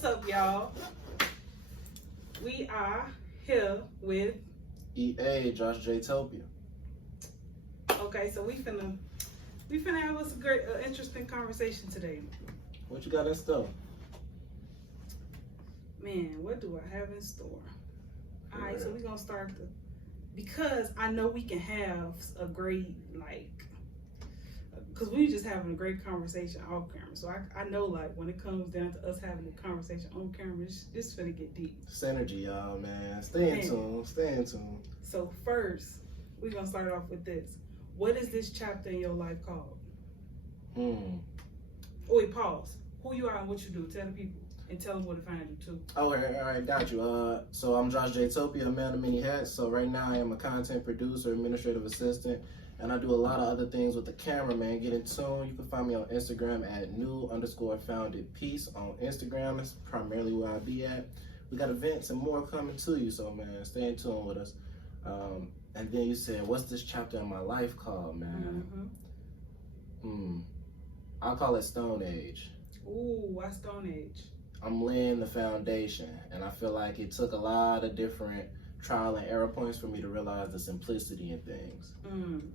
What's up, y'all? We are here with EA, Josh J-Topia. Okay, so we finna have us a great, interesting conversation today. What you got in store? Man, what do I have in store? All right, so we're gonna start because I know we can have a great, because we just having a great conversation off camera. So I know, when it comes down to us having a conversation on camera, it's finna get deep. Synergy, y'all, man. Stay in tune. So first, we're gonna start off with this. What is this chapter in your life called? Oh, wait, pause. Who you are and what you do. Tell the people. And tell them where to find you too. All right, got you. So I'm Josh J-Topia, a man of many hats. So right now I am a content producer, administrative assistant, and I do a lot of other things with the camera, man. Get in tune. You can find me on Instagram at new_foundedpeace on Instagram. That's primarily where I be at. We got events and more coming to you, so man, stay in tune with us. And then you said, what's this chapter in my life called, man? I'll call it Stone Age. Ooh, why Stone Age? I'm laying the foundation, and I feel like it took a lot of different trial and error points for me to realize the simplicity in things.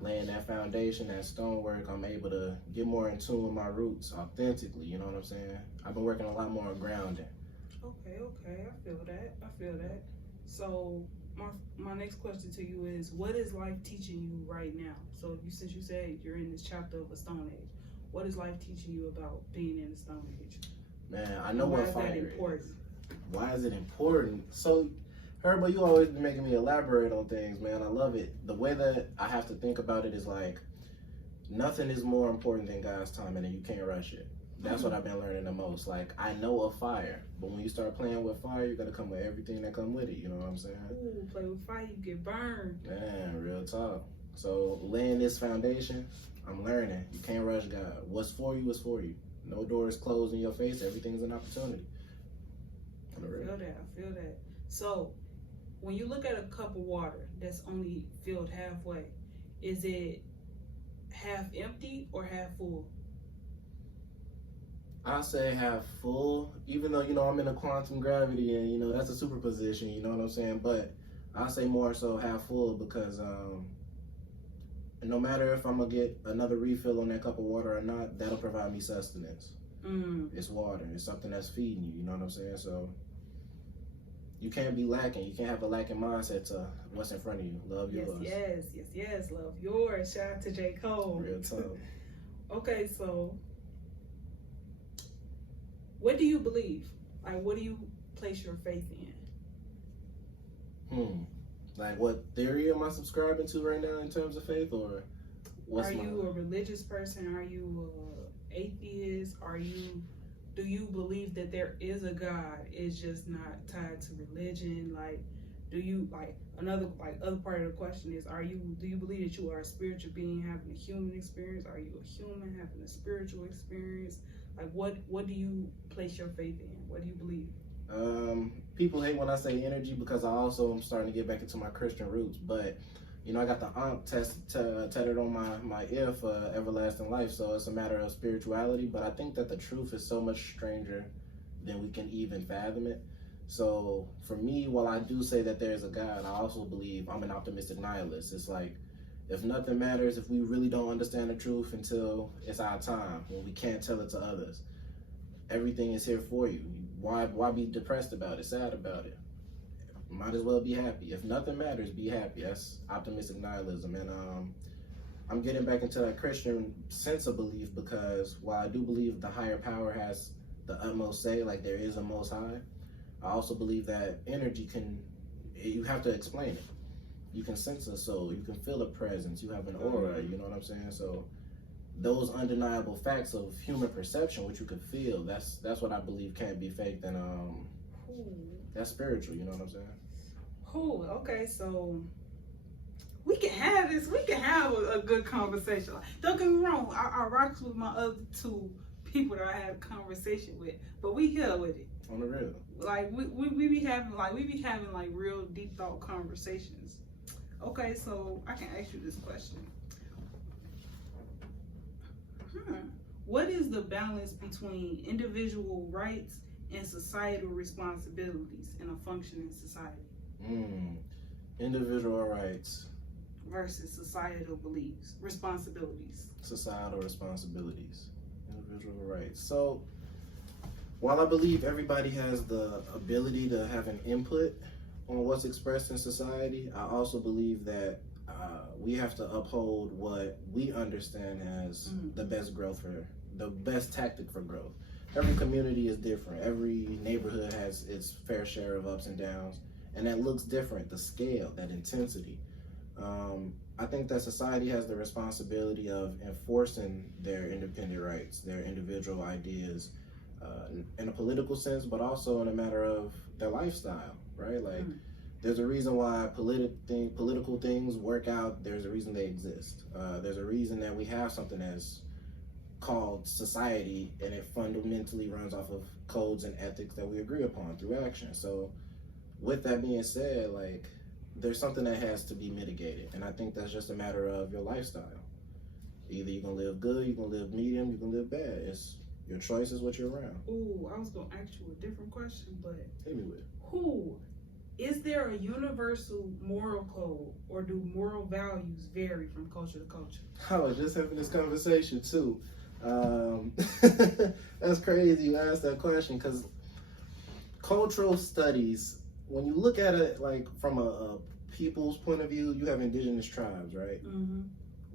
Laying that foundation, that stonework, I'm able to get more in tune with my roots authentically, you know what I'm saying? I've been working a lot more on grounding. Okay, I feel that. So my next question to you is, what is life teaching you right now? So since you said you're in this chapter of a Stone Age, what is life teaching you about being in the Stone Age? Man, I know what fire is. Why is it important? So, Herbo, you always been making me elaborate on things, man. I love it. The way that I have to think about it is like, nothing is more important than God's timing, and you can't rush it. That's what I've been learning the most. Like, I know of fire, but when you start playing with fire, you gotta come with everything that come with it. You know what I'm saying? Ooh, play with fire, you get burned. Man, real talk. So, laying this foundation, I'm learning. You can't rush God. What's for you is for you. No door is closed in your face. Everything's an opportunity. I feel that. So, when you look at a cup of water that's only filled halfway, is it half empty or half full? I say half full, even though, I'm in a quantum gravity and, that's a superposition, you know what I'm saying? But I say more so half full because no matter if I'm going to get another refill on that cup of water or not, that'll provide me sustenance. It's water. It's something that's feeding you, you know what I'm saying? So you can't be lacking. You can't have a lacking mindset to what's in front of you. Love yours. Yes. Love yours. Shout out to J. Cole. Real talk. Okay, so what do you believe? What do you place your faith in? Like, what theory am I subscribing to right now in terms of faith, or what's you a religious person? Are you an atheist? Do you believe that there is a God? It's just not tied to religion? Other part of the question is, do you believe that you are a spiritual being having a human experience? Are you a human having a spiritual experience? What do you place your faith in? What do you believe? People hate when I say energy because I also am starting to get back into my Christian roots. But, I got the Ankh tatted on my ear for everlasting life. So it's a matter of spirituality. But I think that the truth is so much stranger than we can even fathom it. So for me, while I do say that there's a God, I also believe I'm an optimistic nihilist. It's like, if nothing matters, if we really don't understand the truth until it's our time, when we can't tell it to others, everything is here for you. Why be depressed about it, sad about it? Might as well be happy. If nothing matters, be happy. That's optimistic nihilism. And I'm getting back into that Christian sense of belief because while I do believe the higher power has the utmost say, like there is a most high, I also believe that energy you have to explain it. You can sense a soul, you can feel a presence, you have an aura, you know what I'm saying? So those undeniable facts of human perception, which you can feel, that's what I believe can't be faked, and that's spiritual, you know what I'm saying? Okay, so we can have a good conversation. Don't get me wrong, I rocks with my other two people that I have a conversation with, but we here with it. On the real. We be having real deep thought conversations. Okay, so I can ask you this question. What is the balance between individual rights and societal responsibilities in a functioning society Individual rights versus societal beliefs, responsibilities. societal responsibilities, individual rights. So while I believe everybody has the ability to have an input on what's expressed in society, I also believe that we have to uphold what we understand as the best growth for the best tactic for growth. Every community is different. Every neighborhood has its fair share of ups and downs, and that looks different. The scale, that intensity. I think that society has the responsibility of enforcing their independent rights, their individual ideas, in a political sense, but also in a matter of their lifestyle, right? Like, there's a reason why political things work out. There's a reason they exist. There's a reason that we have something that's called society, and it fundamentally runs off of codes and ethics that we agree upon through action. So, with that being said, like, there's something that has to be mitigated, and I think that's just a matter of your lifestyle. Either you can live good, you can live medium, you can live bad. It's your choice is what you're around. Ooh, I was gonna ask you a different question, but Hit me with it. who is there a universal moral code, or do moral values vary from culture to culture? I was just having this conversation too. That's crazy you asked that question, because cultural studies, when you look at it like from a people's point of view, you have indigenous tribes, right? Mm-hmm.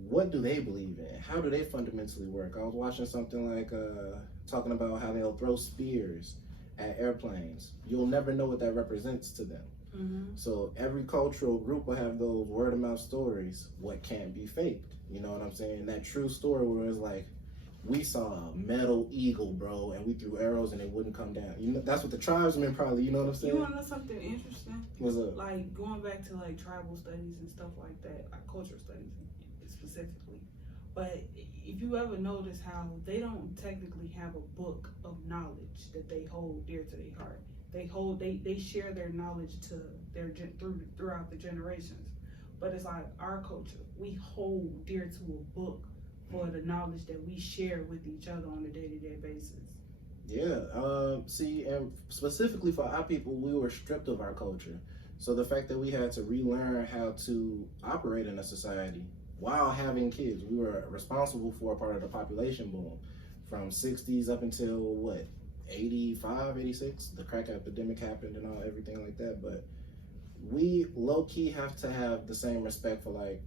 What do they believe in? How do they fundamentally work? I was watching something like talking about how they'll throw spears at airplanes. You'll never know what that represents to them. Mm-hmm. So every cultural group will have those word of mouth stories, what can't be faked. You know what I'm saying? That true story where it's like, we saw a metal eagle, bro, and we threw arrows and it wouldn't come down. You know, that's what the tribesmen probably, you know what I'm saying? You wanna know something interesting? What's up? Like going back to like tribal studies and stuff like that, like cultural studies specifically. But if you ever notice how they don't technically have a book of knowledge that they hold dear to their heart. They share their knowledge to throughout the generations. But it's like our culture, we hold dear to a book for the knowledge that we share with each other on a day-to-day basis. Yeah, see, and specifically for our people, we were stripped of our culture. So the fact that we had to relearn how to operate in a society while having kids, we were responsible for a part of the population boom from 60s up until what, 85, 86, the crack epidemic happened and everything like that. But we low-key have to have the same respect for, like,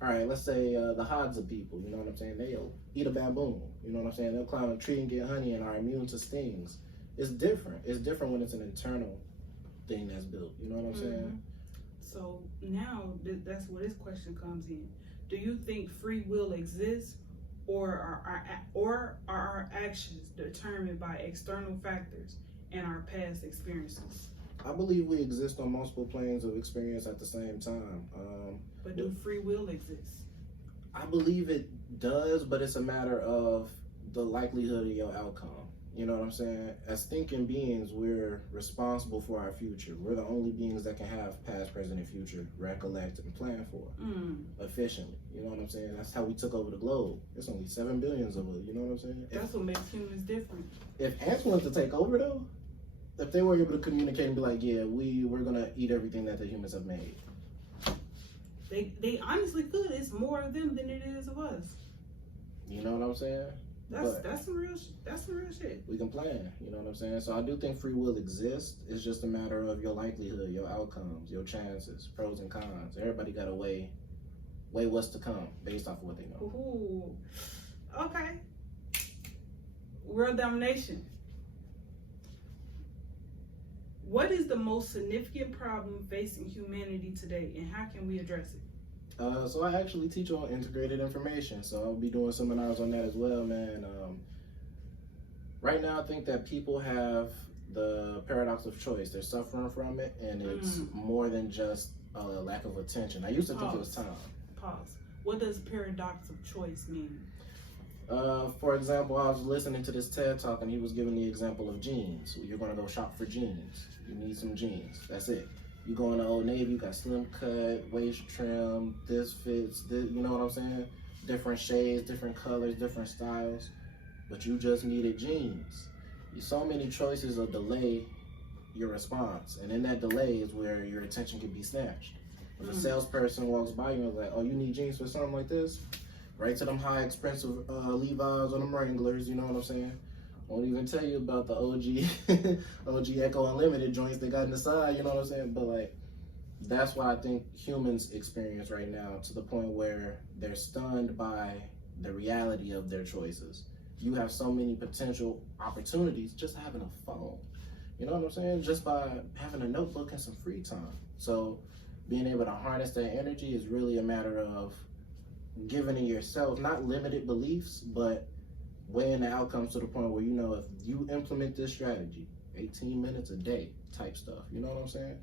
all right, let's say the Hadza people, you know what I'm saying? They'll eat a baboon, you know what I'm saying? They'll climb a tree and get honey and are immune to stings. It's different. It's different when it's an internal thing that's built, you know what I'm saying? So now that's where this question comes in. Do you think free will exists, or are our actions determined by external factors and our past experiences? I believe we exist on multiple planes of experience at the same time. But do free will exist? I believe it does, but it's a matter of the likelihood of your outcome. You know what I'm saying? As thinking beings, we're responsible for our future. We're the only beings that can have past, present, and future, recollect, and plan for efficiently. You know what I'm saying? That's how we took over the globe. There's only 7 billions of us. You know what I'm saying? That's what makes humans different. If ants wanted to take over, though, if they were able to communicate and be like, yeah, we're going to eat everything that the humans have made. They honestly could. It's more of them than it is of us. You know what I'm saying? That's some real shit. We can plan, you know what I'm saying? So I do think free will exists. It's just a matter of your likelihood, your outcomes, your chances, pros and cons. Everybody got to weigh what's to come based off of what they know. Ooh. Okay. World domination. What is the most significant problem facing humanity today, and how can we address it? So I actually teach on integrated information, so I'll be doing seminars on that as well, man. Right now, I think that people have the paradox of choice. They're suffering from it, and it's more than just a lack of attention. I used to think it was time. Pause. What does paradox of choice mean? For example, I was listening to this TED Talk, and he was giving the example of jeans. You're going to go shop for jeans. You need some jeans. That's it. You go in the Old Navy, you got slim cut, waist trim, this fits, this, you know what I'm saying? Different shades, different colors, different styles. But you just needed jeans. So many choices will delay your response, and in that delay is where your attention can be snatched. If a salesperson walks by you and is like, "Oh, you need jeans for something like this?" Right to them high expensive Levi's or them Wranglers, you know what I'm saying? Won't even tell you about the OG OG Echo Unlimited joints they got in the side, you know what I'm saying? But like, that's what I think humans experience right now, to the point where they're stunned by the reality of their choices. You have so many potential opportunities just having a phone. You know what I'm saying? Just by having a notebook and some free time. So being able to harness that energy is really a matter of giving in yourself, not limited beliefs, but weighing the outcomes to the point where, you know, if you implement this strategy, 18 minutes a day type stuff, you know what I'm saying?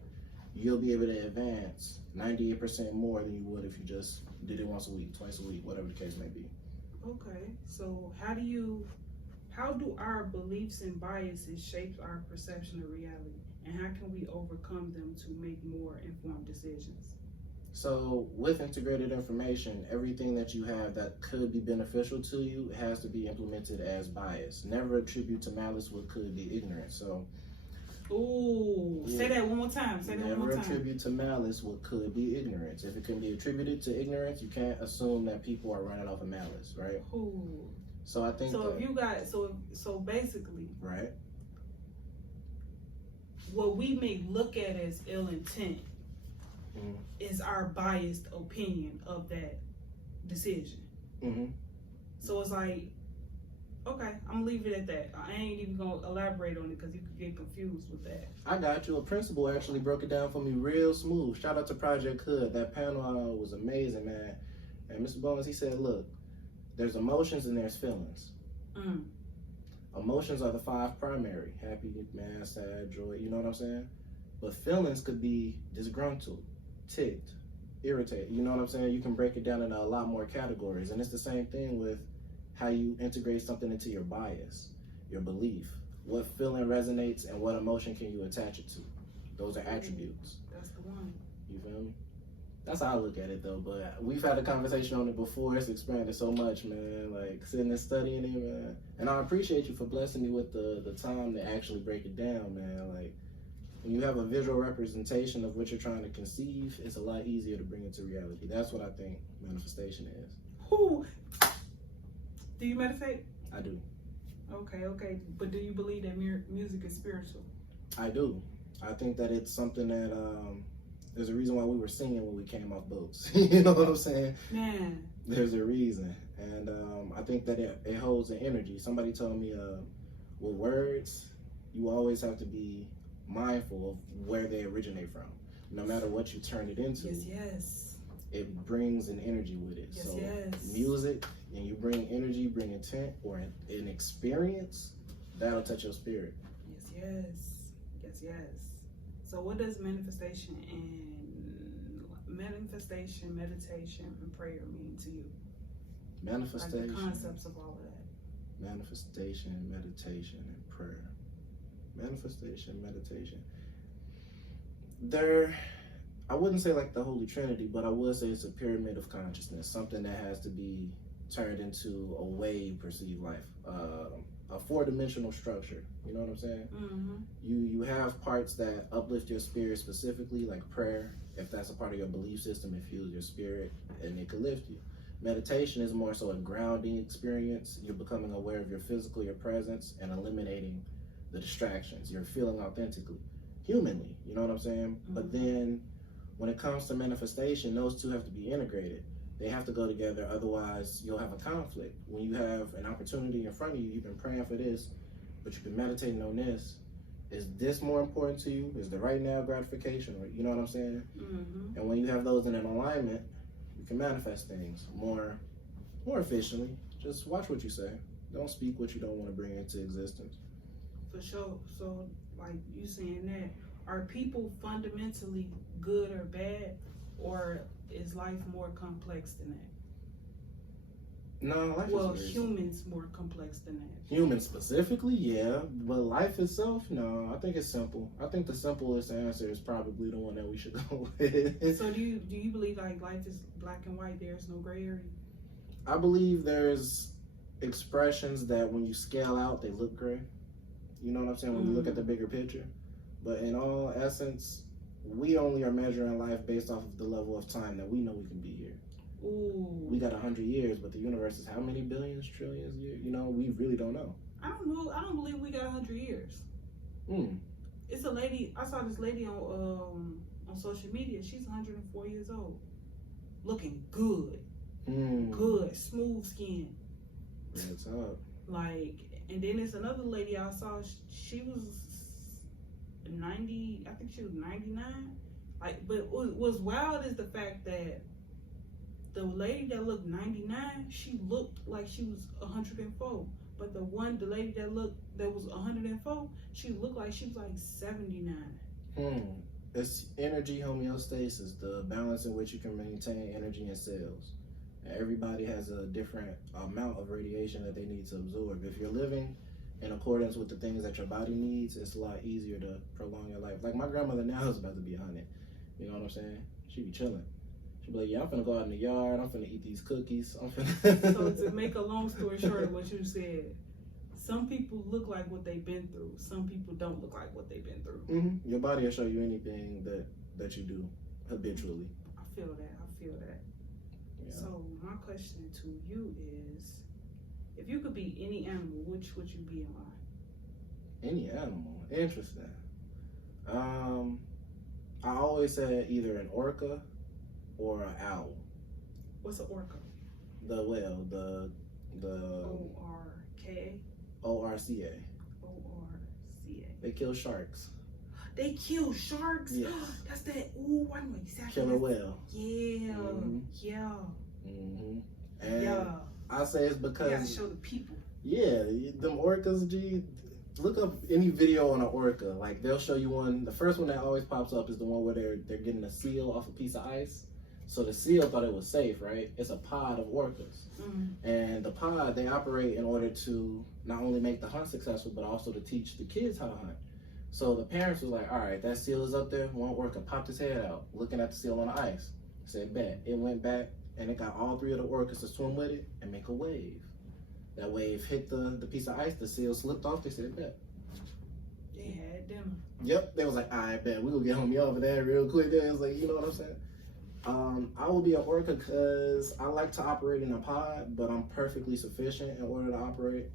You'll be able to advance 98% more than you would if you just did it once a week, twice a week, whatever the case may be. Okay, so how do our beliefs and biases shape our perception of reality, and how can we overcome them to make more informed decisions? So with integrated information, everything that you have that could be beneficial to you has to be implemented as bias. Never attribute to malice what could be ignorance. So Ooh, yeah. Say that one more time. Never attribute to malice what could be ignorance. If it can be attributed to ignorance, you can't assume that people are running off of malice, right? Ooh. So I think so. If you got so basically, right, what we may look at as ill intent is our biased opinion of that decision. So it's like, okay, I'm gonna leave it at that. I ain't even gonna elaborate on it because you could get confused with that. I got you. A principal actually broke it down for me real smooth. Shout out to Project Hood. That panel was amazing, man. And Mr. Bones, he said, look, there's emotions and there's feelings. Emotions are the 5 primary: happy, mad, sad, joy, you know what I'm saying? But feelings could be disgruntled, ticked, irritated, you know what I'm saying? You can break it down into a lot more categories. And it's the same thing with how you integrate something into your bias, your belief. What feeling resonates and what emotion can you attach it to? Those are attributes. That's the one. You feel me? That's how I look at it though, but we've had a conversation on it before. It's expanded so much, man. Like sitting and studying it, man. And I appreciate you for blessing me with the time to actually break it down, man. Like when you have a visual representation of what you're trying to conceive, it's a lot easier to bring it to reality. That's what I think manifestation is. Who? Do you meditate? I do. Okay. But do you believe that music is spiritual? I do. I think that it's something that there's a reason why we were singing when we came off boats. You know what I'm saying? Man. There's a reason. And I think that it holds an energy. Somebody told me with words, you always have to be mindful of where they originate from. No matter what you turn it into, yes. It brings an energy with it. Yes, so yes. Music, and you bring energy, bring intent, or an experience, that'll touch your spirit. Yes. So what does manifestation, meditation, and prayer mean to you? Manifestation. Like the concepts of all of that. Manifestation, meditation, and prayer. Manifestation, meditation. I wouldn't say like the Holy Trinity, but I would say it's a pyramid of consciousness, something that has to be turned into a way you perceive life, a 4-dimensional structure. You know what I'm saying? You have parts that uplift your spirit specifically, like prayer. If that's a part of your belief system, it fuels your spirit and it could lift you. Meditation is more so a grounding experience. You're becoming aware of your physical, your presence, and eliminating the distractions. You're feeling authentically, humanly. You know what I'm saying? But then when it comes to manifestation, those two have to be integrated. They have to go together, otherwise you'll have a conflict. When you have an opportunity in front of you, you've been praying for this, but you've been meditating on this. Is this more important to you? Is the right now gratification? Or, you know what I'm saying? And when you have those in an alignment, you can manifest things more efficiently. Just watch what you say. Don't speak what you don't want to bring into existence. For sure. So, like you saying that, are people fundamentally good or bad, or is life more complex than that? No, life is humans more complex than that. Humans specifically, yeah, but life itself, no. I think it's simple. I think the simplest answer is probably the one that we should go with. So do you believe like life is black and white? There's no gray area? I believe there's expressions that when you scale out, they look gray. You know what I'm saying? When you look at the bigger picture. But in all essence, we only are measuring life based off of the level of time that we know we can be here. Ooh. We got 100 years, but the universe is how many billions, trillions years? You know, we really don't know. I don't know. I don't believe we got 100 years. It's a lady. I saw this lady on social media. She's 104 years old, looking good, good, smooth skin. That's up. Like, and then there's another lady I saw. She was 90. I think she was 99. Like, but what's wild is the fact that the lady that looked 99, she looked like she was 104. But the lady that was 104, she looked like she was like 79. It's energy homeostasis, the balance in which you can maintain energy in cells. And everybody has a different amount of radiation that they need to absorb. If you're living in accordance with the things that your body needs, it's a lot easier to prolong your life. Like my grandmother now is about to be 100. You know what I'm saying? She be chilling. She be like, yeah, I'm finna go out in the yard. I'm finna eat these cookies. So to make a long story short of what you said, some people look like what they've been through. Some people don't look like what they've been through. Your body will show you anything that you do habitually. I feel that. Yeah. So my question to you is, if you could be any animal, which would you be and why? Any animal? Interesting. I always said either an orca or an owl. What's an orca? The whale, the O-R-K-A? O-R-C-A. O-R-C-A. They kill sharks. They kill sharks? Yes. That's that, ooh, I know exactly. Killer whale. Yeah, yeah. And I say it's because... You gotta show the people. Yeah, them orcas, G, look up any video on an orca. Like, they'll show you one. The first one that always pops up is the one where they're getting a seal off a piece of ice. So the seal thought it was safe, right? It's a pod of orcas. And the pod, they operate in order to not only make the hunt successful, but also to teach the kids how to hunt. So the parents was like, all right, that seal is up there. One orca popped his head out, looking at the seal on the ice. Said, bet. It went back, and it got all three of the orcas to swim with it and make a wave. That wave hit the piece of ice, the seal slipped off, they said, bet. They had dinner. Yep, they was like, I bet, we will get homie over there real quick. They was like, you know what I'm saying? I will be an orca because I like to operate in a pod, but I'm perfectly sufficient in order to operate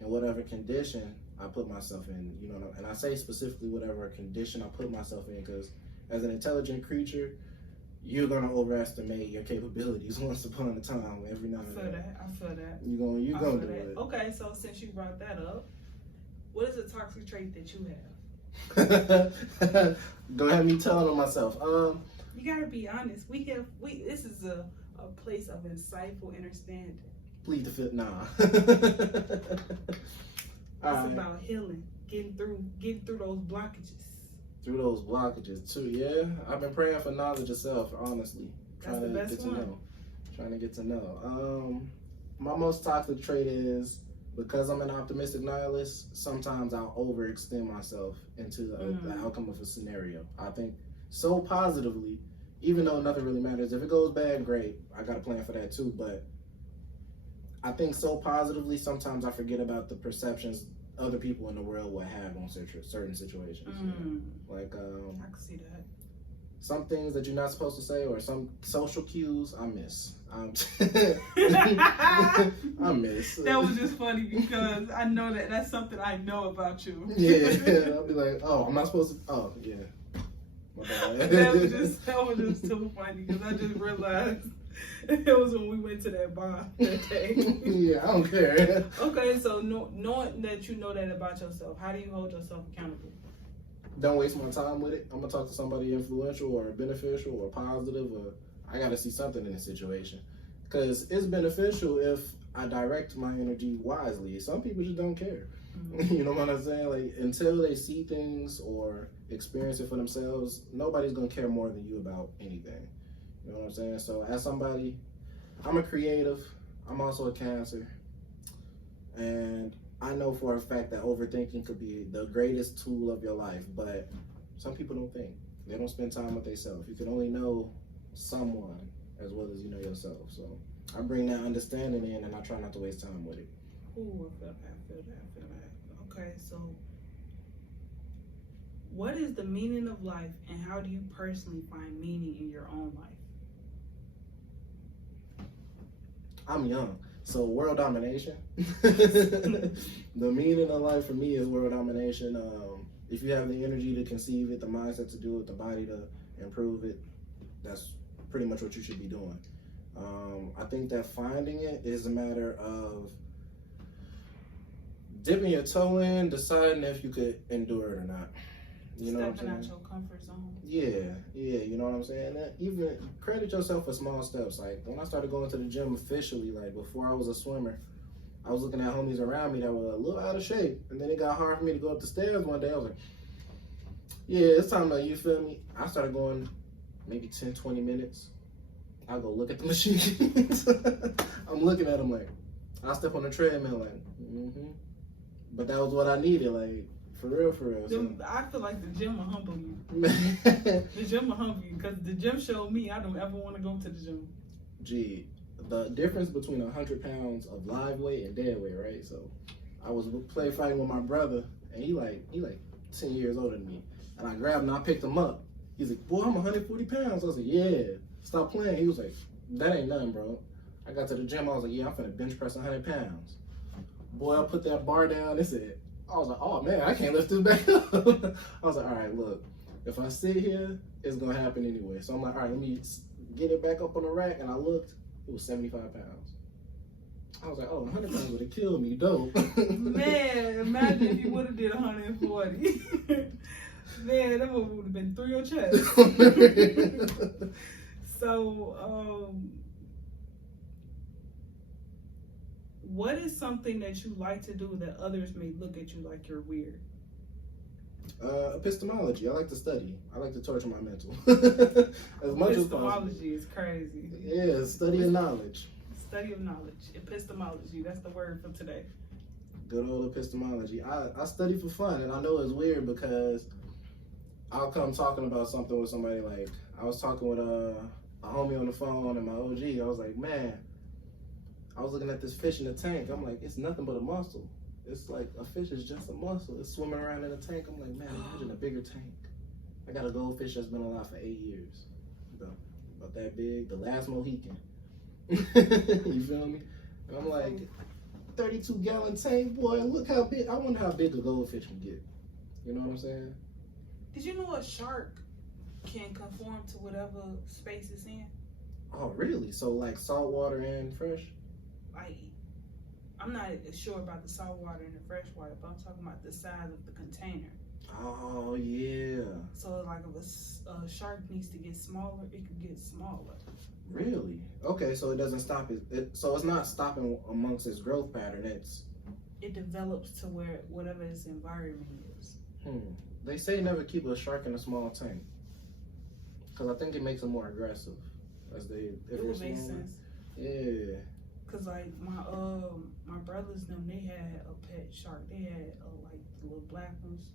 in whatever condition I put myself in, you know, and I say specifically whatever condition I put myself in, because as an intelligent creature, you're gonna overestimate your capabilities once upon a time. Every now and then. I feel that. You're gonna do it. Okay, so since you brought that up, what is a toxic trait that you have? Go ahead, me telling on myself. You gotta be honest. This is a place of insightful understanding. Plead the fifth, nah. It's about healing, getting through those blockages. Through those blockages too, yeah. I've been praying for knowledge of self, honestly. That's the best one. Trying to get to know. My most toxic trait is, because I'm an optimistic nihilist, sometimes I'll overextend myself into the outcome of a scenario. I think so positively, even though nothing really matters. If it goes bad, great. I got a plan for that too, but I think so positively, sometimes I forget about the perceptions other people in the world will have on certain situations. You know? Like, I can see that. Some things that you're not supposed to say, or some social cues, I miss. I miss. That was just funny because I know that's something I know about you. Yeah, I'll be like, oh, I'm not supposed to. Oh, yeah. My bad. that was just so funny because I just realized it was when we went to that bar that day. Yeah, I don't care. Okay, so knowing that you know that about yourself, how do you hold yourself accountable? Don't waste my time with it. I'm gonna talk to somebody influential or beneficial or positive, or I gotta see something in the situation. Because it's beneficial if I direct my energy wisely. Some people just don't care. You know what I'm saying? Like, until they see things or experience it for themselves, nobody's gonna care more than you about anything. You know what I'm saying? So as somebody, I'm a creative. I'm also a Cancer. And I know for a fact that overthinking could be the greatest tool of your life, but some people don't think. They don't spend time with themselves. You can only know someone as well as you know yourself. So I bring that understanding in, and I try not to waste time with it. Ooh, I feel that. Okay, so What is the meaning of life, and how do you personally find meaning in your own life? I'm young, so world domination. The meaning of life for me is world domination. If you have the energy to conceive it, the mindset to do it, the body to improve it, that's pretty much what you should be doing. I think that finding it is a matter of dipping your toe in, deciding if you could endure it or not. You know what I'm Stepping saying? out your comfort zone. Yeah, you know what I'm saying? And even credit yourself for small steps. Like, when I started going to the gym officially, like, before I was a swimmer, I was looking at homies around me that were a little out of shape. And then it got hard for me to go up the stairs one day. I was like, yeah, it's time to, you feel me? I started going maybe 10, 20 minutes. I'll go look at the machines. I'm looking at them like, I'll step on the treadmill like, But that was what I needed, like, for real. So. I feel like the gym will humble you. Man. The gym will humble you, because the gym showed me I don't ever want to go to the gym. Gee, the difference between 100 pounds of live weight and dead weight, right? So I was fighting with my brother, and he like 10 years older than me. And I grabbed him and I picked him up. He's like, boy, I'm 140 pounds. I was like, yeah, stop playing. He was like, that ain't nothing, bro. I got to the gym, I was like, yeah, I'm finna bench press 100 pounds. Boy, I put that bar down, that's it. I was like, oh man, I can't lift this back up. I was like, all right, look, if I sit here, it's gonna happen anyway. So I'm like, all right, let me get it back up on the rack. And I looked, it was 75 pounds. I was like, oh, 100 pounds would have killed me, dope. Man, imagine if you would have did 140. Man, that would have been through your chest. So, what is something that you like to do that others may look at you like you're weird? Epistemology. I like to study. I like to torture my mental. As much as possible. Epistemology is crazy. Yeah, study of knowledge. Study of knowledge. Epistemology. That's the word for today. Good old epistemology. I study for fun, and I know it's weird because I'll come talking about something with somebody. Like, I was talking with a homie on the phone and my OG. I was like, man, I was looking at this fish in the tank. I'm like, it's nothing but a mussel. It's like, a fish is just a mussel. It's swimming around in a tank. I'm like, man, imagine a bigger tank. I got a goldfish that's been alive for 8 years. About that big, the last Mohican. You feel me? And I'm like, 32-gallon tank, boy, look how big. I wonder how big a goldfish can get. You know what I'm saying? Did you know a shark can conform to whatever space it's in? Oh, really? So, like, salt water and fresh? Like, I'm not sure about the salt water and the fresh water, but I'm talking about the size of the container. Oh, yeah. So, like, if a shark needs to get smaller, it could get smaller. Really? Okay, so it doesn't stop so it's not stopping amongst its growth pattern. It develops to where whatever its environment is. They say never keep a shark in a small tank, because I think it makes them more aggressive. It would make sense. Yeah. Cause like my brothers them, they had a pet shark. They had like the little black ones.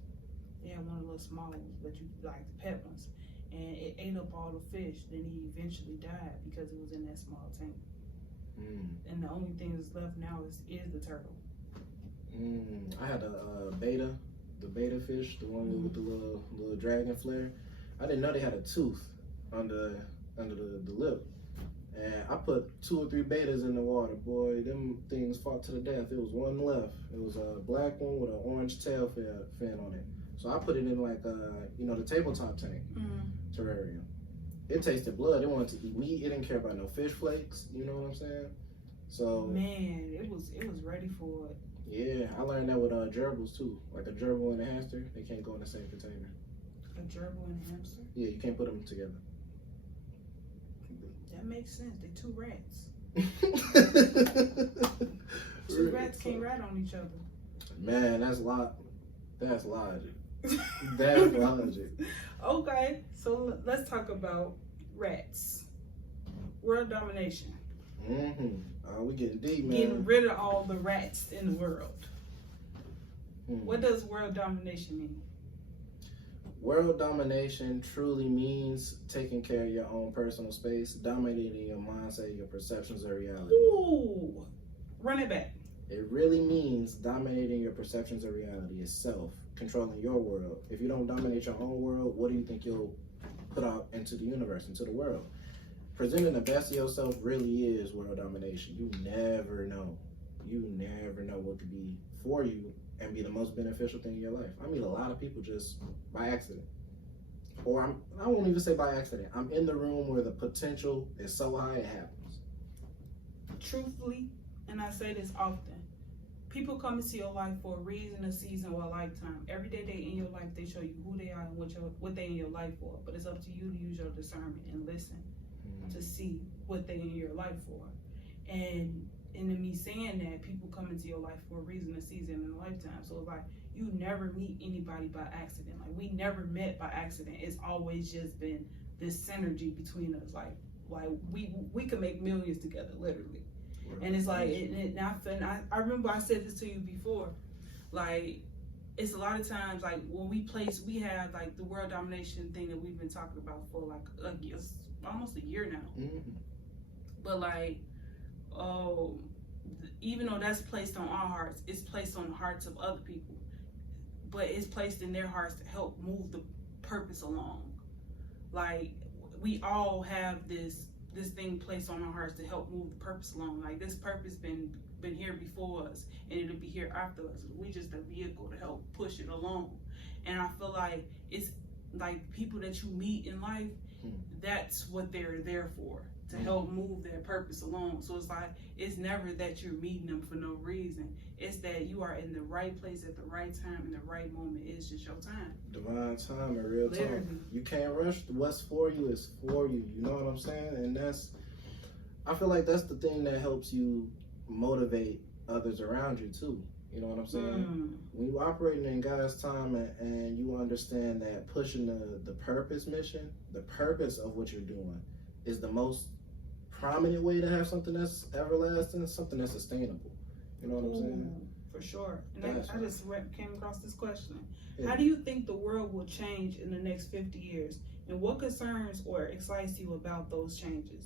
They had one of the little small ones, but you like the pet ones. And it ate up all the fish. Then he eventually died because it was in that small tank. And the only thing that's left now is the turtle. I had the beta fish, the one with the little dragon flare. I didn't know they had a tooth under the lip. And I put 2 or 3 betas in the water. Boy, them things fought to the death. There was one left. It was a black one with an orange tail fin on it. So I put it in like the tabletop tank terrarium. It tasted blood. It wanted to eat meat. It didn't care about no fish flakes. You know what I'm saying? So man, it was ready for it. Yeah, I learned that with gerbils too. Like a gerbil and a hamster, they can't go in the same container. A gerbil and a hamster? Yeah, you can't put them together. That makes sense. They're 2 rats. 2 rats can't rat on each other. Man, that's logic. That's logic. Okay, so let's talk about rats. World domination. We getting deep, man. Getting rid of all the rats in the world. What does world domination mean? World domination truly means taking care of your own personal space, dominating your mindset, your perceptions of reality. Ooh, run it back. It really means dominating your perceptions of reality itself. controlling your world. If you don't dominate your own world, what do you think you'll put out into the universe, into the world? Presenting the best of yourself really is world domination. You never know. You never know what could be for you and be the most beneficial thing in your life. I meet a lot of people just by accident. Or I won't even say by accident. I'm in the room where the potential is so high it happens. Truthfully, and I say this often, people come into your life for a reason, a season, or a lifetime. Every day they in your life, they show you who they are and what they in your life for. But it's up to you to use your discernment and listen to see what they in your life for. And in me saying that, people come into your life for a reason, a season, and a lifetime. So it's like, you never meet anybody by accident. Like, we never met by accident. It's always just been this synergy between us. Like we could make millions together, literally. And it's like, I remember I said this to you before, like, it's a lot of times, like, when we have, like, the world domination thing that we've been talking about for, like, almost a year now. But, like, even though that's placed on our hearts, it's placed on the hearts of other people. But it's placed in their hearts to help move the purpose along. Like, we all have this thing placed on our hearts to help move the purpose along. Like, this purpose been here before us, and it'll be here after us. We just a vehicle to help push it along. And I feel like it's like people that you meet in life, that's what they're there for, to help move their purpose along. So it's like, it's never that you're meeting them for no reason. It's that you are in the right place at the right time in the right moment. It's just your time. Divine time and real Literally. time. You can't rush. What's for you is for you. You know what I'm saying? And I feel like that's the thing that helps you motivate others around you too. You know what I'm saying? When you're operating in God's time and you understand that pushing the purpose mission, the purpose of what you're doing is the most prominent way to have something that's everlasting, something that's sustainable. You know what I'm saying? For sure. And I just came across this question. Yeah. How do you think the world will change in the next 50 years? And what concerns or excites you about those changes?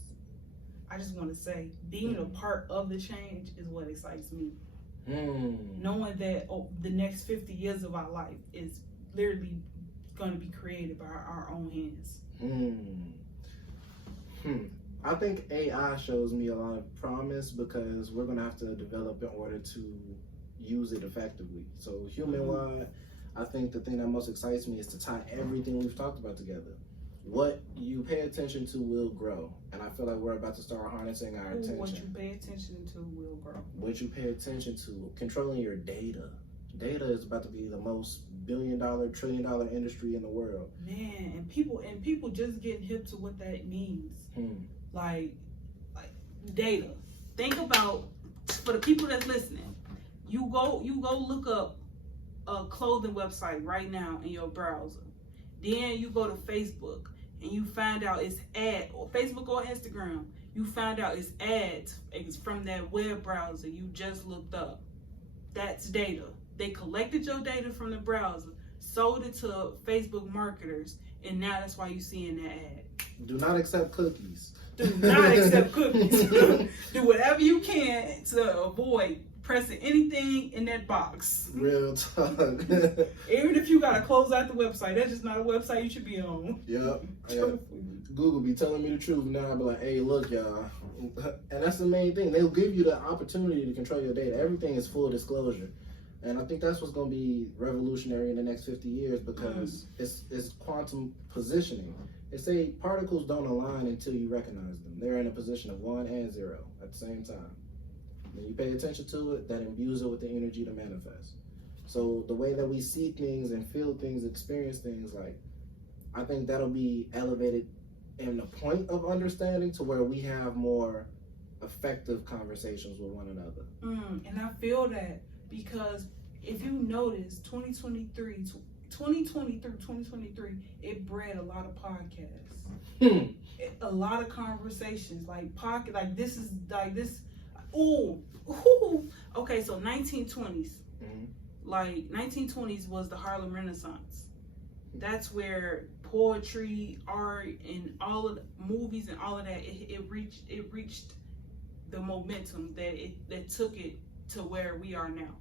I just want to say, being a part of the change is what excites me. Knowing that the next 50 years of our life is literally going to be created by our own hands. I think AI shows me a lot of promise because we're going to have to develop in order to use it effectively. So human-wide, I think the thing that most excites me is to tie everything we've talked about together. What you pay attention to will grow. And I feel like we're about to start harnessing our attention. What you pay attention to will grow. What you pay attention to, controlling your data. Data is about to be the most billion-dollar, trillion-dollar industry in the world. Man, and people just getting hip to what that means. Like data. Think about, for the people that's listening, you go look up a clothing website right now in your browser. Then you go to Facebook and you find out it's or Facebook or Instagram. You find out it's ads from that web browser you just looked up. That's data. They collected your data from the browser, sold it to Facebook marketers, and now that's why you're seeing that ad. Do not accept cookies. Do not accept cookies. Do whatever you can to avoid pressing anything in that box. Real talk. Even if you gotta close out the website, that's just not a website you should be on. Yep. Google be telling me the truth now. I be like, hey, look, y'all. And that's the main thing. They'll give you the opportunity to control your data. Everything is full disclosure. And I think that's what's going to be revolutionary in the next 50 years because it's quantum positioning. They say particles don't align until you recognize them. They're in a position of 1 and 0 at the same time. When you pay attention to it, that imbues it with the energy to manifest. So the way that we see things and feel things, experience things, like, I think that'll be elevated in the point of understanding to where we have more effective conversations with one another. And I feel that because if you notice, 2023, it bred a lot of podcasts, a lot of conversations, like pocket, like this is like this. Okay, so 1920s, like 1920s was the Harlem Renaissance. That's where poetry, art, and all of the movies and all of that, it reached the momentum that took it to where we are now.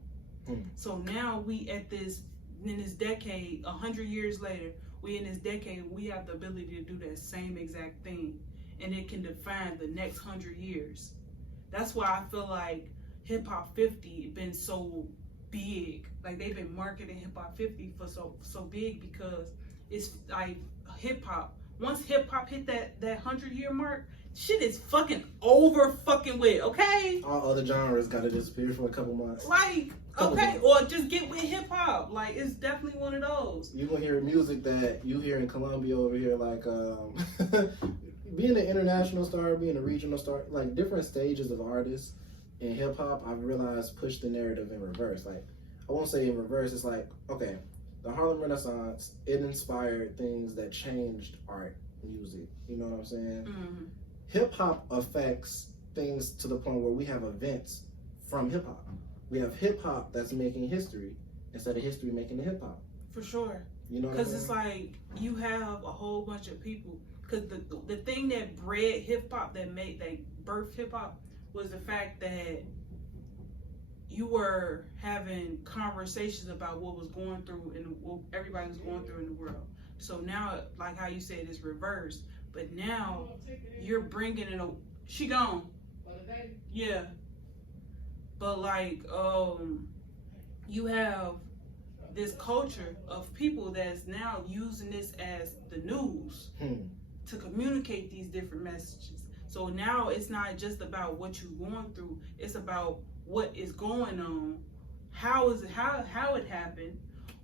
So now we at this in this decade, 100 years later, we in this decade, we have the ability to do that same exact thing, and it can define the next 100 years. That's why I feel like Hip Hop 50 been so big. Like they've been marketing Hip Hop 50 for so big, because it's like hip hop. Once hip hop hit that 100-year mark, shit is fucking over fucking with, okay? All other genres gotta disappear for a couple months. Like, okay, or just get with hip hop. Like, it's definitely one of those. You gonna hear music that you hear in Colombia over here, like being an international star, being a regional star, like different stages of artists in hip hop. I've realized push the narrative in reverse. Like, I won't say in reverse. It's like, okay, the Harlem Renaissance, it inspired things that changed art, music. You know what I'm saying? Mm-hmm. Hip hop affects things to the point where we have events from hip hop. We have hip hop that's making history instead of history making the hip hop. For sure. You know, because it's like you have a whole bunch of people. Because the thing that bred hip hop, that birthed hip hop, was the fact that you were having conversations about what was going through and what everybody was going through in the world. So now, like how you said, it's reversed. But now you're bringing in she gone. Yeah. But like, you have this culture of people that's now using this as the news to communicate these different messages. So now it's not just about what you're going through, it's about what is going on, how it happened,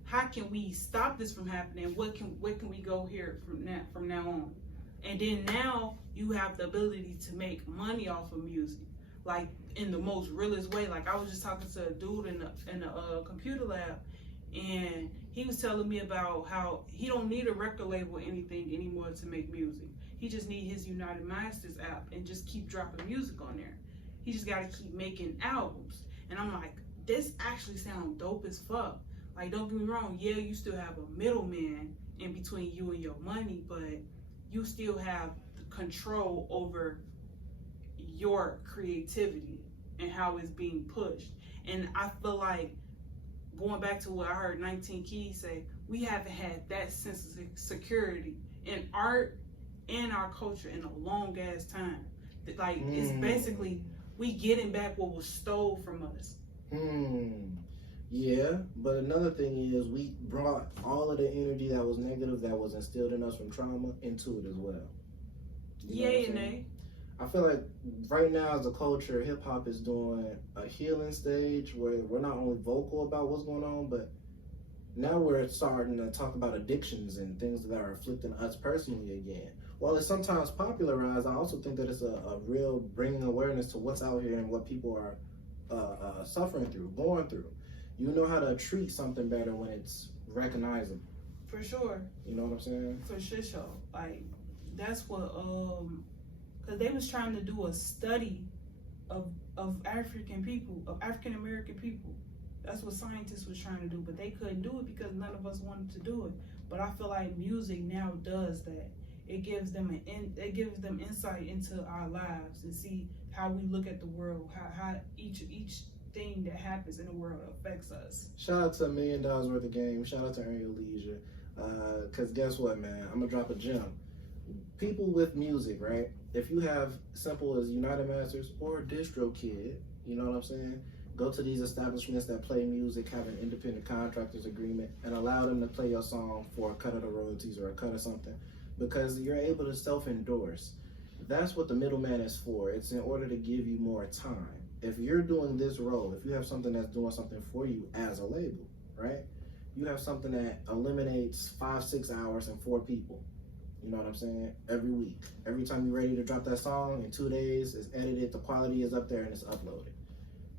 how can we stop this from happening, what can we go here from now on. And then now you have the ability to make money off of music, like in the most realest way. Like I was just talking to a dude in the computer lab, and he was telling me about how he don't need a record label or anything anymore to make music. He just need his United Masters app and just keep dropping music on there. He just got to keep making albums. And I'm like, this actually sounds dope as fuck. Like, don't get me wrong, yeah, you still have a middleman in between you and your money, but you still have control over your creativity and how it's being pushed. And I feel like, going back to what I heard 19 Keys say, we haven't had that sense of security in art and our culture in a long ass time. Like, it's basically we getting back what was stole from us. Yeah, but another thing is we brought all of the energy that was negative, that was instilled in us from trauma, into it as well. Yay and nay. I feel like right now as a culture, hip hop is doing a healing stage where we're not only vocal about what's going on, but now we're starting to talk about addictions and things that are afflicting us personally again. While it's sometimes popularized, I also think that it's a real bringing awareness to what's out here and what people are suffering through, going through. You know how to treat something better when it's recognizable. For sure. You know what I'm saying? For sure. Like, that's what, because they was trying to do a study of African people, of African American people. That's what scientists was trying to do, but they couldn't do it because none of us wanted to do it. But I feel like music now does that. It gives them insight into our lives and see how we look at the world, how each thing that happens in the world affects us. Shout out to $1 Million Worth of Game. Shout out to Earn Your Leisure. Because guess what, man? I'm going to drop a gem. People with music, right? If you have simple as United Masters or DistroKid, you know what I'm saying? Go to these establishments that play music, have an independent contractors agreement, and allow them to play your song for a cut of the royalties or a cut of something, because you're able to self-endorse. That's what the middleman is for. It's in order to give you more time. If you're doing this role, if you have something that's doing something for you as a label, right? You have something that eliminates 5-6 hours and 4 people. You know what I'm saying? Every week. Every time you're ready to drop that song, in 2 days, it's edited, the quality is up there, and it's uploaded.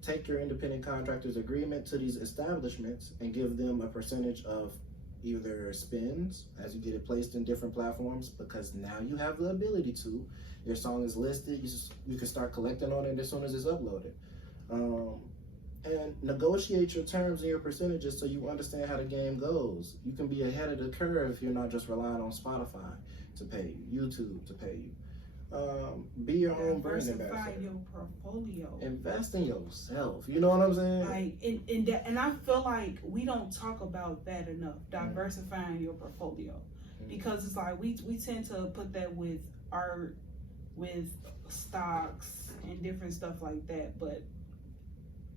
Take your independent contractors agreement to these establishments and give them a percentage of either spins as you get it placed in different platforms, because now you have the ability to. Your song is listed, you can start collecting on it as soon as it's uploaded. And negotiate your terms and your percentages so you understand how the game goes. You can be ahead of the curve if you're not just relying on Spotify to pay you, YouTube to pay you. Be your own brand Diversify ambassador. your portfolio. Invest in yourself. You know what I'm saying? Like, and I feel like we don't talk about that enough. Diversifying your portfolio, because it's like we tend to put that with art, with stocks and different stuff like that. But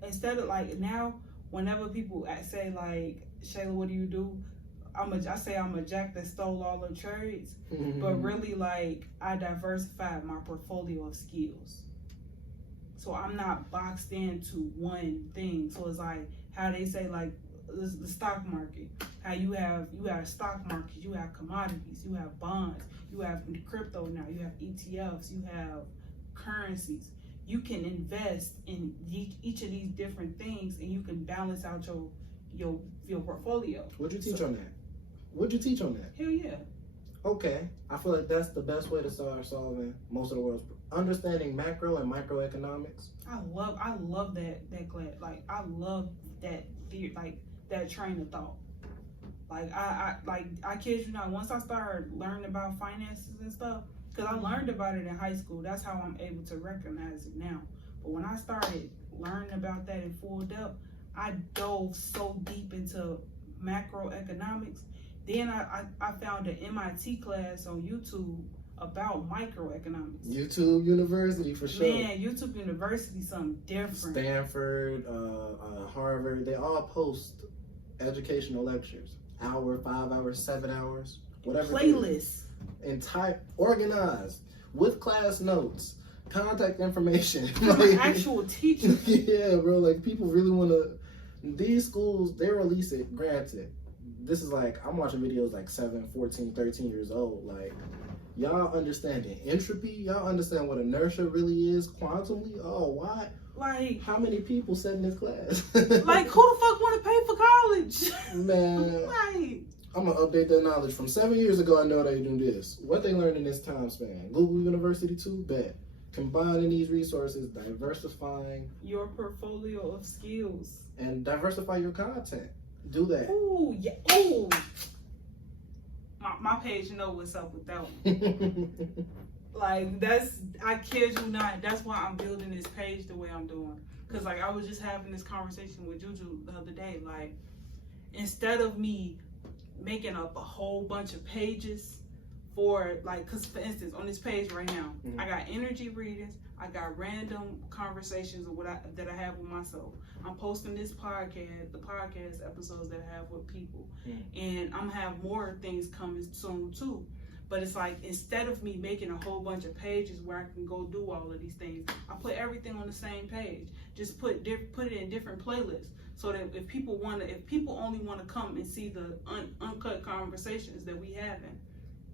instead of like now, whenever people say like, Shayla, what do you do? I say I'm a jack that stole all the trades, but really like I diversified my portfolio of skills. So I'm not boxed into one thing. So it's like how they say like the stock market, how you have stock markets, you have commodities, you have bonds, you have crypto now, you have ETFs, you have currencies. You can invest in each of these different things, and you can balance out your portfolio. What'd you teach on that? What'd you teach on that? Hell yeah. Okay, I feel like that's the best way to start solving most of the world's understanding macro and microeconomics. I love that class. Like I love that theory, like that train of thought. Like I kid you not. Once I started learning about finances and stuff, because I learned about it in high school, that's how I'm able to recognize it now. But when I started learning about that in full depth, I dove so deep into macroeconomics. Then I found an MIT class on YouTube about microeconomics. YouTube University for sure. Man, YouTube University something different. Stanford, Harvard, they all post educational lectures. Hour, 5 hours, 7 hours, whatever. Playlists. Entire organized with class notes, contact information. Like, actual teachers. Yeah, bro. Like people really want to. These schools, they release it. Granted, this is like I'm watching videos like 7, 14, 13 years old. Like y'all understand the entropy. Y'all understand what inertia really is. Quantumly. Oh, why? Like how many people sat in this class? Like who the fuck want to pay for college? Man. Like. I'm gonna update that knowledge from 7 years ago. I know they do this. What they learned in this time span? Google University too. Bet. Combining these resources, diversifying your portfolio of skills, and diversify your content. Do that. Ooh, yeah. Ooh. My page know what's up with that one. Like I kid you not. That's why I'm building this page the way I'm doing. Cause like I was just having this conversation with Juju the other day. Like instead of me making up a whole bunch of pages for like, cause for instance on this page right now, I got energy readings, I got random conversations of that I have with myself. I'm posting this podcast, the podcast episodes that I have with people, and I'm gonna have more things coming soon too. But it's like instead of me making a whole bunch of pages where I can go do all of these things, I put everything on the same page. Just put it in different playlists. So that if people only want to come and see the uncut conversations that we having,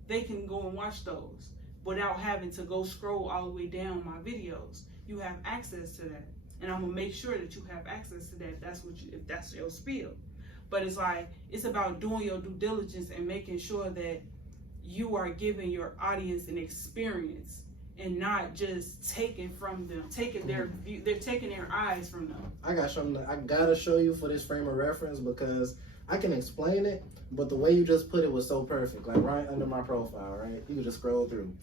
they can go and watch those without having to go scroll all the way down my videos. You have access to that, and I'm gonna make sure that you have access to that. If that's your spiel. But it's like it's about doing your due diligence and making sure that you are giving your audience an experience and not just taking from them, taking their view, they're taking their eyes from them. I gotta show you for this frame of reference because I can explain it, but the way you just put it was so perfect. Like right under my profile, right? You can just scroll through.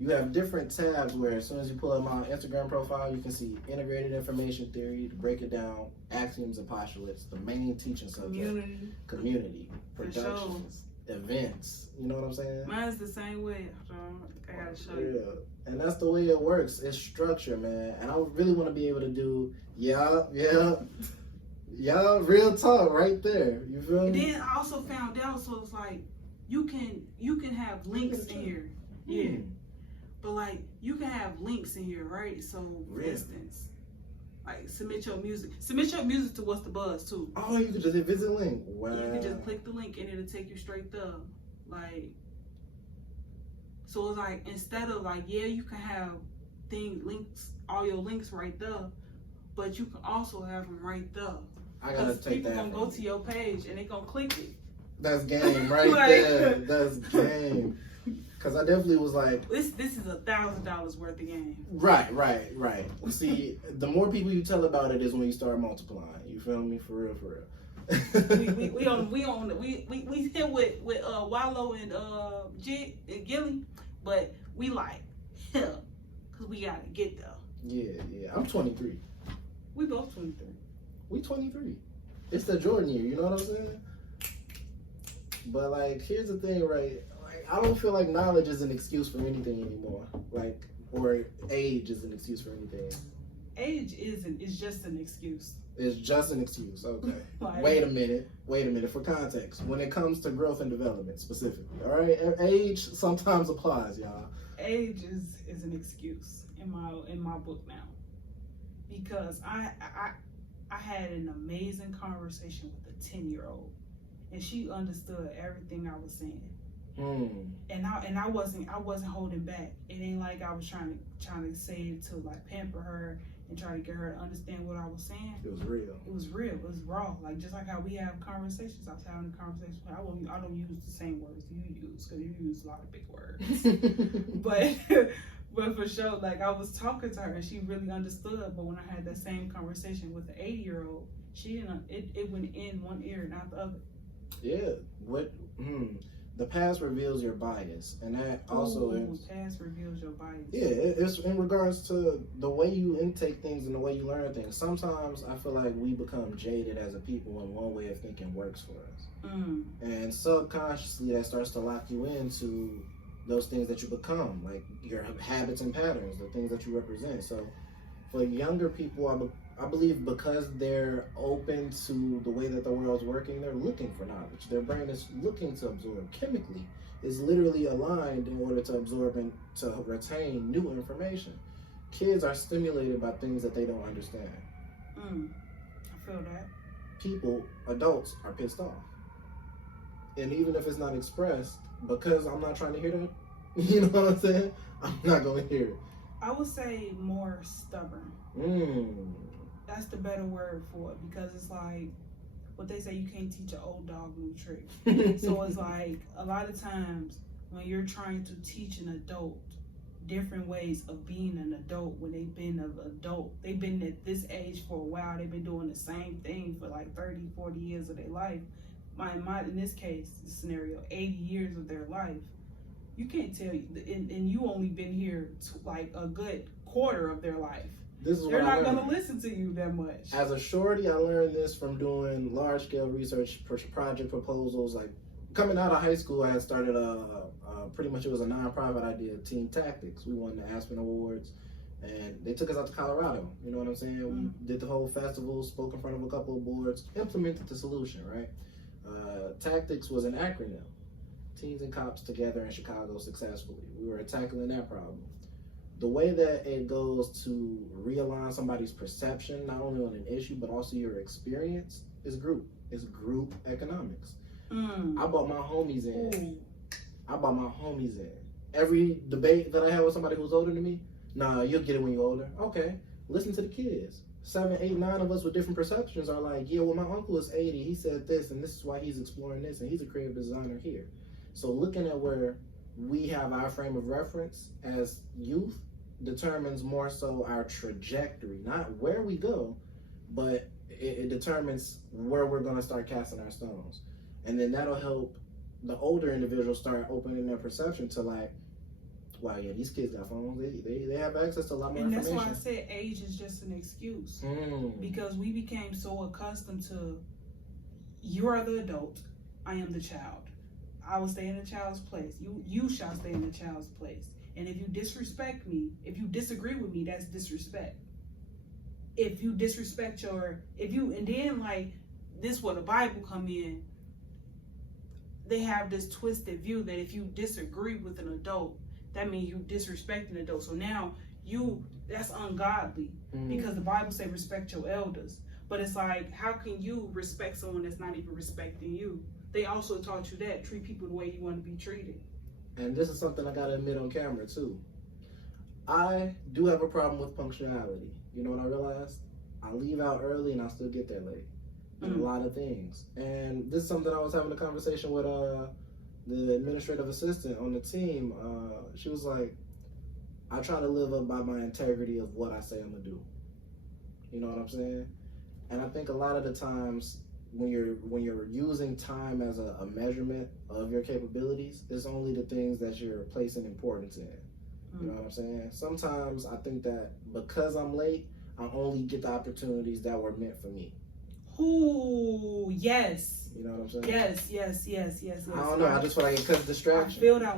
You have different tabs where as soon as you pull up my Instagram profile, you can see integrated information theory, to break it down, axioms and postulates, the main teaching subject, community, productions, events. You know what I'm saying? Mine's the same way. I gotta show you. And that's the way it works. It's structure, man. And I really want to be able to do, yeah, real talk right there. You feel me? And then I also found out, so it's like, you can have links in here. Yeah. But like, you can have links in here, right? So, for instance, like submit your music to What's the Buzz too. Oh, you can just visit link. Wow. You can just click the link and it'll take you straight there. Like, so it's like, instead of like, yeah, you can have links, all your links right there, but you can also have them right there. I gotta take that. People gonna go to your page and they gonna click it. That's game right there. That's game. Cause I definitely was like, this is $1,000 worth of game. Right. See, the more people you tell about it is when you start multiplying. You feel me? For real. we hit with Wallow and Gilly, but we like Because we got to get there. Yeah. I'm 23. We both 23. We 23. It's the Jordan year, you know what I'm saying? But like, here's the thing, right? Like, I don't feel like knowledge is an excuse for anything anymore. Like, or age is an excuse for anything. Age is just an excuse. It's just an excuse. Okay. Like, Wait a minute. For context, when it comes to growth and development specifically, all right, age sometimes applies, y'all. Age is an excuse in my book now, because I had an amazing conversation with a 10-year-old, and she understood everything I was saying. And I wasn't holding back. It ain't like I was trying to say it to like pamper her and try to get her to understand what I was saying. It was real. It was real. It was raw. Like, just like how we have conversations. I was having a conversation. I don't use the same words you use, because you use a lot of big words. but for sure, like, I was talking to her and she really understood. But when I had that same conversation with the 80-year-old, she didn't. It went in one ear and out the other. Yeah. The past reveals your bias, and that also is. Past reveals your bias. Yeah, it's in regards to the way you intake things and the way you learn things. Sometimes I feel like we become jaded as a people when one way of thinking works for us. And subconsciously that starts to lock you into those things that you become, like your habits and patterns, the things that you represent. So for younger people, I believe because they're open to the way that the world's working, they're looking for knowledge. Their brain is looking to absorb chemically. It's literally aligned in order to absorb and to retain new information. Kids are stimulated by things that they don't understand. I feel that. Adults are pissed off. And even if it's not expressed, because I'm not trying to hear that, you know what I'm saying? I'm not going to hear it. I would say more stubborn. That's the better word for it, because it's like what they say, you can't teach an old dog new trick. So it's like a lot of times when you're trying to teach an adult different ways of being an adult, when they've been an adult, they've been at this age for a while, they've been doing the same thing for like 30, 40 years of their life. In this case, scenario, 80 years of their life. You can't tell, and you only been here like a good quarter of their life. They're not going to listen to you that much. As a shorty, I learned this from doing large-scale research project proposals. Like, coming out of high school, I had started pretty much, it was a non-profit idea, Team Tactics. We won the Aspen Awards, and they took us out to Colorado. You know what I'm saying? We did the whole festival, spoke in front of a couple of boards, implemented the solution, right? Tactics was an acronym. Teens and cops together in Chicago successfully. We were tackling that problem. The way that it goes to realign somebody's perception, not only on an issue, but also your experience, is group. It's group economics. I brought my homies in. Every debate that I had with somebody who's older than me, nah, you'll get it when you're older. Okay, listen to the kids. 7, 8, 9 of us with different perceptions are like, yeah, well, my uncle is 80. He said this, and this is why he's exploring this, and he's a creative designer here. So looking at where we have our frame of reference as youth determines more so our trajectory, not where we go, but it determines where we're going to start casting our stones. And then that'll help the older individuals start opening their perception to like, wow, yeah, these kids got phones. They have access to a lot more information. And that's why I said age is just an excuse. Because we became so accustomed to, you are the adult, I am the child. I will stay in the child's place. You shall stay in the child's place. And if you disrespect me, if you disagree with me, that's disrespect. If you disrespect and then like this where the Bible come in, they have this twisted view that if you disagree with an adult, that means you disrespect an adult. So now that's ungodly, because the Bible say respect your elders. But it's like, how can you respect someone that's not even respecting you? They also taught you that, treat people the way you want to be treated. And this is something I gotta admit on camera too. I do have a problem with punctuality. You know what I realized? I leave out early and I still get there late. A lot of things. And this is something I was having a conversation with the administrative assistant on the team. She was like, I try to live up by my integrity of what I say I'm gonna do. You know what I'm saying? And I think a lot of the times when you're using time as a measurement of your capabilities, it's only the things that you're placing importance in. You know what I'm saying? Sometimes I think that because I'm late, I only get the opportunities that were meant for me. Ooh, yes. You know what I'm saying? Yes. I don't know. I just feel like it cuts distraction. I feel that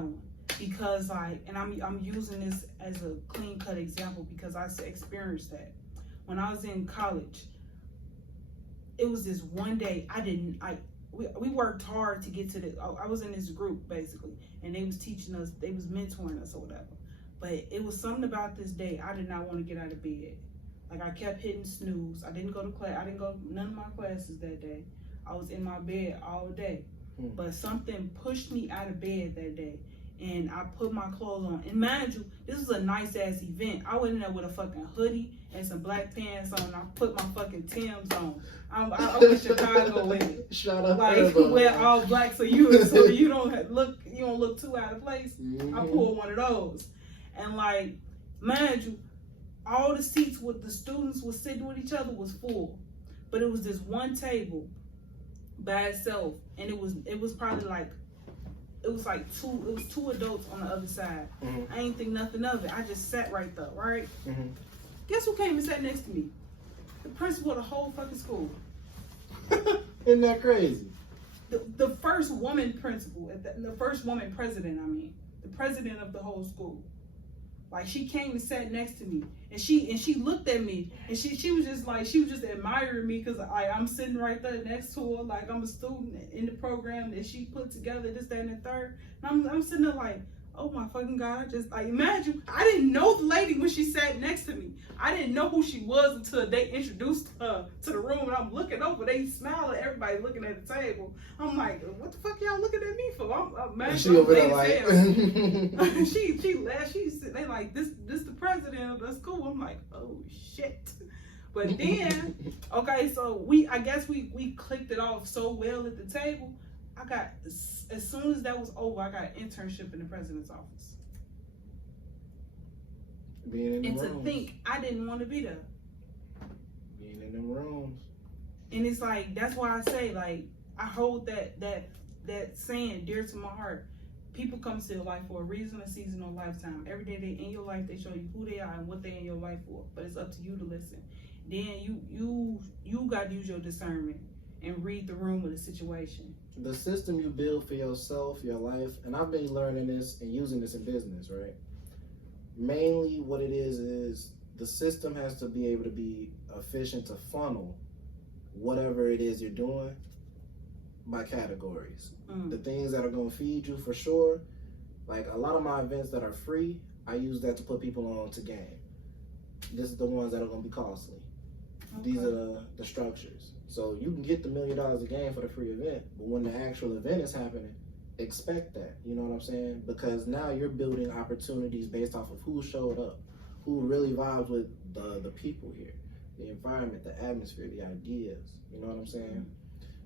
one. Because and I'm using this as a clean cut example because I experienced that. When I was in college, it was this one day we worked hard to get to I was in this group basically, and they was teaching us, they was mentoring us or whatever. But it was something about this day I did not want to get out of bed. Like I kept hitting snooze. I didn't go to class. I didn't go to none of my classes that day. I was in my bed all day. But something pushed me out of bed that day. And I put my clothes on. And mind you, this was a nice ass event. I went in there with a fucking hoodie and some black pants on. I put my fucking Timbs on. I went to Chicago with it. Shut up. Like wear all black so you don't look too out of place. I pulled one of those. And like, mind you, all the seats with the students was sitting with each other was full. But it was this one table by itself, and it was probably like two adults on the other side. I ain't think nothing of it. I just sat right there, right? Guess who came and sat next to me? The principal of the whole fucking school. Isn't that crazy? The first woman principal, the first woman president, the president of the whole school. Like she came and sat next to me, and she looked at me, and she was just admiring me because I'm sitting right there next to her, like I'm a student in the program that she put together, this, that, and the third. And I'm sitting there like, oh my fucking God, I just like imagine I didn't know the lady when she sat next to me. I didn't know who she was until they introduced her to the room, and I'm looking over, they smiling, everybody looking at the table. I'm like, what the fuck y'all looking at me for? I'm mad. She over there like she laughed. They like this the president of the school. I'm like, oh shit. But then okay, so I guess we clicked it off so well at the table. I got, as soon as that was over, I got an internship in the president's office. Being in the rooms. To think I didn't want to be there. Being in them rooms. And it's like, that's why I say, like, I hold that saying dear to my heart. People come to your life for a reason, a season, or a lifetime. Every day they in your life, they show you who they are and what they in your life for. But it's up to you to listen. Then you got to use your discernment and read the room of the situation. The system you build for yourself, your life, and I've been learning this and using this in business, right? Mainly what it is the system has to be able to be efficient to funnel whatever it is you're doing by categories. The things that are going to feed you for sure, like a lot of my events that are free, I use that to put people on to game. This is the ones that are going to be costly. Okay. These are the structures. So you can get the $1 million a game for the free event, but when the actual event is happening, expect that. You know what I'm saying? Because now you're building opportunities based off of who showed up, who really vibes with the people here, the environment, the atmosphere, the ideas. You know what I'm saying?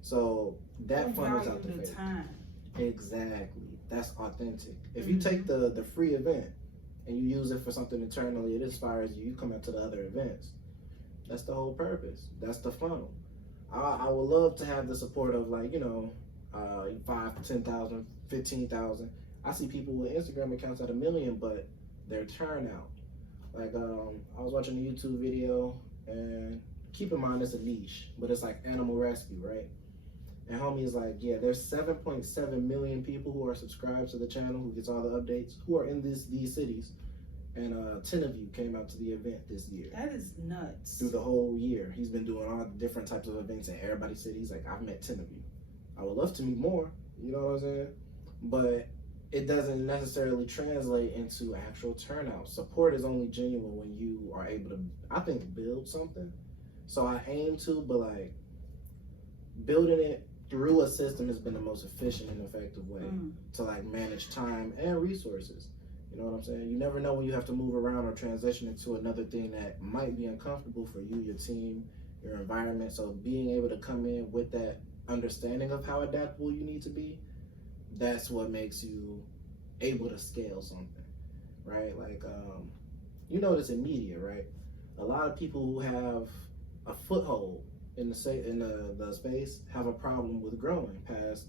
So that funnels out the time. Exactly. That's authentic. If you take the free event and you use it for something internally, it inspires you. You come out to the other events. That's the whole purpose. That's the funnel. I would love to have the support of 5, 10,000, 15,000. I see people with Instagram accounts at 1 million, but their turnout. Like I was watching a YouTube video, and keep in mind it's a niche, but it's like animal rescue, right? And homie is like, yeah, there's 7.7 million people who are subscribed to the channel, who gets all the updates, who are in these cities. And 10 of you came out to the event this year. That is nuts. Through the whole year. He's been doing all different types of events in everybody's city. He's like, I've met 10 of you. I would love to meet more, you know what I'm saying? But it doesn't necessarily translate into actual turnout. Support is only genuine when you are able to, I think, build something. So I aim to, but like, building it through a system has been the most efficient and effective way to like manage time and resources. You know what I'm saying? You never know when you have to move around or transition into another thing that might be uncomfortable for you, your team, your environment. So being able to come in with that understanding of how adaptable you need to be, that's what makes you able to scale something, right? Like, you notice in media, right? A lot of people who have a foothold in the space have a problem with growing past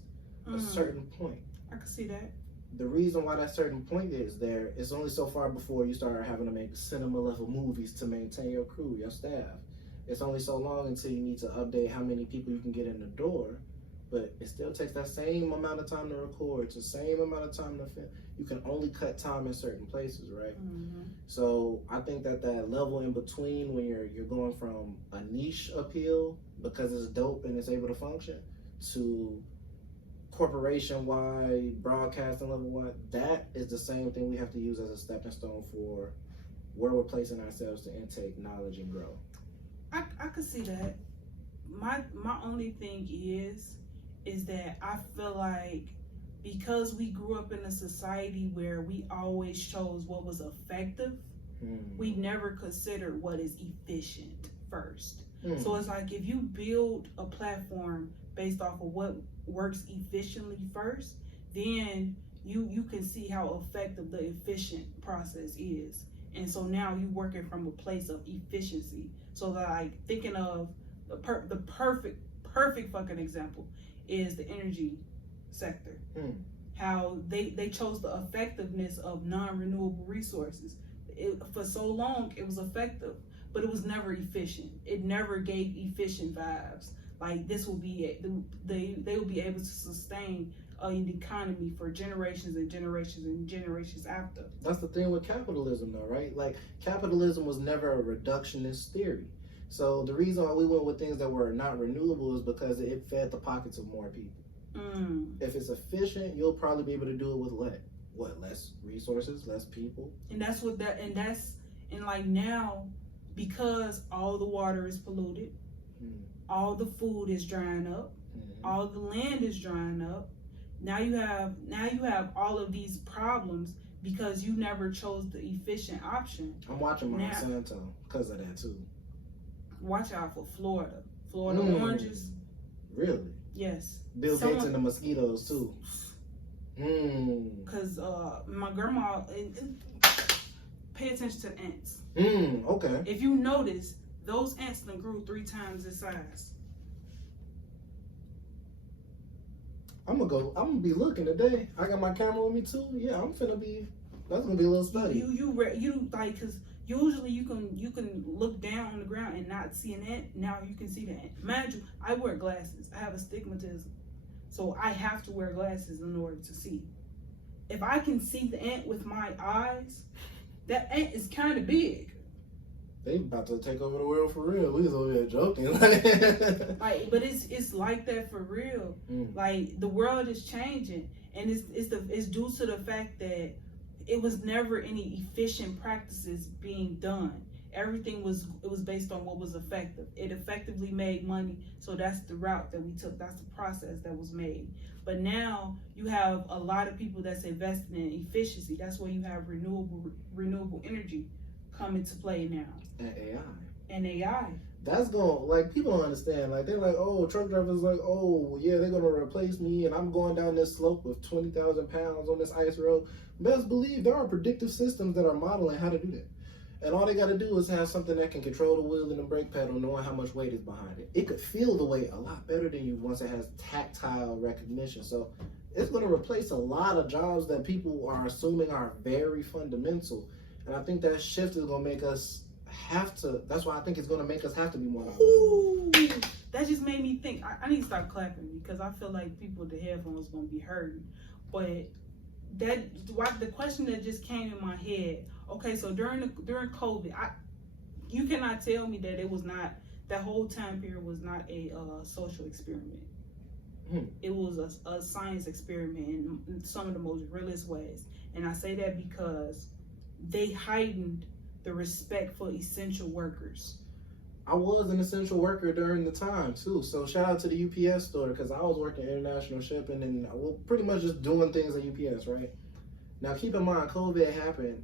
a certain point. I can see that. the reason why that certain point is there is only so far before you start having to make cinema level movies to maintain your crew, your staff. It's only so long until you need to update how many people you can get in the door. But it still takes that same amount of time to record, the same amount of time to film. You can only cut time in certain places, right? Mm-hmm. So I think that level in between when you're going from a niche appeal because it's dope and it's able to function to corporation-wide, broadcasting level-wide, that is the same thing we have to use as a stepping stone for where we're placing ourselves to intake knowledge and grow. I could see that. My only thing is that I feel like because we grew up in a society where we always chose what was effective, we never considered what is efficient first. So it's like if you build a platform based off of what works efficiently first, then you can see how effective the efficient process is. And so now you're working from a place of efficiency. So like thinking of the perfect fucking example is the energy sector. How they chose the effectiveness of non-renewable resources. For so long it was effective, but it was never efficient. It never gave efficient vibes. Like this will be they will be able to sustain an economy for generations and generations and generations after. That's the thing with capitalism though, right? Like capitalism was never a reductionist theory. So the reason why we went with things that were not renewable is because it fed the pockets of more people. If it's efficient, you'll probably be able to do it with less resources, less people. And like now, because all the water is polluted, all the food is drying up, all the land is drying up. Now you have all of these problems because you never chose the efficient option. I'm watching Monsanto because of that too. Watch out for Florida oranges. Really? Yes. Bill Gates and the mosquitoes too. Because my grandma, pay attention to the ants. Okay. If you notice, those ants done grew 3 times in size. I'm gonna be looking today. I got my camera with me too. Yeah, that's gonna be a little study. You like, cause usually you can look down on the ground and not see an ant. Now you can see the ant. Mind you, I wear glasses. I have astigmatism, so I have to wear glasses in order to see. If I can see the ant with my eyes, that ant is kind of big. They about to take over the world for real. We was over there joking. Like, but it's like that for real. Like the world is changing, and it's due to the fact that it was never any efficient practices being done. Everything was based on what was effective. It effectively made money, so that's the route that we took. That's the process that was made. But now you have a lot of people that's investing in efficiency. That's where you have renewable energy come into play now. And AI. That's going, like, people don't understand. Like, they're like, oh, truck drivers like, oh, yeah, they're going to replace me, and I'm going down this slope with 20,000 pounds on this ice road. Best believe there are predictive systems that are modeling how to do that. And all they got to do is have something that can control the wheel and the brake pedal, knowing how much weight is behind it. It could feel the weight a lot better than you once it has tactile recognition. So it's going to replace a lot of jobs that people are assuming are very fundamental. And I think that shift is going to make us that's why I think it's going to make us have to be more. Ooh, that just made me think. I need to stop clapping because I feel like people with the headphones going to be hurting. But the question that just came in my head. Okay, so during COVID, you cannot tell me that it was not, that whole time period was not a social experiment. It was a science experiment in some of the most realist ways. And I say that because they heightened the respect for essential workers. I was an essential worker during the time too. So shout out to the UPS store because I was working international shipping and pretty much just doing things at UPS, right? Now keep in mind, COVID happened.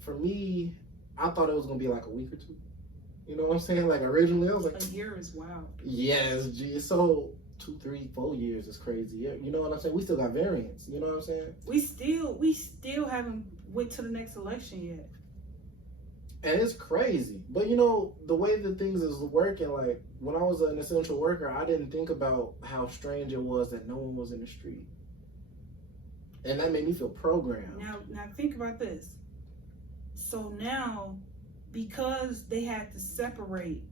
For me, I thought it was gonna be like a week or two. You know what I'm saying? Like originally, I was like, a year is wild. Yes, gee. So 2, 3, 4 years is crazy. You know what I'm saying? We still got variants. You know what I'm saying? We still haven't went to the next election yet. And it's crazy. But you know, the way that things is working, like when I was an essential worker, I didn't think about how strange it was that no one was in the street. And that made me feel programmed. Now think about this. So now, because they had to separate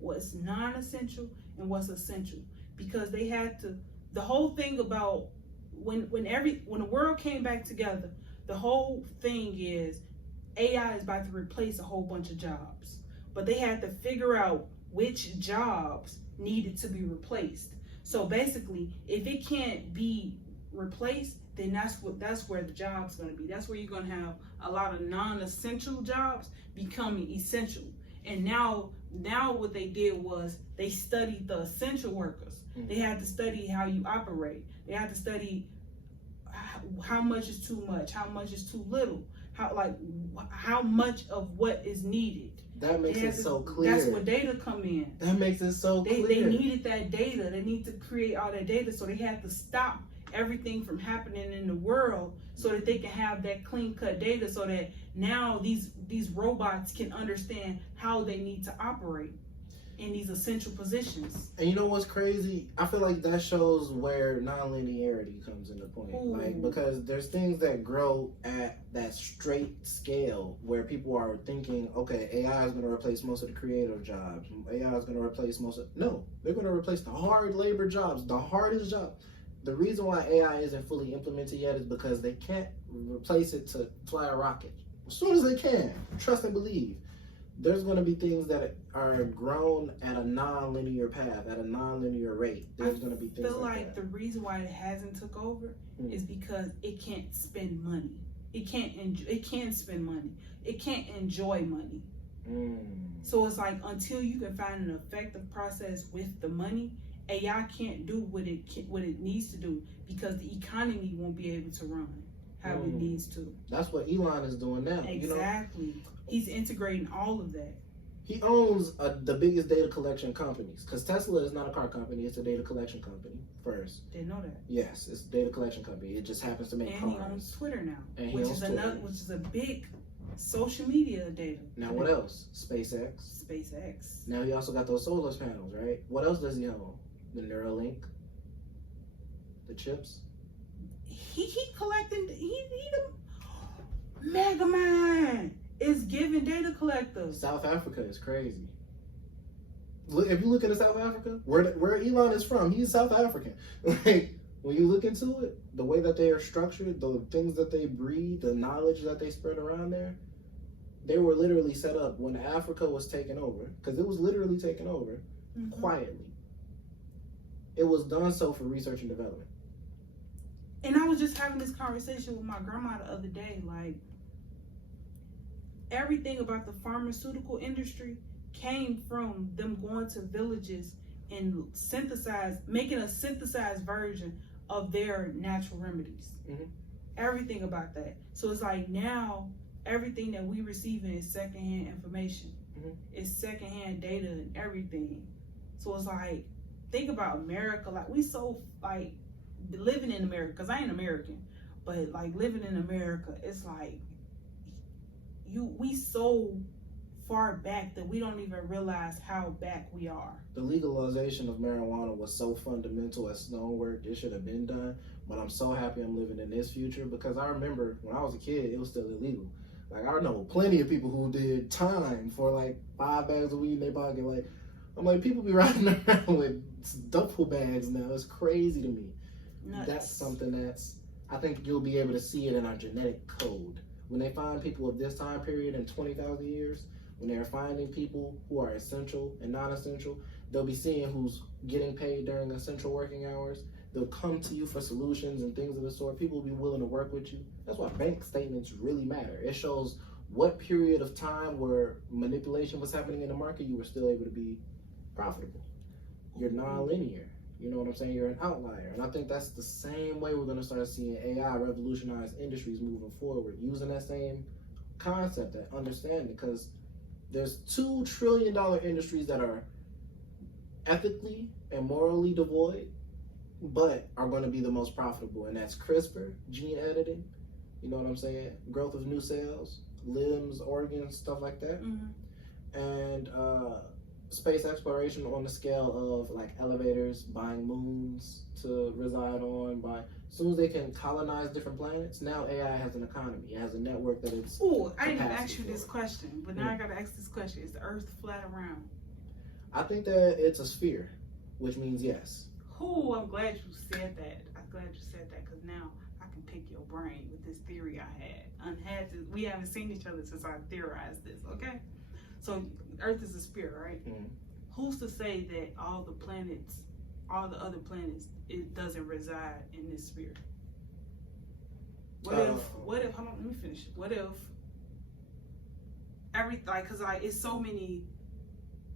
what's non-essential and what's essential, because they had to. The whole thing about when the world came back together, the whole thing is AI is about to replace a whole bunch of jobs, but they had to figure out which jobs needed to be replaced. So basically, if it can't be replaced, then that's where the job's going to be. That's where you're going to have a lot of non-essential jobs becoming essential. And now what they did was they studied the essential workers. They had to study how you operate. They had to study how much is too much, how much is too little, how much of what is needed. That makes it so clear. That's where data come in. That makes it so clear. They needed that data. They need to create all that data, so they had to stop everything from happening in the world so that they can have that clean cut data, so that now these robots can understand how they need to operate in these essential positions. And you know what's crazy? I feel like that shows where non-linearity comes into point. Ooh. Like, because there's things that grow at that straight scale where people are thinking, okay, AI is going to replace most of the creative jobs. AI is going to replace no, they're going to replace the hard labor jobs, the hardest jobs. The reason why AI isn't fully implemented yet is because they can't replace it to fly a rocket. As soon as they can, trust and believe, there's going to be things that are grown at a non-linear path, at a non-linear rate. There's going to be things I feel like that. The reason why it hasn't took over is because it can't spend money. It can't spend money. It can't enjoy money. So it's like, until you can find an effective process with the money, AI can't do what it needs to do, because the economy won't be able to run how it needs to. That's what Elon is doing now. Exactly. You know? He's integrating all of that. He owns the biggest data collection companies, because Tesla is not a car company; it's a data collection company first. Didn't know that. Yes, it's a data collection company. It just happens to make cars. And he owns Twitter now, and which is a big social media data. Now what else? SpaceX. Now he also got those solar panels, right? What else does he own? The Neuralink, the chips. He collecting. He the MaybeMaybelline is giving data collectors. South Africa is crazy. Look, if you look into South Africa, where Elon is from, he's South African. Like, when you look into it, the way that they are structured, the things that they breed, the knowledge that they spread around there, they were literally set up when Africa was taken over, because it was literally taken over quietly. It was done so for research and development. And I was just having this conversation with my grandma the other day, like, everything about the pharmaceutical industry came from them going to villages and making a synthesized version of their natural remedies. Everything about that. So it's like, now everything that we receiving is secondhand information. It's secondhand data and everything. So it's like, think about America. Like, we so, like, living in America, because I ain't American, but like living in America, it's like we so far back that we don't even realize how back we are. The legalization of marijuana was so fundamental as stonework. It should have been done, but I'm so happy I'm living in this future, because I remember when I was a kid, it was still illegal. Like, I know plenty of people who did time for like 5 bags of weed in their pocket. Like, I'm like, people be riding around with duffel bags now. It's crazy to me. Nuts. That's something I think you'll be able to see it in our genetic code. When they find people of this time period in 20,000 years, when they're finding people who are essential and non-essential, they'll be seeing who's getting paid during essential working hours. They'll come to you for solutions and things of the sort. People will be willing to work with you. That's why bank statements really matter. It shows what period of time where manipulation was happening in the market, you were still able to be profitable. You're non-linear. You know what I'm saying? You're an outlier. And I think that's the same way we're going to start seeing AI revolutionize industries moving forward, using that same concept, that understanding, because there's $2 trillion industries that are ethically and morally devoid, but are going to be the most profitable. And that's CRISPR, gene editing, you know what I'm saying? Growth of new cells, limbs, organs, stuff like that. And space exploration on the scale of like elevators, buying moons to reside on, by As soon as they can colonize different planets, now AI has an economy. It has a network that it's. Oh, I didn't even ask you this question, but now I gotta ask this question: is the Earth flat or round? I think that it's a sphere, which means yes. Oh, I'm glad you said that. I'm glad you said that because now I can pick your brain with this theory I had. We haven't seen each other since I theorized this. Okay, so Earth is a sphere, right? Mm-hmm. Who's to say that all the other planets, it doesn't reside in this sphere? What if, hold on, let me finish. What if it's so many,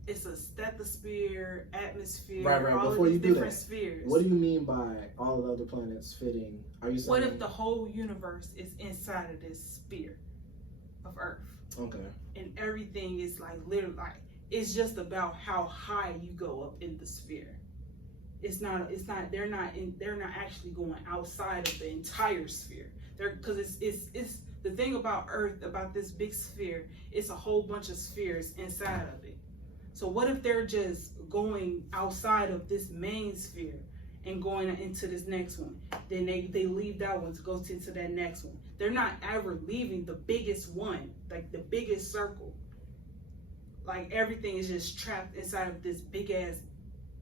it's a stratosphere, atmosphere, right. all Before of these you do different that, spheres. what do you mean by all the other planets fitting? Are you saying? What if the whole universe is inside of this sphere of Earth? Okay. And everything is like literally it's just about how high you go up in the sphere. They're not actually going outside of the entire sphere. Because it's the thing about Earth, about this big sphere, it's a whole bunch of spheres inside of it. So what if they're just going outside of this main sphere and going into this next one? Then they leave that one to go into that next one. They're not ever leaving the biggest one, like the biggest circle. Like everything is just trapped inside of this big ass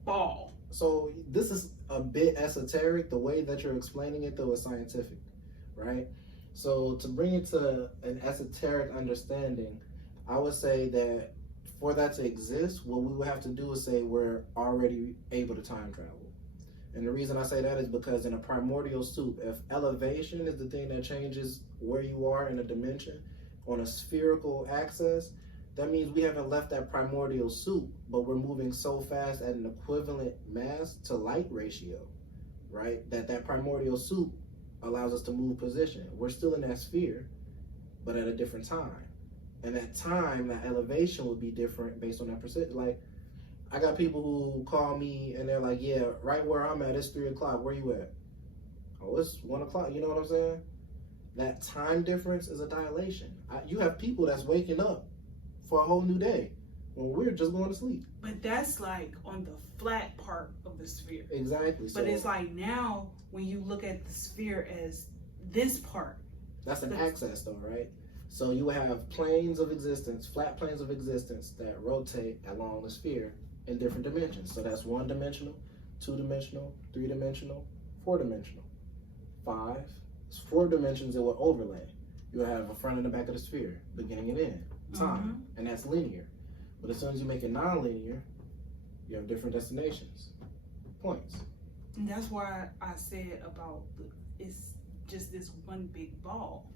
ball. So this is a bit esoteric. The way that you're explaining it though is scientific, right? So to bring it to an esoteric understanding, I would say that for that to exist, what we would have to do is say we're already able to time travel. And the reason I say that is because in a primordial soup, if elevation is the thing that changes where you are in a dimension on a spherical axis, that means we haven't left that primordial soup, but we're moving so fast at an equivalent mass to light ratio, right? That primordial soup allows us to move position. We're still in that sphere, but at a different time. And that time, that elevation would be different based on that precision. Like, I got people who call me and they're like, yeah, right where I'm at, it's 3 o'clock. Where you at? Oh, it's 1 o'clock. You know what I'm saying? That time difference is a dilation. You have people that's waking up for a whole new day when we're just going to sleep. But that's like on the flat part of the sphere. Exactly. But it's like now when you look at the sphere as this part. That's an axis though, right? So you have planes of existence, flat planes of existence that rotate along the sphere in different dimensions. So that's 1-dimensional, 2-dimensional, 3-dimensional, 4-dimensional. 5. It's 4 dimensions that will overlay. You have a front and the back of the sphere, beginning and end, time, and that's linear. But as soon as you make it non-linear, you have different destinations, points. And that's why I said about it's just this one big ball.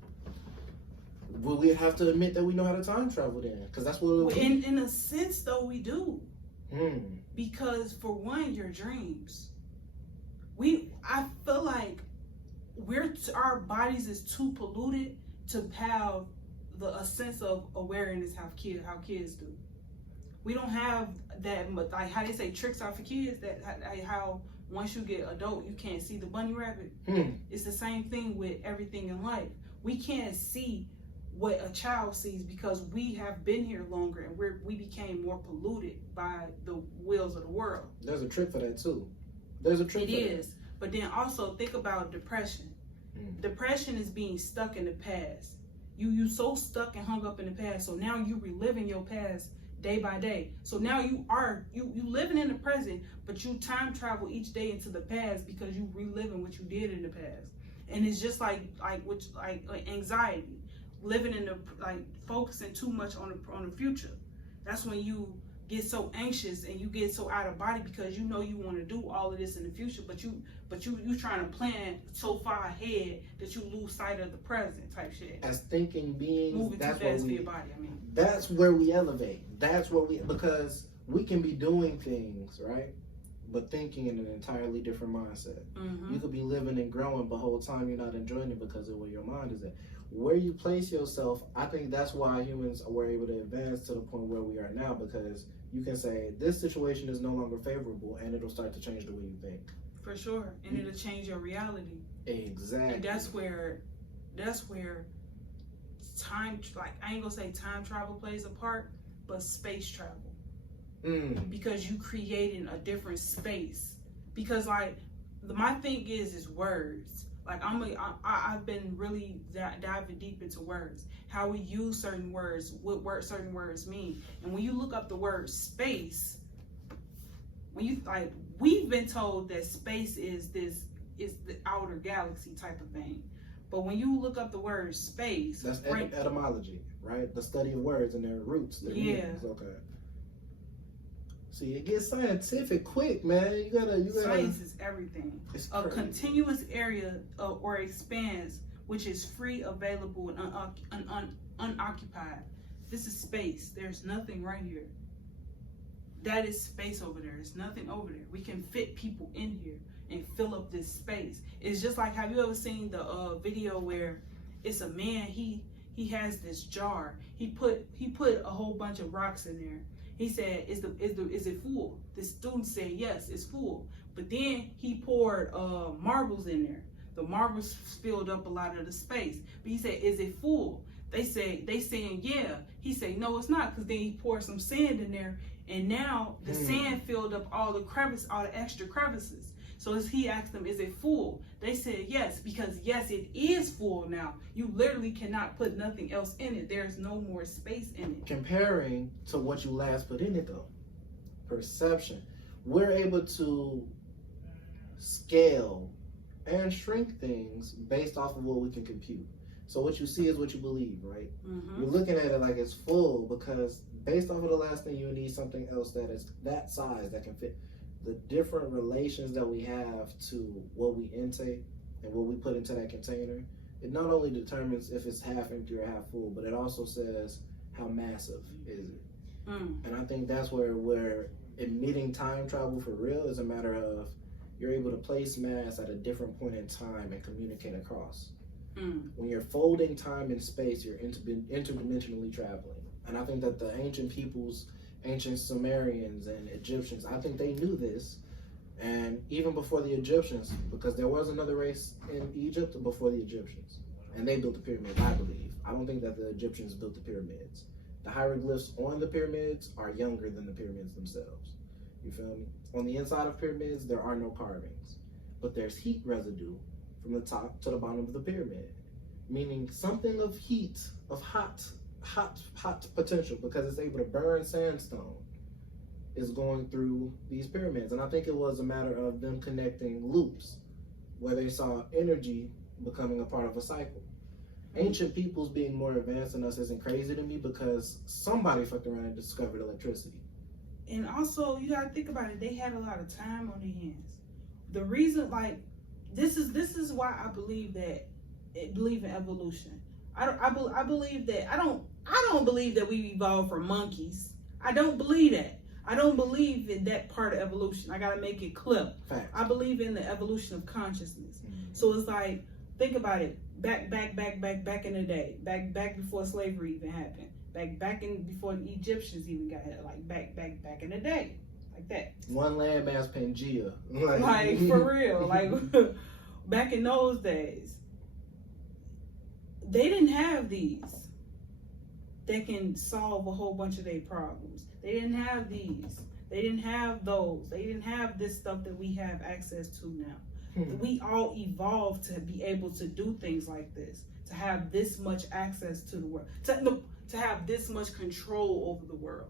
Well, we have to admit that we know how to time travel then, because that's what. In a sense, though, we do. Because for one, your dreams. I feel like our bodies is too polluted to have a sense of awareness how kids do. We don't have that much, like how they say tricks are for kids, that how once you get adult you can't see the bunny rabbit. It's the same thing with everything in life. We can't see what a child sees because we have been here longer and we became more polluted by the wheels of the world. There's a trick for that too. There's a trick for that. It is. But then also think about depression. Depression is being stuck in the past. You so stuck and hung up in the past, so now you reliving your past day by day. So now you living in the present, but you time travel each day into the past because you reliving what you did in the past. And it's just like anxiety, living in the focusing too much on the future. That's when you get so anxious and you get so out of body because you know you want to do all of this in the future, but you trying to plan so far ahead that you lose sight of the present type shit. As thinking beings, moving too fast for your body. That's where we elevate. That's where because we can be doing things, right? But thinking in an entirely different mindset. You could be living and growing, but the whole time you're not enjoying it because of where your mind is at. Where you place yourself, I think that's why humans were able to advance to the point where we are now, because you can say this situation is no longer favorable and it'll start to change the way you think. For sure. And it'll change your reality. Exactly. And that's where time, I ain't gonna say time travel plays a part, but space travel. Because you creating a different space. Because my thing is words. Like I've been really diving deep into words, how we use certain words, what certain words mean. And when you look up the word space, when you like, we've been told that space is the outer galaxy type of thing. But when you look up the word space, that's etymology, right? The study of words and their roots, their meanings. Okay. See, it gets scientific quick, man. You gotta. Space is everything. A continuous area or expanse which is free, available, and unoccupied. This is space. There's nothing right here. That is space over there. There's nothing over there. We can fit people in here and fill up this space. It's just like, have you ever seen the video where it's a man? He has this jar. He put a whole bunch of rocks in there. He said, is it full? The student said, yes, it's full. But then he poured marbles in there. The marbles filled up a lot of the space. But he said, is it full? They saying, yeah. He said, no, it's not, because then he poured some sand in there, and now the sand filled up all the extra crevices. So as he asked them, is it full? They said yes, because yes, it is full now. You literally cannot put nothing else in it. There's no more space in it. Comparing to what you last put in it though, perception. We're able to scale and shrink things based off of what we can compute. So what you see is what you believe, right? Mm-hmm. You're looking at it like it's full because based off of the last thing, you need something else that is that size that can fit. The different relations that we have to what we intake and what we put into that container, it not only determines if it's half empty or half full, but it also says how massive is it. And I think that's where admitting time travel for real is a matter of you're able to place mass at a different point in time and communicate across. When you're folding time and space, you're interdimensionally traveling. And I think that the ancient peoples, ancient Sumerians and Egyptians, I think they knew this, and even before the Egyptians, because there was another race in Egypt before the Egyptians, and they built the pyramids, I believe. I don't think that the Egyptians built the pyramids. The hieroglyphs on the pyramids are younger than the pyramids themselves. You feel me? On the inside of pyramids, there are no carvings, but there's heat residue from the top to the bottom of the pyramid, meaning something of heat, of hot potential, because it's able to burn sandstone, is going through these pyramids. And I think it was a matter of them connecting loops where they saw energy becoming a part of a cycle. Ancient peoples being more advanced than us isn't crazy to me because somebody fucked around and discovered electricity. And also, you gotta think about it, they had a lot of time on their hands. The reason, like, this is why I believe in evolution. I believe that I don't believe that we evolved from monkeys. I don't believe that. I don't believe in that part of evolution. I gotta make it clear. Fact. I believe in the evolution of consciousness. So it's like, think about it. Back in the day. Back before slavery even happened. Before the Egyptians even got here. Like back in the day. Like that. One landmass Pangea. Like for real. Like back in those days. They didn't have these that can solve a whole bunch of their problems. They didn't have these. They didn't have those. They didn't have this stuff that we have access to now. We all evolved to be able to do things like this, to have this much access to the world, to have this much control over the world.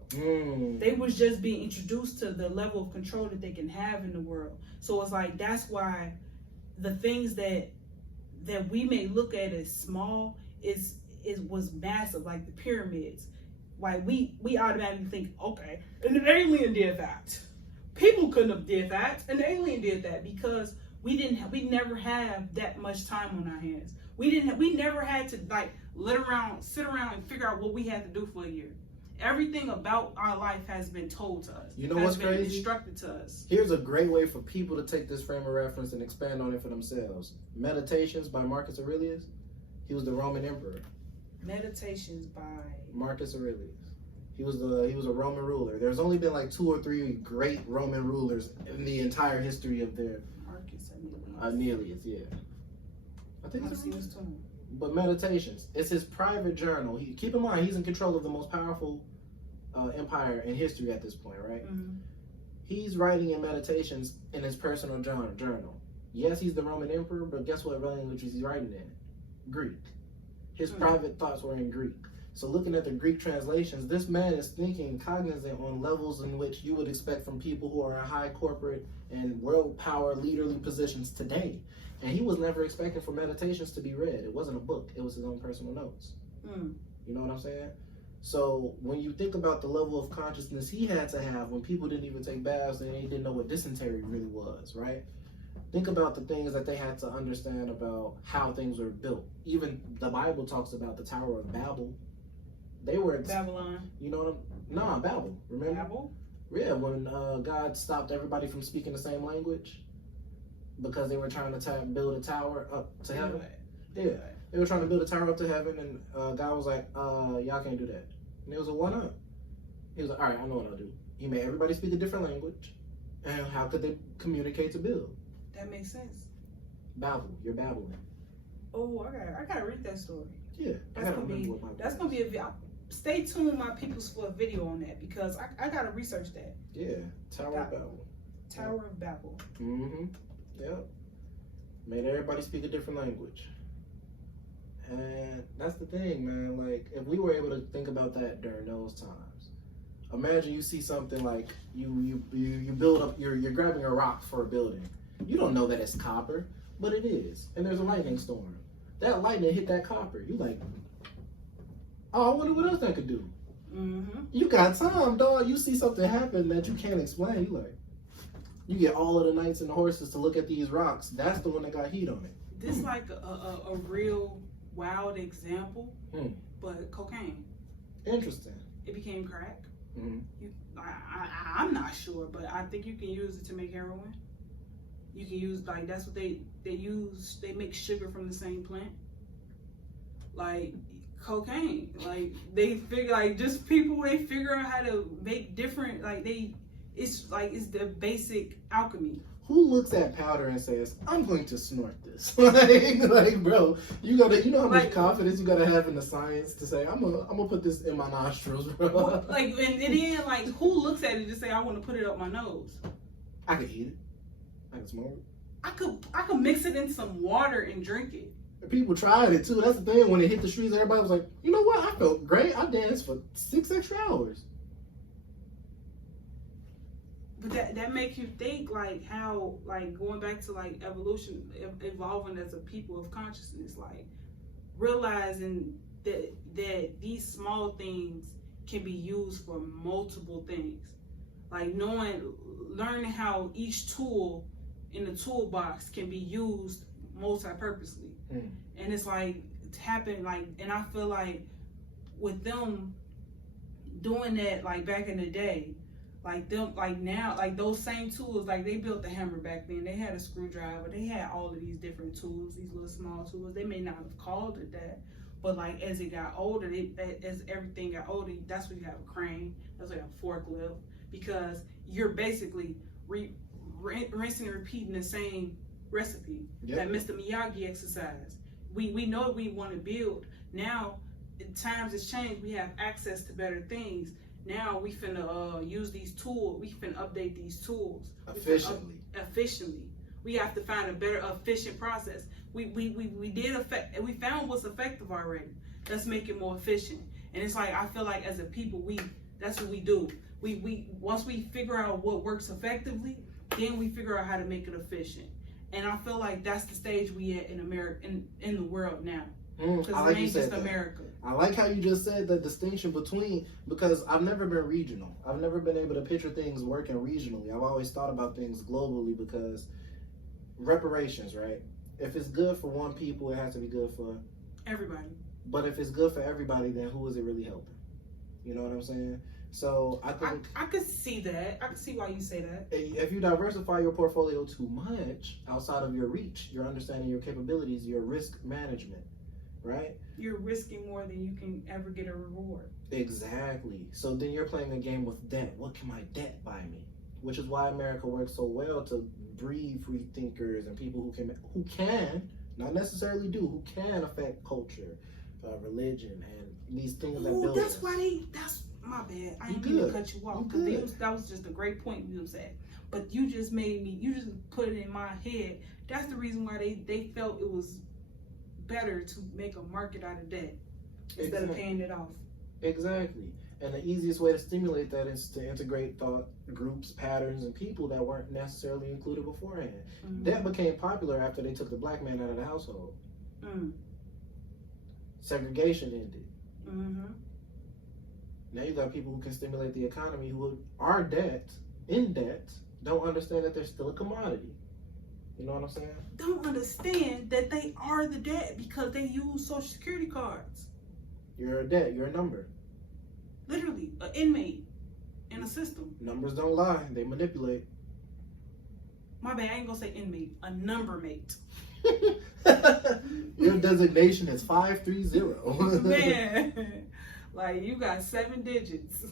They was just being introduced to the level of control that they can have in the world. So it's like, that's why the things that we may look at as small was massive, like the pyramids. Like we automatically think, okay, and an alien did that. People couldn't have did that. An alien did that because we never have that much time on our hands. We never had to like sit around and figure out what we had to do for a year. Everything about our life has been told to us. You know what's crazy? Been instructed to us. Here's a great way for people to take this frame of reference and expand on it for themselves. Meditations by Marcus Aurelius. He was the Roman emperor. Meditations by Marcus Aurelius. He was a Roman ruler. There's only been like 2 or 3 great Roman rulers in the entire history of their Marcus Aurelius, yeah. I think it's his tomb. But Meditations, it's his private journal. Keep in mind, he's in control of the most powerful empire in history at this point, right? He's writing in Meditations in his personal journal. Yes, he's the Roman emperor, but guess what language is he writing in? Greek. His private thoughts were in Greek. So looking at the Greek translations, this man is thinking cognizant on levels in which you would expect from people who are in high corporate and world power leaderly positions today. And he was never expecting for meditations to be read. It wasn't a book. It was his own personal notes. You know what I'm saying? So when you think about the level of consciousness he had to have when people didn't even take baths and they didn't know what dysentery really was, right? Think about the things that they had to understand about how things were built. Even the Bible talks about the Tower of Babel. They were Babylon. You know what I'm? Babel. Remember? Babel? Yeah, when God stopped everybody from speaking the same language because they were trying to build a tower up to heaven. Yeah, they were trying to build a tower up to heaven, and God was like, y'all can't do that. And it was a one-up. He was like, all right, I know what I'll do. He made everybody speak a different language, and how could they communicate to build? That makes sense. Babel, you're babbling. Oh, I gotta read that story. Yeah, that's gonna be a. Stay tuned, my peoples, for a video on that because I gotta research that. Yeah, Tower of Babel. Tower of Babel. Yep. Made everybody speak a different language. And that's the thing, man. Like, if we were able to think about that during those times, imagine you see something like you build up. You're grabbing a rock for a building. You don't know that it's copper, but it is. And there's a lightning storm. That lightning hit that copper. You like, oh, I wonder what else I could do. You got time, dog. You see something happen that you can't explain. You like, you get all of the knights and the horses to look at these rocks. That's the one that got heat on it. This like a real wild example, but cocaine. Interesting. It became crack. I'm not sure, but I think you can use it to make heroin. You can use, like, that's what they use. They make sugar from the same plant. Like cocaine. Like they figure, like, just people, they figure out how to make different, like it's the basic alchemy. Who looks at powder and says, I'm going to snort this? like, bro, you know how much confidence you gotta have in the science to say, I'm gonna put this in my nostrils, bro. Well, like, and then, like, who looks at it and say, I want to put it up my nose? I could eat it. I could smoke it. I could mix it in some water and drink it. People tried it too. That's the thing. When it hit the streets, everybody was like, you know what? I felt great. I danced for 6 extra hours. But that makes you think, like, how, like, going back to, like, evolution, evolving as a people of consciousness, like, realizing that these small things can be used for multiple things. Like, learning how each tool in the toolbox can be used multi-purposely. And it's like, it's happened, like, and I feel like with them doing that, like, back in the day, like them, like now, like those same tools, like they built the hammer back then. They had a screwdriver. They had all of these different tools, these little small tools. They may not have called it that, but like as it got older, as everything got older, that's when you have a crane. That's when you have a forklift, because you're basically rinsing and repeating the same recipe that Mr. Miyagi exercised. We know what we want to build. Now, times has changed. We have access to better things. Now we finna use these tools. We finna update these tools efficiently. We have to find a better, efficient process. We found what's effective already. Let's make it more efficient. And it's like, I feel like as a people, that's what we do. We once we figure out what works effectively, then we figure out how to make it efficient. And I feel like that's the stage we at in America, in the world now. Because it ain't just America. I like how you just said the distinction between, because I've never been regional. I've never been able to picture things working regionally. I've always thought about things globally, because reparations, right? If it's good for one people, it has to be good for everybody. But if it's good for everybody, then who is it really helping? You know what I'm saying? So I think I could see that. I could see why you say that. If you diversify your portfolio too much outside of your reach, your understanding, your capabilities, your risk management, right? You're risking more than you can ever get a reward. Exactly. So then you're playing a game with debt. What can my debt buy me? Which is why America works so well to breed free thinkers and people who can, not necessarily do, who can affect culture, religion, and these things that build that's us. That's my bad. I didn't mean to cut you off, because that was just a great point you said. But you just put it in my head That's the reason why they felt it was better to make a market out of debt instead of paying it off. Exactly. And the easiest way to stimulate that is to integrate thought groups, patterns, and people that weren't necessarily included beforehand. That became popular after they took the black man out of the household. Segregation ended. Now you got people who can stimulate the economy who are in debt, don't understand that they're still a commodity. You know what I'm saying? Don't understand that they are the debt because they use social security cards. You're a debt, you're a number. Literally, an inmate in a system. Numbers don't lie, they manipulate. My bad, I ain't gonna say inmate, a number mate. Your designation is 530. Man, like you got 7 digits.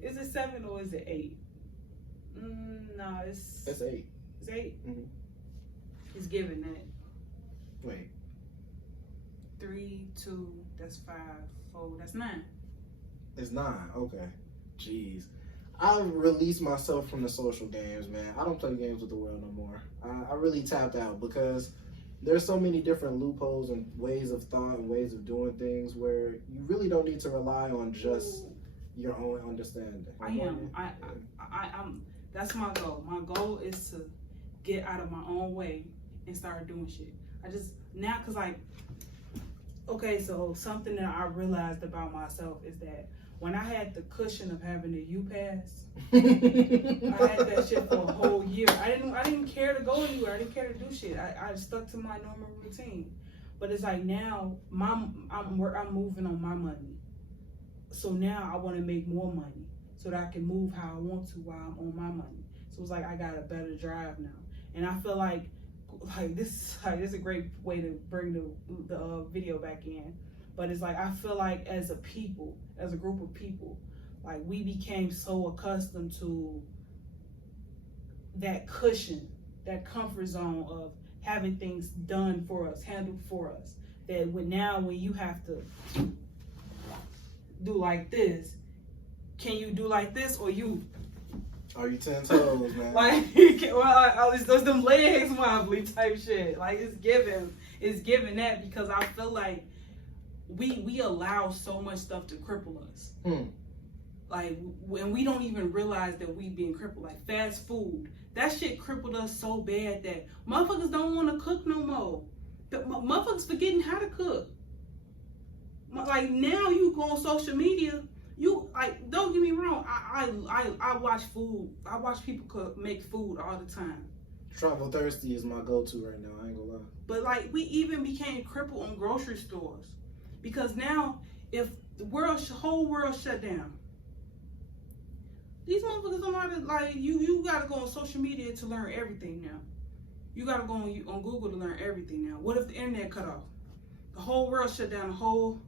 Is it 7 or is it 8? No, it's 8. It's 8. Mm-hmm. It's given that. Wait. 3, 2, that's 5, 4, that's 9. It's 9, okay. Jeez. I released myself from the social games, man. I don't play games with the world no more. I really tapped out because there's so many different loopholes and ways of thought and ways of doing things where you really don't need to rely on just your own understanding. I'm that's my goal. My goal is to get out of my own way and start doing shit. Cause like, okay, so something that I realized about myself is that when I had the cushion of having a U-Pass, I had that shit for a whole year. I didn't care to go anywhere. I didn't care to do shit. I stuck to my normal routine. But it's like now, I'm moving on my money. So now I want to make more money so that I can move how I want to while I'm on my money. So it's like I got a better drive now, and I feel like this is a great way to bring the video back in. But it's like I feel like as a group of people, like we became so accustomed to that cushion, that comfort zone of having things done for us, handled for us, that when you have to do like this, can you do like this or you? Are you 10 toes, man? Like, well, those them legs wobbly type shit. Like it's given that because I feel like we allow so much stuff to cripple us. Like when we don't even realize that we being crippled. Like fast food, that shit crippled us so bad that motherfuckers don't want to cook no more. Motherfuckers forgetting how to cook. Like now you go on social media, you like don't get me wrong. I watch food. I watch people make food all the time. Travel thirsty is my go-to right now. I ain't gonna lie. But like we even became crippled on grocery stores because now if the whole world shut down, these motherfuckers don't know how to, like you gotta go on social media to learn everything now. You gotta go on Google to learn everything now. What if the internet cut off? The whole world shut down. The whole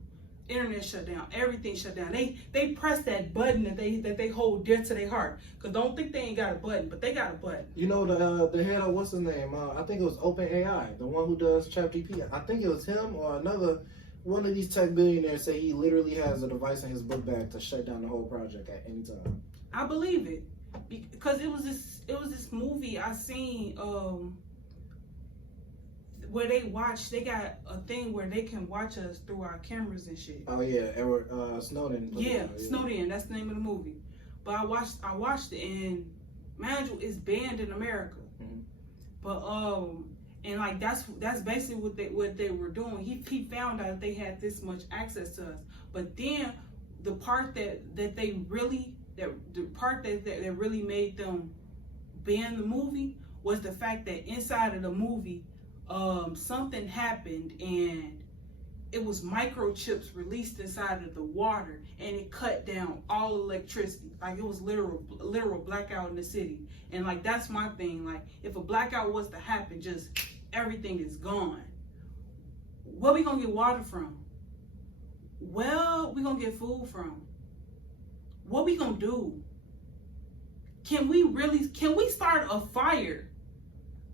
internet shut down. Everything shut down. They press that button that they hold dear to their heart. Cause don't think they ain't got a button, but they got a button. You know the head of what's his name? I think it was OpenAI, the one who does ChatGPT. I think it was him or another one of these tech billionaires say he literally has a device in his book bag to shut down the whole project at any time. I believe it because it was this movie I seen where they got a thing where they can watch us through our cameras and shit. Oh yeah, Edward Snowden. Yeah, Snowden. That's the name of the movie. But I watched it and mind you, it's banned in America. Mm-hmm. But and like that's basically what they were doing. He found out they had this much access to us. But then the part that really made them ban the movie was the fact that inside of the movie something happened and it was microchips released inside of the water and it cut down all electricity. Like it was literal blackout in the city. And like that's my thing. Like if a blackout was to happen, just everything is gone. Where we gonna get water from? Well, we gonna get food from. What we gonna do? Can we start a fire?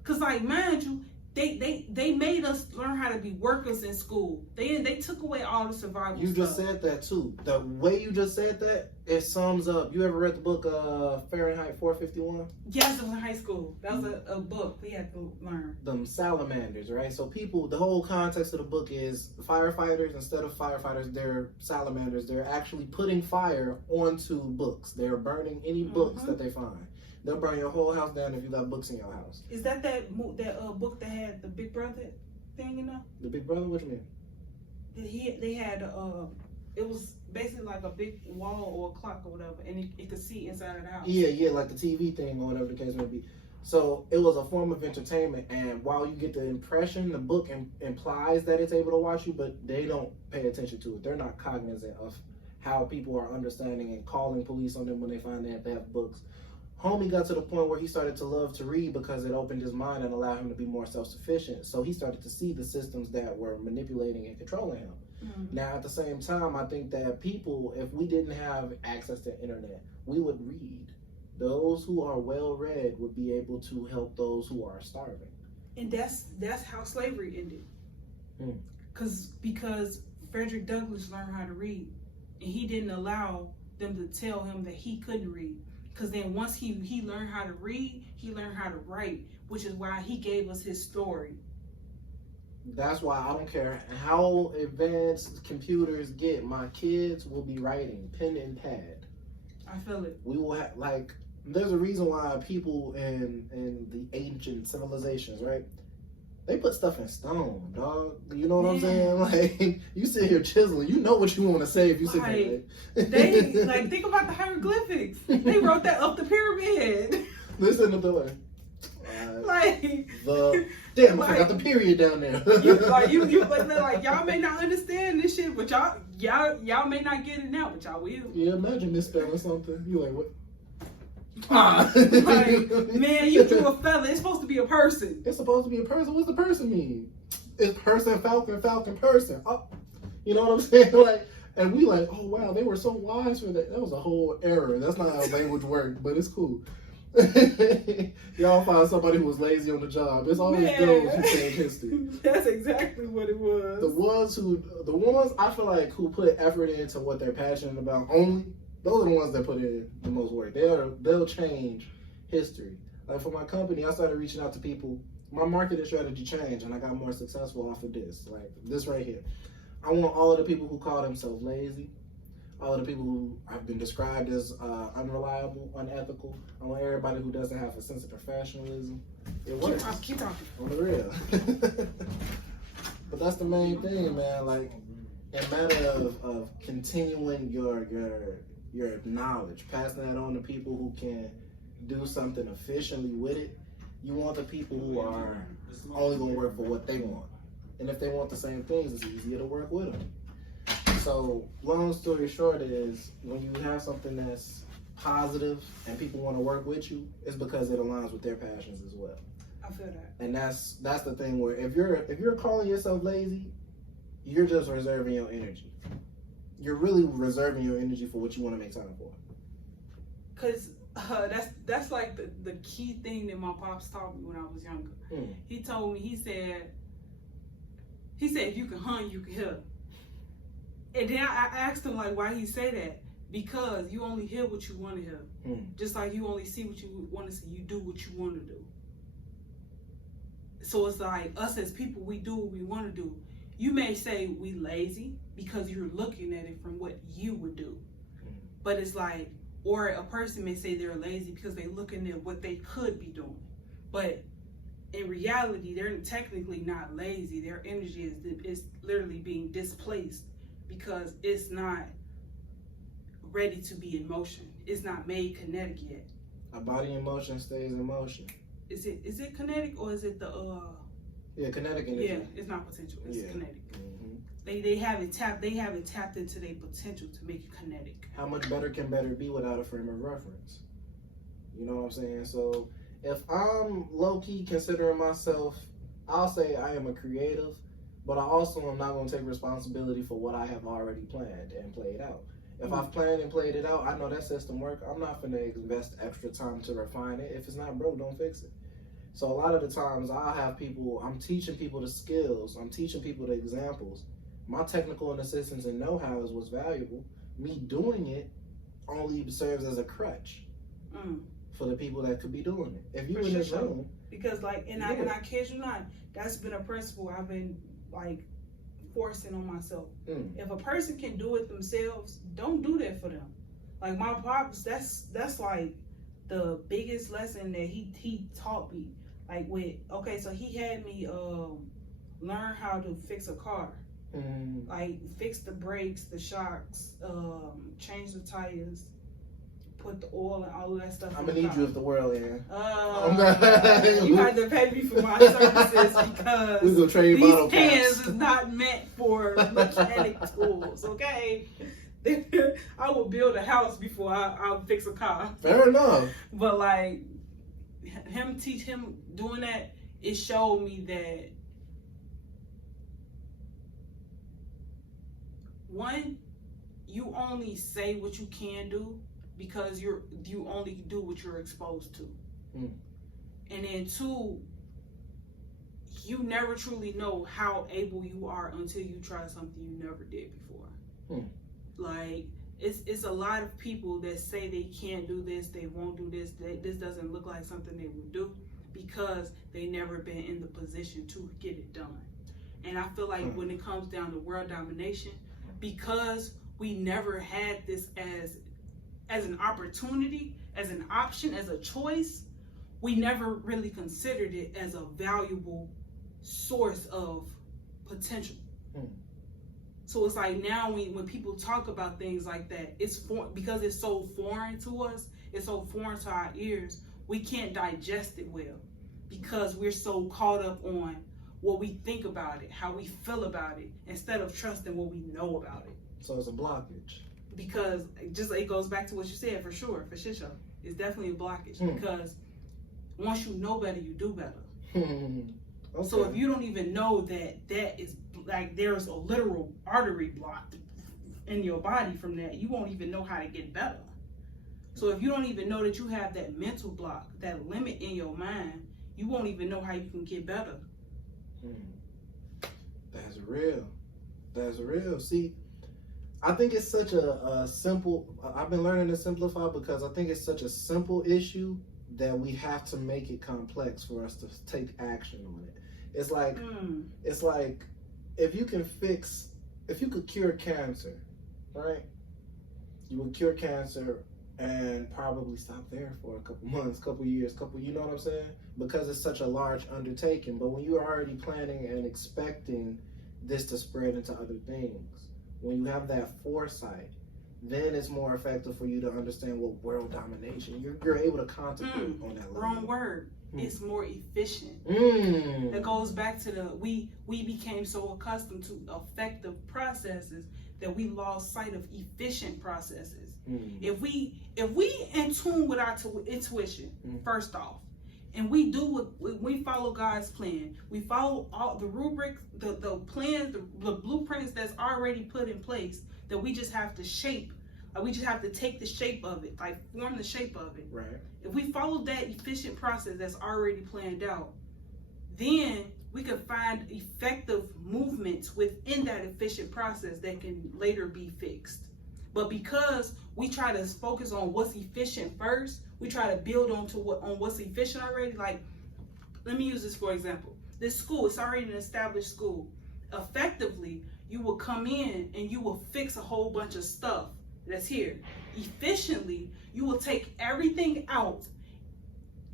Cause like mind you, They made us learn how to be workers in school. They took away all the survival You stuff. just said that too. The way you just said that, it sums up. You ever read the book Fahrenheit 451? Yes, it was in high school. That was a book we had to learn. Them salamanders, right? So people, the whole context of the book is firefighters, instead of firefighters, they're salamanders. They're actually putting fire onto books. They're burning any books that they find. They'll burn your whole house down if you got books in your house. Is that book that had the Big Brother thing, you know? The Big Brother? What you mean? They had it was basically like a big wall or a clock or whatever, and it could see inside of the house. Yeah, like the TV thing or whatever the case may be. So it was a form of entertainment, and while you get the impression, the book implies that it's able to watch you, but they don't pay attention to it. They're not cognizant of how people are understanding and calling police on them when they find that they have books. Homie got to the point where he started to love to read because it opened his mind and allowed him to be more self-sufficient. So he started to see the systems that were manipulating and controlling him. Mm-hmm. Now, at the same time, I think that people, if we didn't have access to internet, we would read. Those who are well-read would be able to help those who are starving. And that's how slavery ended. Because Frederick Douglass learned how to read, and he didn't allow them to tell him that he couldn't read. Because then once he learned how to read, he learned how to write, which is why he gave us his story. That's why I don't care how advanced computers get, my kids will be writing pen and pad. I feel it. We will have, like, there's a reason why people in the ancient civilizations, right? They put stuff in stone, dog. You know what I'm saying? Like, you sit here chiseling. You know what you want to say if you sit there. They, like, think about the hieroglyphics. They wrote that up the pyramid. Listen to the damn, I forgot the period down there. like y'all may not understand this shit, but y'all may not get it now, but y'all will. Yeah, imagine misspelling something. You like what? Like, man, you drew a feather. It's supposed to be a person. It's supposed to be a person. What's the person mean? It's person, falcon, person. Oh, you know what I'm saying? Like, and we like, oh wow, they were so wise for that. That was a whole error. That's not how language works, but it's cool. Y'all find somebody who was lazy on the job. It's always those who change history. That's exactly what it was. The ones I feel like who put effort into what they're passionate about only, those are the ones that put in the most work. They'll change history. Like for my company, I started reaching out to people. My marketing strategy changed, and I got more successful off of this. Like this right here. I want all of the people who call themselves lazy, all of the people who have been described as unreliable, unethical. I want everybody who doesn't have a sense of professionalism. It works. Keep talking. On the real. But that's the main thing, man. Like, in a matter of continuing your knowledge, passing that on to people who can do something efficiently with it, you want the people who are only going to work for what they want. And if they want the same things, it's easier to work with them. So, long story short is, when you have something that's positive and people want to work with you, it's because it aligns with their passions as well. I feel that. And that's the thing where if you're calling yourself lazy, you're just reserving your energy. You're really reserving your energy for what you want to make time for. Cause that's like the key thing that my pops taught me when I was younger. He told me, he said if you can hunt, you can heal. And then I asked him, like, why he say that? Because you only hear what you want to hear. Just like you only see what you want to see. You do what you want to do. So it's like us as people, we do what we want to do. You may say we lazy because you're looking at it from what you would do. But it's like, or a person may say they're lazy because they're looking at what they could be doing. But in reality, they're technically not lazy. Their energy is literally being displaced because it's not ready to be in motion. It's not made kinetic yet. A body in motion stays in motion. Is it kinetic or is it the Yeah, kinetic energy. Yeah, it's not potential. It's kinetic. They haven't tapped into their potential to make it kinetic. How much better can better be without a frame of reference? You know what I'm saying? So if I'm low-key considering myself, I'll say I am a creative, but I also am not going to take responsibility for what I have already planned and played out. If I've planned and played it out, I know that system work. I'm not going to invest extra time to refine it. If it's not broke, don't fix it. So a lot of the times I'll have people, I'm teaching people the skills, I'm teaching people the examples. My technical and assistance and know-how is what's valuable. Me doing it only serves as a crutch for the people that could be doing it. If you in this room. Because like, and I kid you not, that's been a principle I've been like forcing on myself. If a person can do it themselves, don't do that for them. Like my pops, that's like the biggest lesson that he taught me. Like so he had me learn how to fix a car. Like fix the brakes, the shocks, change the tires, put the oil and all of that stuff. I'm gonna need you if the world in. You have to pay me for my services because we gonna trade these pans is not meant for mechanic tools. Okay, I will build a house before I'll fix a car. Fair enough. But like him doing that, it showed me that one, you only say what you can do because you only do what you're exposed to. And then two, you never truly know how able you are until you try something you never did before. Like it's a lot of people that say they can't do this, they won't do this, this doesn't look like something they will do because they never been in the position to get it done. And I feel like when it comes down to world domination, because we never had this as an opportunity, as an option, as a choice, we never really considered it as a valuable source of potential. So it's like now when people talk about things like that, it's because it's so foreign to us, it's so foreign to our ears, we can't digest it well because we're so caught up on what we think about it, how we feel about it, instead of trusting what we know about it. So it's a blockage. Because it goes back to what you said, for sure, for shit show. It's definitely a blockage because once you know better, you do better. Okay. So if you don't even know that is like there's a literal artery blocked in your body from that, you won't even know how to get better. So if you don't even know that you have that mental block, that limit in your mind, you won't even know how you can get better. That's real. That's real. See, I think it's such a simple, I've been learning to simplify because I think it's such a simple issue that we have to make it complex for us to take action on it. It's like if you could cure cancer, right? You would cure cancer and probably stop there for a couple months, couple years, you know what I'm saying? Because it's such a large undertaking. But when you're already planning and expecting this to spread into other things, when you have that foresight, then it's more effective for you to understand what world domination. You're able to contemplate on that level. Wrong word. It's more efficient. That goes back to we became so accustomed to effective processes that we lost sight of efficient processes. If we in tune with our intuition, first off, and we do we follow God's plan, we follow all the rubrics, the plans, the blueprints that's already put in place, that we just have to shape. We just have to take the shape of it, like form the shape of it. Right. If we follow that efficient process that's already planned out, then we can find effective movements within that efficient process that can later be fixed. But because we try to focus on what's efficient first, we try to build on what's efficient already. Like, let me use this for example. This school, it's already an established school. Effectively, you will come in and you will fix a whole bunch of stuff that's here. Efficiently, you will take everything out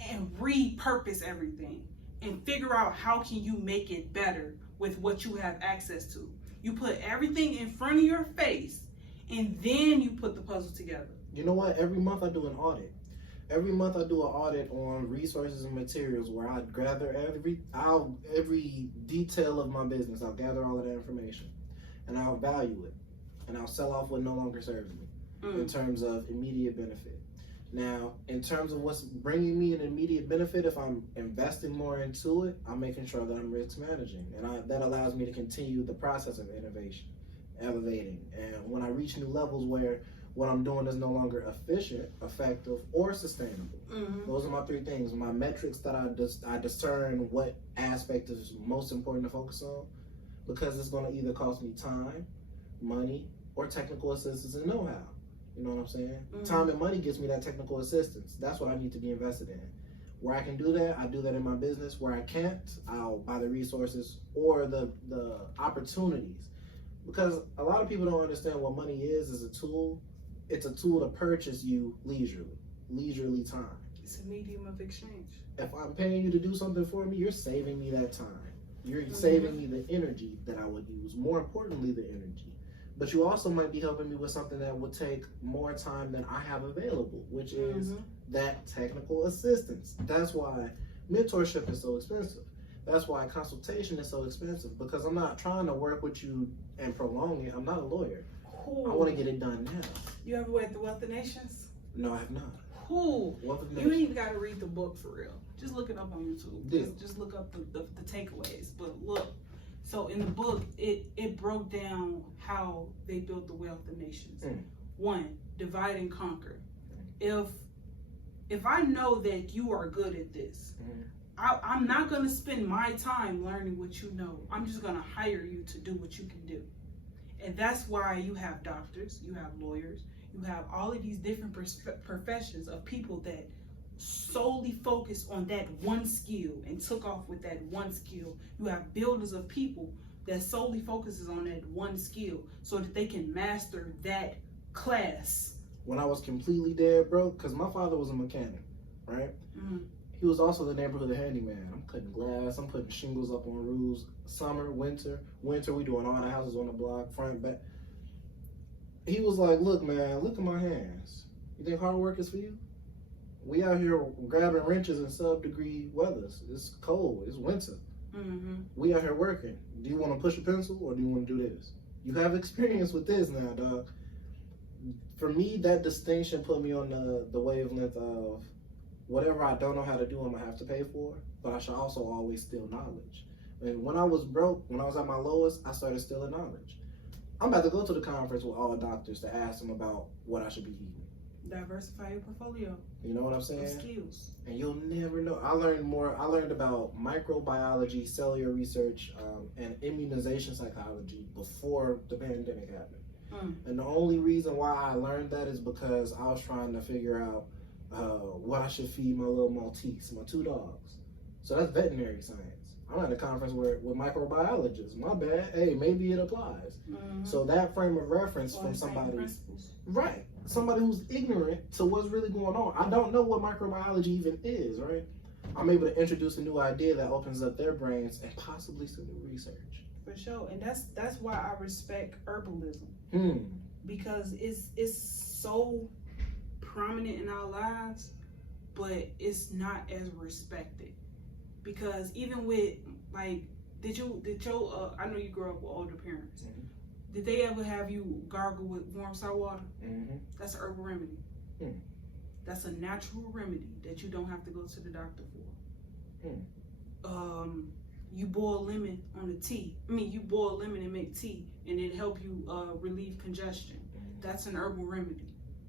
and repurpose everything and figure out how can you make it better with what you have access to. You put everything in front of your face and then you put the puzzle together. You know what? Every month I do an audit. Every month I do an audit on resources and materials where I gather every detail of my business. I'll gather all of that information and I'll value it. And I'll sell off what no longer serves me in terms of immediate benefit. Now, in terms of what's bringing me an immediate benefit, if I'm investing more into it, I'm making sure that I'm risk managing. And that allows me to continue the process of innovation, elevating. And when I reach new levels where what I'm doing is no longer efficient, effective, or sustainable. Those are my 3 things. My metrics that I discern what aspect is most important to focus on, because it's going to either cost me time, money, or technical assistance and know-how. You know what I'm saying? Time and money gets me that technical assistance. That's what I need to be invested in. Where I can do that, I do that in my business. Where I can't, I'll buy the resources or the opportunities. Because a lot of people don't understand what money is a tool. It's a tool to purchase you leisurely time. It's a medium of exchange. If I'm paying you to do something for me, you're saving me that time. You're saving me the energy that I would use. More importantly, the energy. But you also might be helping me with something that would take more time than I have available, which is that technical assistance. That's why mentorship is so expensive. That's why consultation is so expensive, because I'm not trying to work with you and prolong it. I'm not a lawyer. Cool. I want to get it done now. You ever read The Wealth of Nations? No, I have not. Cool. Wealth of You Nations. ain't even got to read the book for real. Just look it up on YouTube. Just look up the takeaways. But look, so in the book, it broke down how they built the wealth of nations. 1, divide and conquer. If I know that you are good at this, I'm not going to spend my time learning what you know. I'm just going to hire you to do what you can do. And that's why you have doctors, you have lawyers, you have all of these different professions of people that solely focus on that one skill and took off with that one skill. You have builders of people that solely focuses on that one skill so that they can master that class. When I was completely dead broke, because my father was a mechanic, right? He was also the neighborhood handyman. I'm cutting glass, I'm putting shingles up on roofs, summer, winter, we doing all the houses on the block, front, back. He was like, look, man, look at my hands. You think hard work is for you? We out here grabbing wrenches in sub-degree weathers. It's cold, it's winter. We out here working. Do you want to push a pencil or do you want to do this? You have experience with this now, dog. For me, that distinction put me on the wavelength of whatever I don't know how to do, I'm going to have to pay for, but I should also always steal knowledge. And when I was broke, when I was at my lowest, I started stealing knowledge. I'm about to go to the conference with all doctors to ask them about what I should be eating. Diversify your portfolio. You know what I'm saying? Skills. And you'll never know. I learned about microbiology, cellular research, and immunization psychology before the pandemic happened. And the only reason why I learned that is because I was trying to figure out what I should feed my little Maltese, my 2 dogs. So that's veterinary science. I'm at a conference with microbiologists. My bad. Hey, maybe it applies. So that frame of reference from somebody, right? Somebody who's ignorant to what's really going on. I don't know what microbiology even is, right? I'm able to introduce a new idea that opens up their brains and possibly some new research. For sure, and that's why I respect herbalism, because it's so prominent in our lives, but it's not as respected. Because even with like, did your I know you grew up with older parents. Did they ever have you gargle with warm salt water? That's a herbal remedy. That's a natural remedy that you don't have to go to the doctor for. You boil lemon on a tea. You boil lemon and make tea, and it help you relieve congestion. That's an herbal remedy.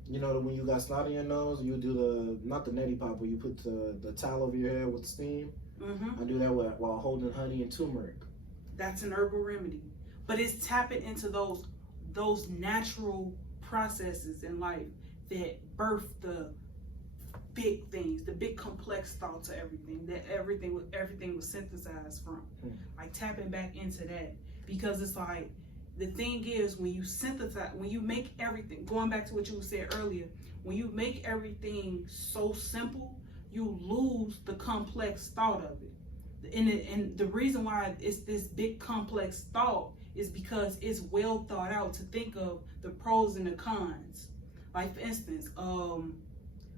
You know, when you got snot in your nose, you do not the neti pot, but you put the towel over your head with the steam. I do that while holding honey and turmeric. That's an herbal remedy. But it's tapping into those natural processes in life that birth the big things, the big complex thoughts of everything, that everything was synthesized from. Like tapping back into that. Because it's like, the thing is, when you synthesize, when you make everything, going back to what you said earlier, when you make everything so simple, you lose the complex thought of it. And the reason why it's this big complex thought is because it's well thought out to think of the pros and the cons. Like for instance,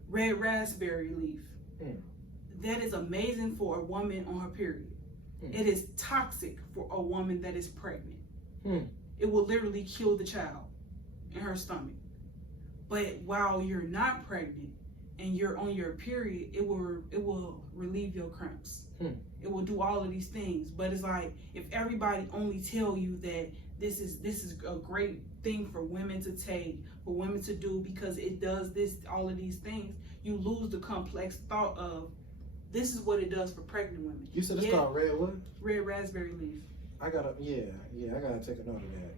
red raspberry leaf. That is amazing for a woman on her period. It is toxic for a woman that is pregnant. It will literally kill the child in her stomach. But while you're not pregnant and you're on your period, it will relieve your cramps. It will do all of these things. But it's like, if everybody only tell you that this is a great thing for women to take, for women to do, because it does this, all of these things, you lose the complex thought of this is what it does for pregnant women. You said it's called red what? Red raspberry leaf. I gotta I gotta take a note of that.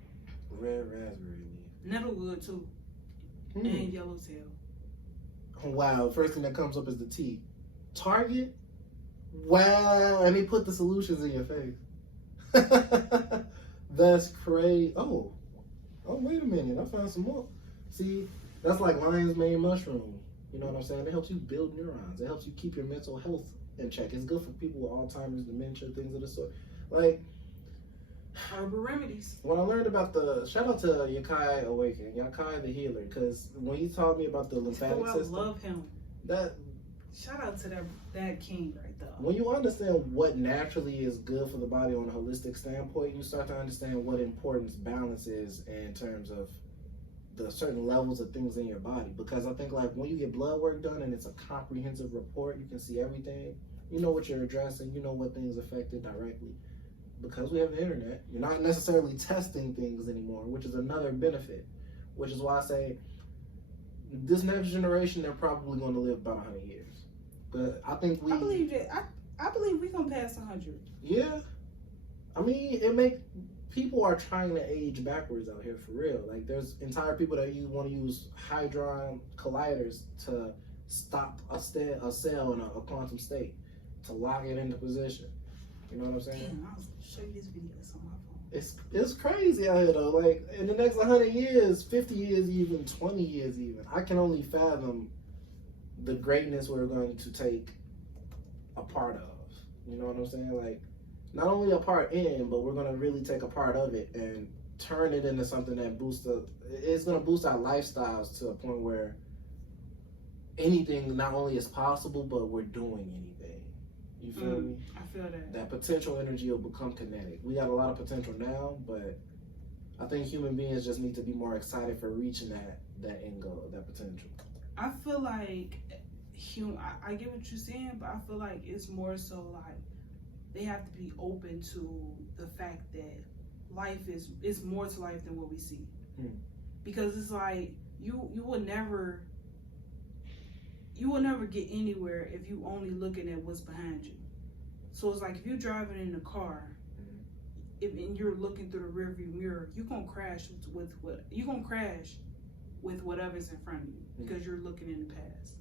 Red raspberry leaf. Nettlewood too. And yellowtail. Wow, first thing that comes up is the T. Target? Wow, and they put the solutions in your face. That's crazy. Oh, wait a minute, I found some more. See, that's like lion's mane mushroom. You know what I'm saying? It helps you build neurons. It helps you keep your mental health in check. It's good for people with Alzheimer's, dementia, things of the sort. Like, herbal remedies. When I learned about shout out to Yakai Awaken, Yakai the healer, because when he taught me about the lymphatic system, I love him. Shout out to that king right there. When you understand what naturally is good for the body on a holistic standpoint, you start to understand what importance balance is in terms of the certain levels of things in your body. Because I think like when you get blood work done and it's a comprehensive report, you can see everything. You know what you're addressing. You know what things affected directly. Because we have the internet, you're not necessarily testing things anymore, which is another benefit. Which is why I say this next generation, they're probably going to live about 100 years. But I think I believe that. I believe we're going to pass 100. Yeah. I mean, people are trying to age backwards out here for real. Like, there's entire people that want to use hadron colliders to stop a cell in a quantum state, to lock it into position. You know what I'm saying? Damn, I was going to show you this video. It's on my phone. It's crazy out here though. Like in the next 100 years, 50 years, even 20 years, even I can only fathom the greatness we're going to take a part of. You know what I'm saying? Like not only a part in, but we're going to really take a part of it and turn it into something that it's going to boost our lifestyles to a point where anything not only is possible, but we're doing anything. You feel me? I feel that. That potential energy will become kinetic. We got a lot of potential now, but I think human beings just need to be more excited for reaching that end goal, that potential. I feel like I get what you're saying, but I feel like it's more so like they have to be open to the fact that life is more to life than what we see. Because it's like you will never get anywhere if you only looking at what's behind you. So it's like if you're driving in a car, and you're looking through the rearview mirror, you're gonna crash with whatever's in front of you because you're looking in the past.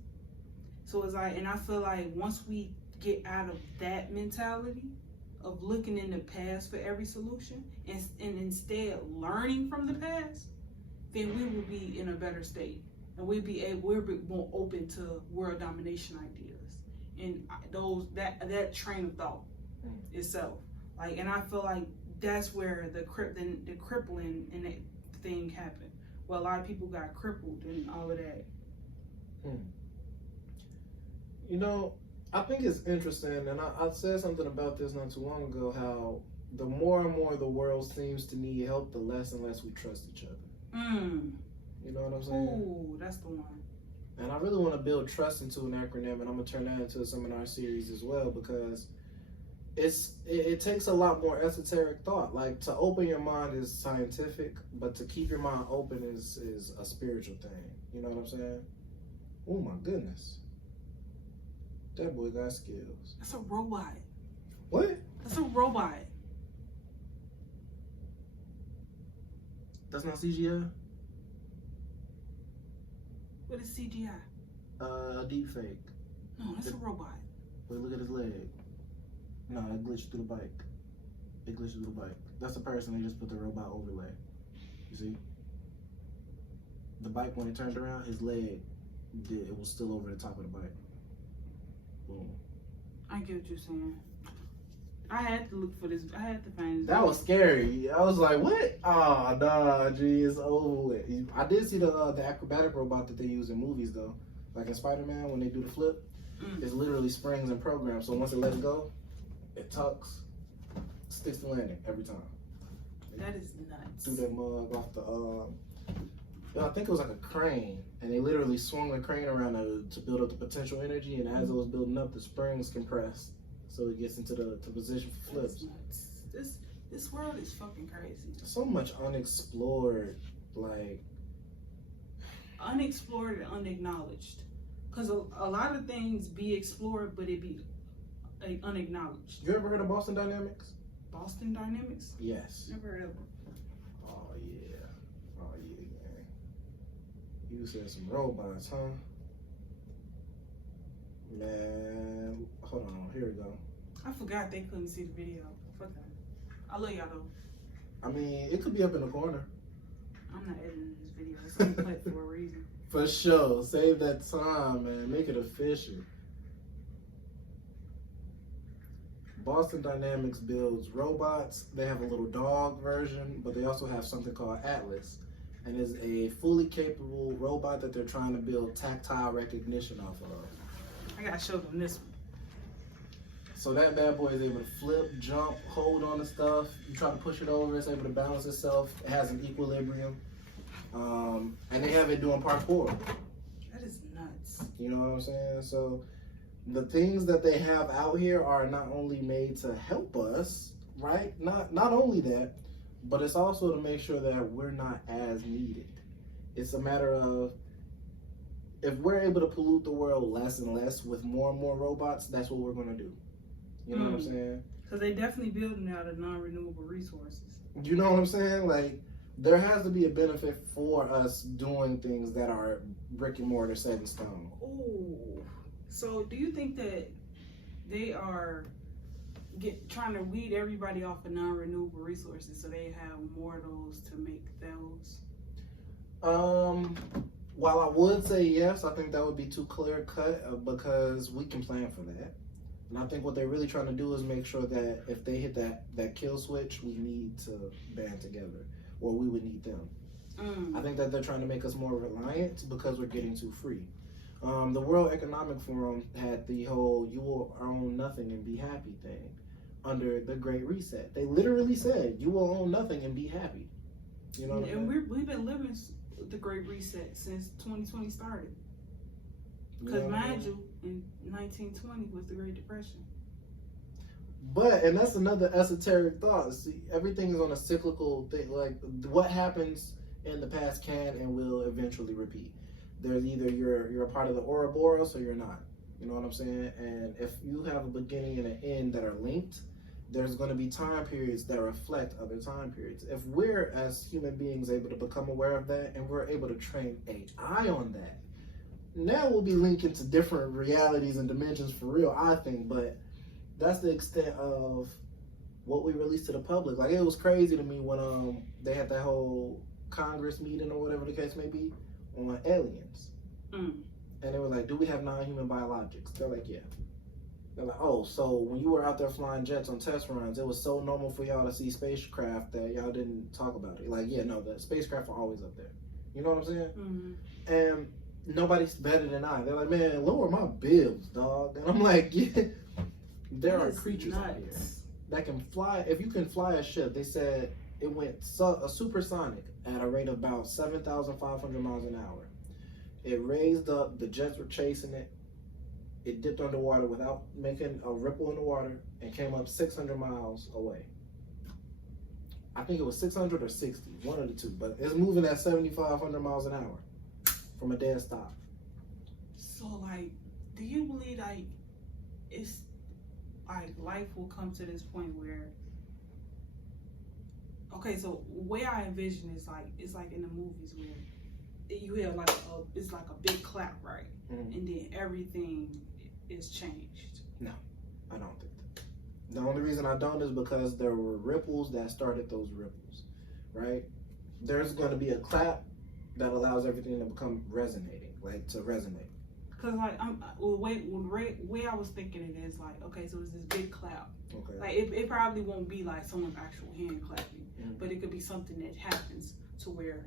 So it's like, and I feel like once we get out of that mentality of looking in the past for every solution and instead learning from the past, then we will be in a better state. And we're more open to world domination ideas and that train of thought itself. Like, and I feel like that's where the crippling and that thing happened. Well, a lot of people got crippled and all of that. You know, I think it's interesting, and I said something about this not too long ago. How the more and more the world seems to need help, the less and less we trust each other. You know what I'm saying? Ooh, that's the one. And I really want to build trust into an acronym, and I'm going to turn that into a seminar series as well, because it takes a lot more esoteric thought. Like, to open your mind is scientific, but to keep your mind open is a spiritual thing. You know what I'm saying? Oh my goodness. That boy got skills. That's a robot. What? That's a robot. That's not CGI? What is CGI? A deep fake. No, that's a robot. Wait, look at his leg. No, it glitched through the bike. It glitched through the bike. That's a person, they just put the robot overlay. You see? The bike, when it turned around, his leg, it was still over the top of the bike. Boom. I get what you're saying. I had to look for this. I had to find this. That was scary. I was like, what? Oh, nah, gee, it's over with. I did see the acrobatic robot that they use in movies, though. Like in Spider-Man, when they do the flip, it's literally springs and programs. So once it lets go, it tucks, sticks to landing every time. That is nuts. Threw that mug off the, I think it was like a crane, and they literally swung the crane around to build up the potential energy, and as it was building up, the springs compressed. So it gets into the position for flips. This world is fucking crazy. So much unexplored, like Unexplored and unacknowledged. Because a lot of things be explored, but it be unacknowledged. You ever heard of Boston Dynamics? Boston Dynamics? Yes. Never heard of it. Oh yeah. Oh yeah, gang. You said some robots, huh? Man, hold on. Here we go. I forgot they couldn't see the video. Fuck that. I love y'all though. I mean, it could be up in the corner. I'm not editing this video. It's only played for a reason. For sure. Save that time, man. Make it official. Boston Dynamics builds robots. They have a little dog version, but they also have something called Atlas, and is a fully capable robot that they're trying to build tactile recognition off of. I gotta show them this one. So that bad boy is able to flip, jump, hold on to stuff. You try to push it over, it's able to balance itself. It has an equilibrium. And they have it doing parkour. That is nuts. You know what I'm saying? So the things that they have out here are not only made to help us, right? Not only that, but it's also to make sure that we're not as needed. It's a matter of, if we're able to pollute the world less and less with more and more robots, that's what we're going to do. You know what I'm saying? Because they definitely building out of non-renewable resources. You know what I'm saying? Like, there has to be a benefit for us doing things that are brick and mortar set in stone. Oh, so do you think that they are trying to weed everybody off of non-renewable resources so they have more of those to make those? While I would say yes, I think that would be too clear cut because we can plan for that. And I think what they're really trying to do is make sure that if they hit that kill switch, we need to band together, or we would need them. I think that they're trying to make us more reliant because we're getting too free. The World Economic Forum had the whole "you will own nothing and be happy" thing under the Great Reset. They literally said, "You will own nothing and be happy." You know what I mean? And we've been living the Great Reset since 2020 started. Because mind you, in 1920 was the Great Depression. But, and that's another esoteric thought. See, everything is on a cyclical thing. Like, what happens in the past can and will eventually repeat. There's either you're a part of the Ouroboros or you're not. You know what I'm saying? And if you have a beginning and an end that are linked, there's going to be time periods that reflect other time periods. If we're, as human beings, able to become aware of that and we're able to train AI on that, now we'll be linking to different realities and dimensions for real, I think. But that's the extent of what we released to the public. Like, it was crazy to me when they had that whole Congress meeting or whatever the case may be on aliens. And they were like, do we have non-human biologics? They're like, yeah. They're like, oh, so when you were out there flying jets on test runs, it was so normal for y'all to see spacecraft that y'all didn't talk about it. Like, yeah, no, the spacecraft are always up there. You know what I'm saying? And nobody's better than I. They're like, man, lower my bibs, dog. And I'm like, yeah, there are creatures out here that can fly. If you can fly a ship, they said it went supersonic at a rate of about 7,500 miles an hour. It raised up, the jets were chasing it. It dipped underwater without making a ripple in the water and came up 600 miles away. I think it was 600 or 60, one of the two, but it's moving at 7,500 miles an hour from a dead stop. So, like, do you believe, like, it's, like, life will come to this point where, okay, so the way I envision is, like, it's like in the movies where you hear, like, it's like a big clap, right? And then everything is changed. No, I don't think that. The only reason I don't is because there were ripples that started those ripples, right? There's going to be a clap that allows everything to become resonating, like to resonate. Cause like the way I was thinking it is like, okay, so it's this big clap. Okay. Like it probably won't be like someone's actual hand clapping, but it could be something that happens to where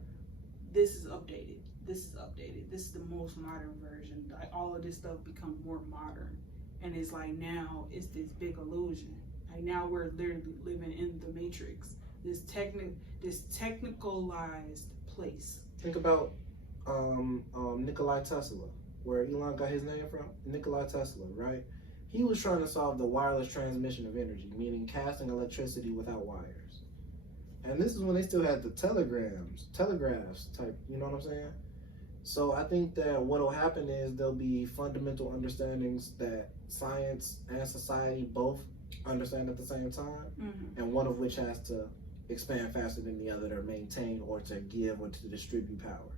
this is updated, this is updated, this is the most modern version. Like all of this stuff becomes more modern, and it's like now it's this big illusion. Like now we're literally living in the Matrix, this technicalized place. Think about Nikola Tesla, where Elon got his name from. Nikola Tesla, right? He was trying to solve the wireless transmission of energy, meaning casting electricity without wires. And this is when they still had the telegraphs type, you know what I'm saying? So I think that what will happen is there'll be fundamental understandings that science and society both understand at the same time, and one of which has to expand faster than the other to maintain or to give or to distribute power.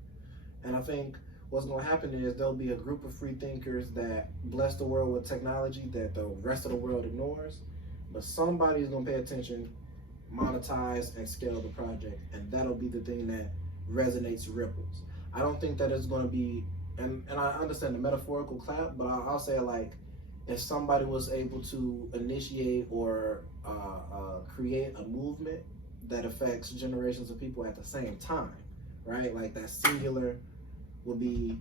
And I think what's going to happen is there'll be a group of free thinkers that bless the world with technology that the rest of the world ignores, but somebody's going to pay attention, monetize, and scale the project, and that'll be the thing that resonates, ripples. I don't think that it's going to be, and I understand the metaphorical clap, but I'll say, like, if somebody was able to initiate or create a movement that affects generations of people at the same time, right? Like, that singular would be,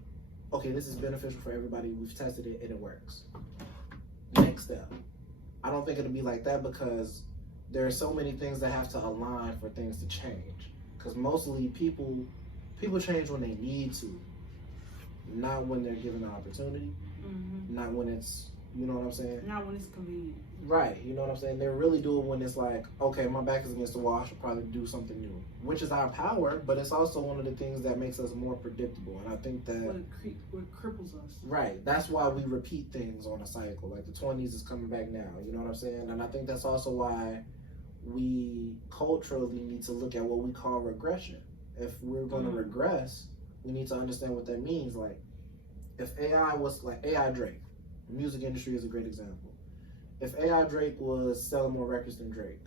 okay, this is beneficial for everybody, we've tested it and it works. Next step. I don't think it'll be like that because there are so many things that have to align for things to change. Because mostly people change when they need to, not when they're given the opportunity, not when it's, you know what I'm saying? Not when it's convenient. Right, you know what I'm saying? They really do it when it's like, okay, my back is against the wall, I should probably do something new. Which is our power, but it's also one of the things that makes us more predictable. And I think that what cripples us. Right, that's why we repeat things on a cycle. Like the 20s is coming back now, you know what I'm saying? And I think that's also why we culturally need to look at what we call regression. If we're going to regress, we need to understand what that means. Like, if AI was like AI Drake, the music industry is a great example. If AI Drake was selling more records than Drake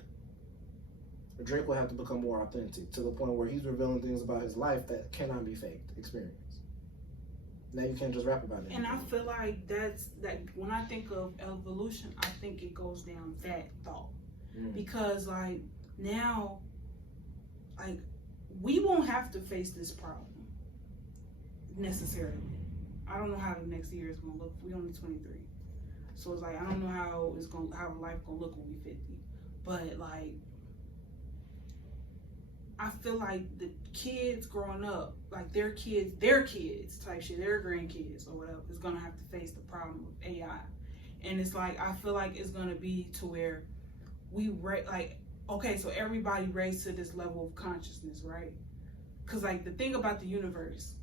would have to become more authentic to the point where he's revealing things about his life that cannot be faked experience. Now you can't just rap about it. And I feel like that's that when I think of evolution, I think it goes down that thought. Because like now, like we won't have to face this problem necessarily. I don't know how the next year is gonna look. We only 23, so it's like I don't know how life gonna look when we 50. But like, I feel like the kids growing up, like their kids type shit, their grandkids or whatever, is gonna have to face the problem of AI. And it's like I feel like it's gonna be to where okay, so everybody raised to this level of consciousness, right? Because like the thing about the universe,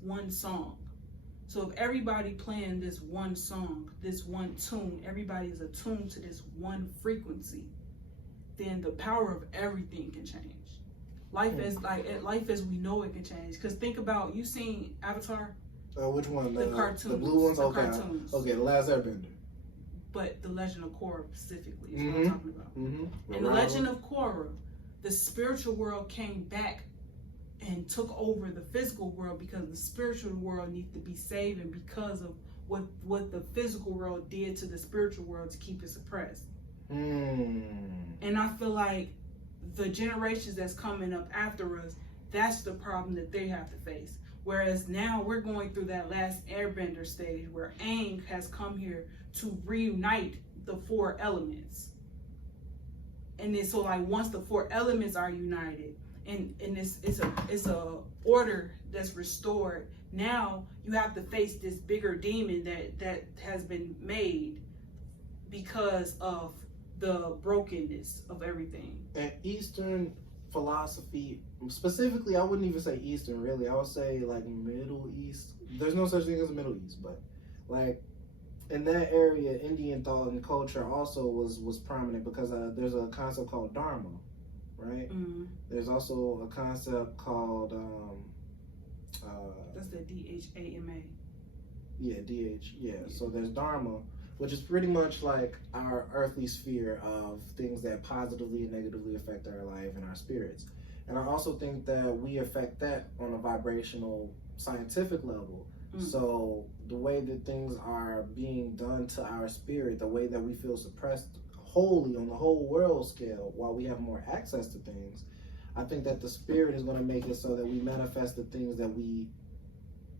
one song. So if everybody playing this one song, this one tune, everybody is attuned to this one frequency, then the power of everything can change. Life as we know it can change. Because think about, you seen Avatar? Which one? The cartoons. The blue ones? The cartoons. Okay, The Last Airbender. But The Legend of Korra specifically is what I'm talking about. In The Legend of Korra, the spiritual world came back and took over the physical world because the spiritual world needs to be saved, and because of what the physical world did to the spiritual world to keep it suppressed. And I feel like the generations that's coming up after us, that's the problem that they have to face. Whereas now we're going through that last airbender stage where Aang has come here to reunite the 4 elements. And then so like once the 4 elements are united and it's a order that's restored, now you have to face this bigger demon that has been made because of the brokenness of everything. And Eastern philosophy, specifically, I wouldn't even say Eastern, really. I would say like Middle East. There's no such thing as Middle East, but like in that area, Indian thought and culture also was prominent because there's a concept called Dharma, right? There's also a concept called that's the DHAMA. Yeah, DH. Yeah. So there's Dharma, which is pretty much like our earthly sphere of things that positively and negatively affect our life and our spirits. And I also think that we affect that on a vibrational, scientific level. So the way that things are being done to our spirit, the way that we feel suppressed wholly on the whole world scale while we have more access to things, I think that the spirit is going to make it so that we manifest the things that we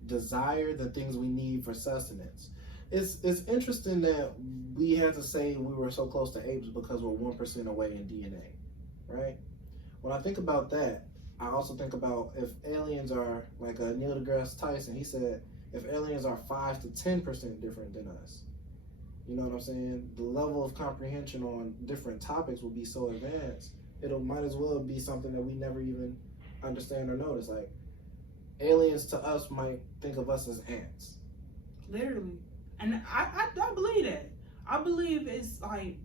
desire, the things we need for sustenance. It's interesting that we had to say we were so close to apes because we're 1% away in DNA, right? When I think about that, I also think about if aliens are, like Neil deGrasse Tyson, he said, if aliens are 5 to 10% different than us, you know what I'm saying? The level of comprehension on different topics will be so advanced It might as well be something that we never even understand or notice. Like, aliens to us might think of us as ants. Literally. And I believe that. I believe it's like,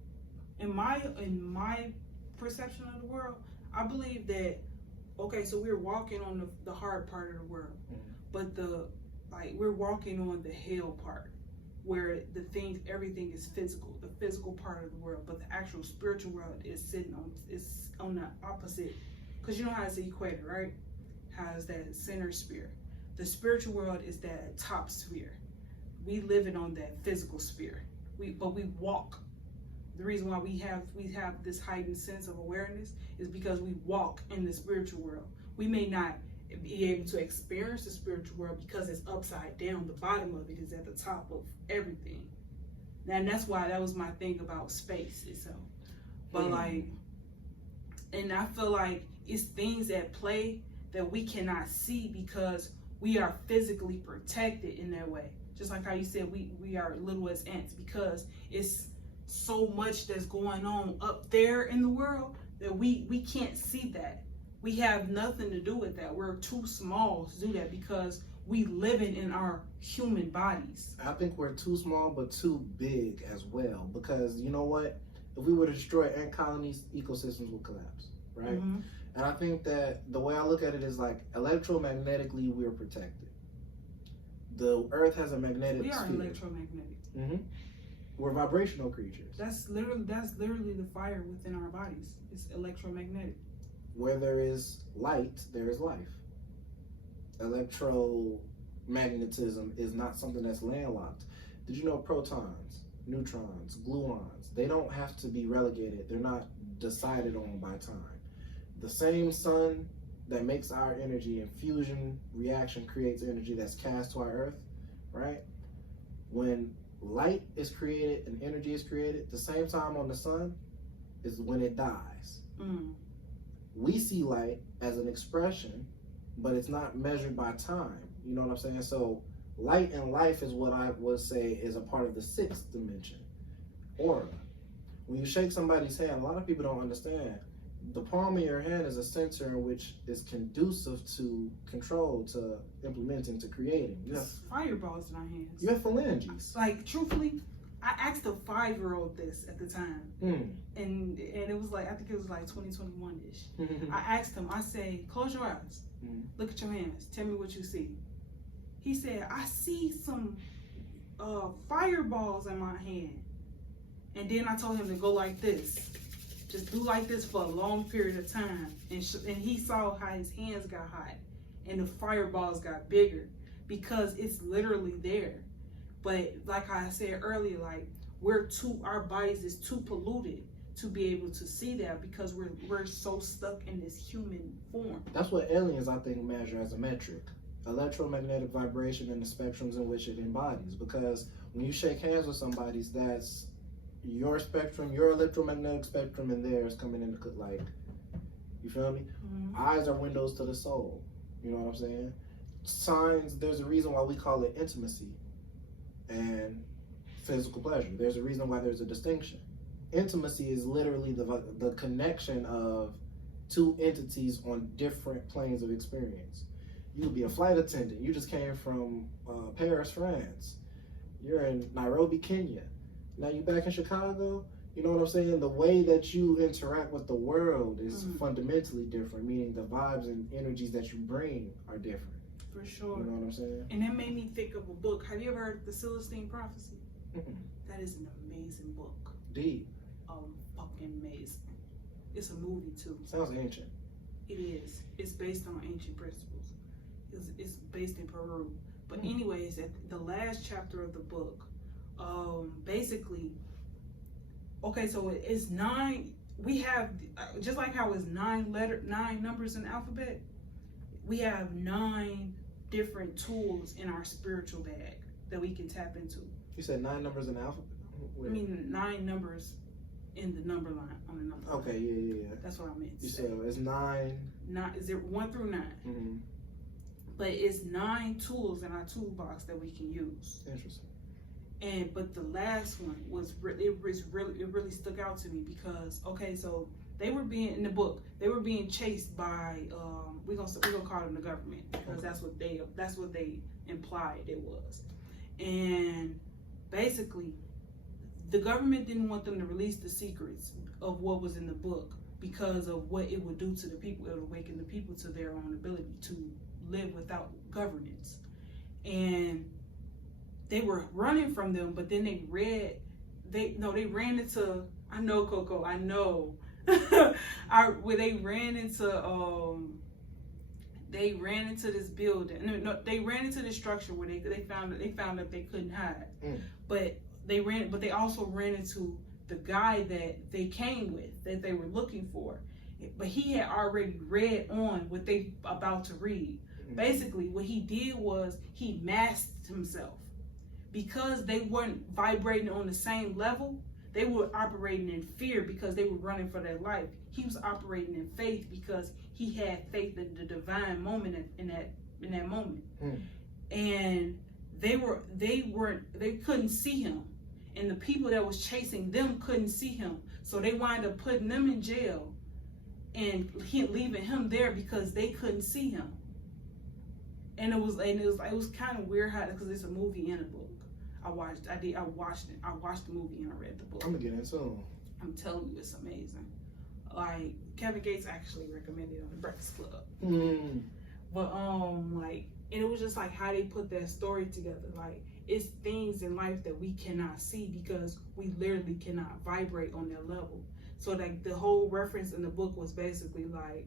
in my perception of the world, I believe that, okay, so we're walking on the hard part of the world, but we're walking on the hell part, where everything is physical, the physical part of the world, but the actual spiritual world is on the opposite. Because you know how it's the equator, right? How it's that center sphere. The spiritual world is that top sphere. We live it on that physical sphere. But we walk. The reason why we have this heightened sense of awareness is because we walk in the spiritual world. We may not be able to experience the spiritual world because it's upside down. The bottom of it is at the top of everything. And that's why that was my thing about space itself. But and I feel like it's things at play that we cannot see because we are physically protected in that way. Just like how you said we are little as ants, because it's so much that's going on up there in the world that we can't see that. We have nothing to do with that. We're too small to do that because we live in our human bodies. I think we're too small but too big as well, because you know what? If we were to destroy ant colonies, ecosystems would collapse, right? Mm-hmm. And I think that the way I look at it is like, electromagnetically we're protected. The earth has a magnetic sphere. We are electromagnetic. Mm-hmm. We're vibrational creatures. That's literally the fire within our bodies. It's electromagnetic. Where there is light, there is life. Electromagnetism is not something that's landlocked. Did you know protons, neutrons, gluons, they don't have to be relegated. They're not decided on by time. The same sun that makes our energy and fusion reaction creates energy that's cast to our earth, right? When light is created and energy is created, the same time on the sun is when it dies. We see light as an expression, but it's not measured by time. You know what I'm saying? So light and life is what I would say is a part of the sixth dimension, aura. When you shake somebody's hand, a lot of people don't understand. The palm of your hand is a center in which is conducive to control, to implementing, to creating. You have fireballs in our hands. You have phalanges. Like, truthfully, I asked a 5-year-old this at the time, and it was like, I think it was like 2021-ish. I asked him, I say, close your eyes, look at your hands, tell me what you see. He said, I see some fireballs in my hand. And then I told him to go like this. Just do like this for a long period of time. And he saw how his hands got hot and the fireballs got bigger because it's literally there. But like I said earlier, like our bodies is too polluted to be able to see that because we're so stuck in this human form. That's what aliens, I think, measure as a metric. Electromagnetic vibration and the spectrums in which it embodies. Because when you shake hands with somebody, that's your spectrum, your electromagnetic spectrum, and theirs coming into, like, you feel me? Eyes are windows to the soul. You know what I'm saying? Signs, there's a reason why we call it intimacy and physical pleasure. There's a reason why there's a distinction. Intimacy is literally the connection of two entities on different planes of experience. You could be a flight attendant. You just came from Paris, France. You're in Nairobi, Kenya. Now you're back in Chicago. You know what I'm saying? The way that you interact with the world is fundamentally different, meaning the vibes and energies that you bring are different. For sure. You know what I'm saying? And that made me think of a book. Have you ever heard The Celestine Prophecy? That is an amazing book. Deep. Fucking amazing. It's a movie too. Sounds ancient. It is. It's based on ancient principles. It's based in Peru. But anyways, at the last chapter of the book, basically, okay, so it's 9. We have, just like how it's 9 numbers in the alphabet, we have 9 different tools in our spiritual bag that we can tap into. You said 9 numbers in the alphabet? I mean 9 numbers in the number line, on the number line. Okay, yeah. That's what I meant to say. You said it's 9. 1 through 9. But it's 9 tools in our toolbox that we can use. Interesting. But the last one was really stuck out to me because, okay, so They were being in the book. They were being chased by we're gonna call them the government, because that's what they implied it was. And basically, the government didn't want them to release the secrets of what was in the book because of what it would do to the people. It would awaken the people to their own ability to live without governance. And they were running from them, but then they ran into, I know, Coco, I know. Where they ran into this building. No, they ran into this structure where they found that they couldn't hide. But they also ran into the guy that they came with, that they were looking for. But he had already read on what they about to read. Basically, what he did was he masked himself. Because they weren't vibrating on the same level, they were operating in fear because they were running for their life. He was operating in faith because he had faith in the divine moment in that moment. And they couldn't see him. And the people that was chasing them couldn't see him. So they wound up putting them in jail and leaving him there because they couldn't see him. And it was kind of weird how, because it's a movie and a book. I watched it. I watched the movie and I read the book. I'm gonna get into it. I'm telling you, it's amazing. Like, Kevin Gates actually recommended it on the Breakfast Club. But and it was just like how they put that story together. Like, it's things in life that we cannot see because we literally cannot vibrate on that level. So like the whole reference in the book was basically like,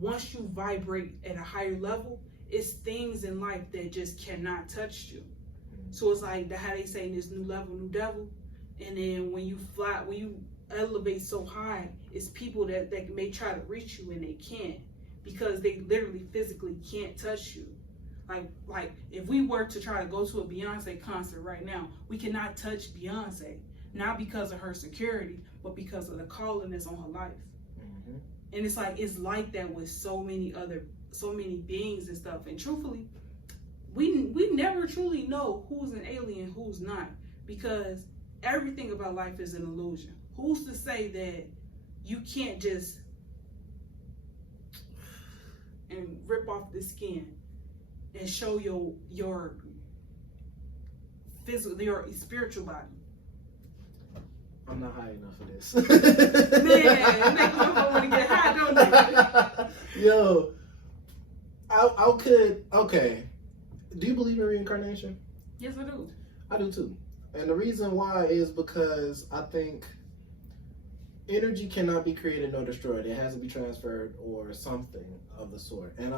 once you vibrate at a higher level, it's things in life that just cannot touch you. So it's like how they say this new level, new devil. And then when you elevate so high, it's people that may try to reach you and they can't, because they literally physically can't touch you. Like if we were to try to go to a Beyonce concert right now, we cannot touch Beyonce, not because of her security, but because of the calling that's on her life. And it's like that with so many beings and stuff. And truthfully, we never truly know who's an alien, who's not, because everything about life is an illusion. Who's to say that you can't just and rip off the skin and show your physical, your spiritual body? I'm not high enough for this. Man, it makes my phone want to get high, don't it? Yo, okay. Do you believe in reincarnation? Yes, I do. I do too. And the reason why is because I think energy cannot be created nor destroyed. It has to be transferred or something of the sort. And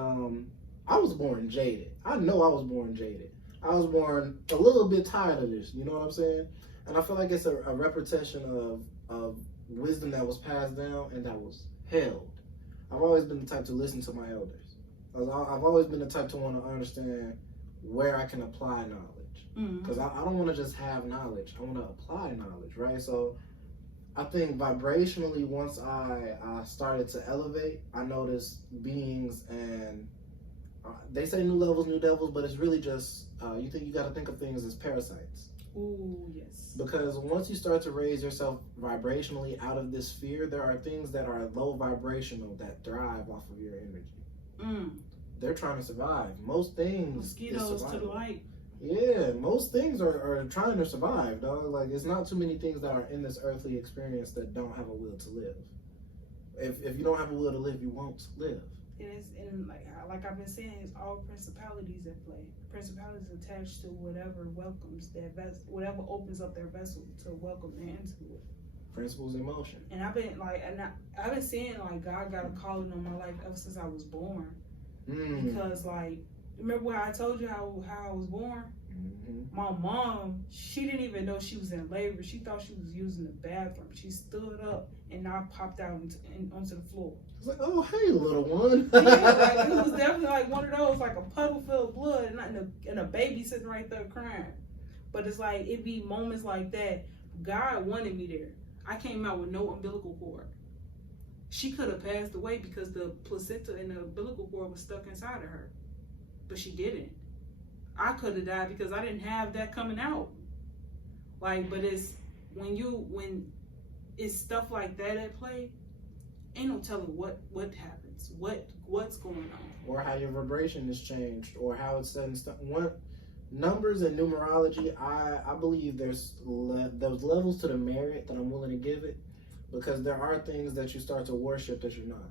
I was born jaded. I know I was born jaded. I was born a little bit tired of this. You know what I'm saying? And I feel like it's a repetition of wisdom that was passed down and that was held. I've always been the type to listen to my elders. I've always been the type to want to understand where I can apply knowledge. Because I don't want to just have knowledge. I want to apply knowledge, right? So I think vibrationally, once I started to elevate, I noticed beings, and they say new levels, new devils, but it's really just, you got to think of things as parasites. Ooh, yes. Because once you start to raise yourself vibrationally out of this sphere, there are things that are low vibrational that thrive off of your energy. They're trying to survive. Most things, mosquitoes to the light. Yeah, most things are trying to survive, dog. Like, it's not too many things that are in this earthly experience that don't have a will to live. If you don't have a will to live, you won't live. And like I've been saying, it's all principalities at play. Principalities attached to whatever welcomes their vessel, whatever opens up their vessel to welcome them into it. Principles in motion. And I've been seeing like God got a calling on my life ever since I was born. Because remember when I told you how I was born? My mom, she didn't even know she was in labor. She thought she was using the bathroom. She stood up and I popped out onto the floor. It's like, oh, hey, little one. Yeah, it was definitely one of those, a puddle full of blood and a baby sitting right there crying. But it's it be moments like that. God wanted me there. I came out with no umbilical cord. She could have passed away because the placenta and the umbilical cord was stuck inside of her. But she didn't. I could have died because I didn't have that coming out. But it's when it's stuff like that at play, ain't no telling what happens, what's going on, or how your vibration is changed, or how it's set in stone. Numbers and numerology, I believe there's those levels to the merit that I'm willing to give it, because there are things that you start to worship that you're not.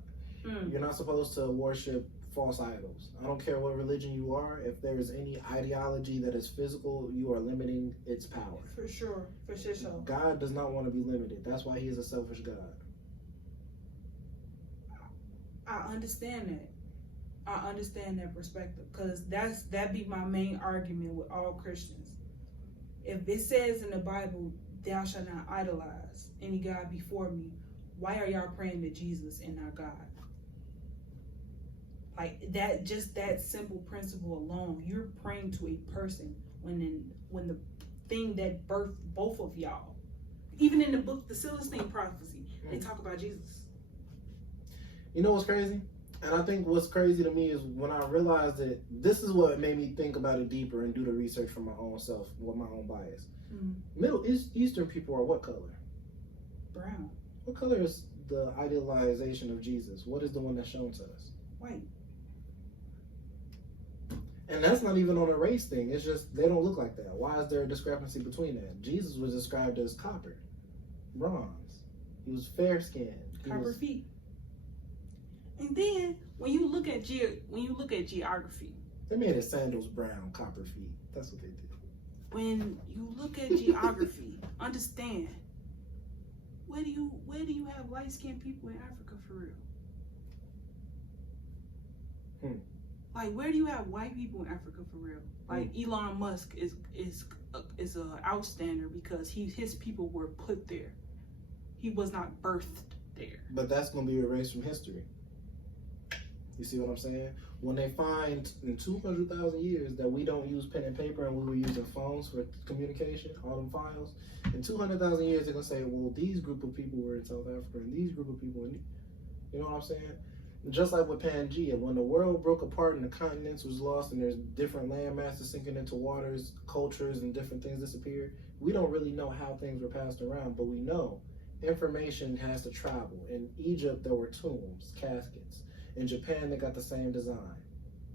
You're not supposed to worship false idols. I don't care what religion you are. If there is any ideology that is physical, you are limiting its power. For sure. God does not want to be limited. That's why he is a selfish God. I understand that. I understand that perspective, because that be my main argument with all Christians. If it says in the Bible, thou shalt not idolize any God before me, why are y'all praying to Jesus and not God? Like that, just that simple principle alone, you're praying to a person when the thing that birthed both of y'all, even in the book, the Celestine prophecy, they talk about Jesus. You know what's crazy? And I think what's crazy to me is when I realized that this is what made me think about it deeper and do the research for my own self, with my own bias. Middle Eastern people are what color? Brown. What color is the idealization of Jesus? What is the one that's shown to us? White. And that's not even on a race thing. It's just they don't look like that. Why is there a discrepancy between that? Jesus was described as copper, bronze. He was fair skinned. Copper feet. And then when you look at geography, they made his sandals brown, copper feet. That's what they did. When you look at geography, understand, where do you have light skinned people in Africa for real? Like, where do you have white people in Africa for real? Like, Elon Musk is a outstander because his people were put there. He was not birthed there. But that's going to be erased from history. You see what I'm saying? When they find in 200,000 years that we don't use pen and paper and we were using phones for communication, all them files, in 200,000 years they're going to say, well, these group of people were in South Africa and these group of people in... You know what I'm saying? Just like with Pangea, when the world broke apart and the continents was lost and there's different land masses sinking into waters, cultures and different things disappeared, we don't really know how things were passed around, but we know information has to travel. In Egypt, there were tombs, caskets. In Japan, they got the same design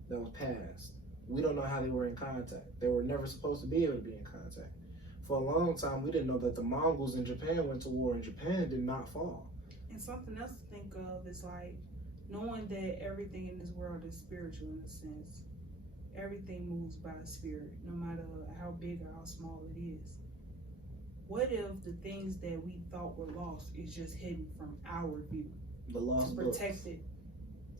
that was passed. We don't know how they were in contact. They were never supposed to be able to be in contact. For a long time, we didn't know that the Mongols in Japan went to war and Japan did not fall. And something else to think of is like, knowing that everything in this world is spiritual in a sense. Everything moves by the spirit, no matter how big or how small it is. What if the things that we thought were lost is just hidden from our view? The lost to protect it.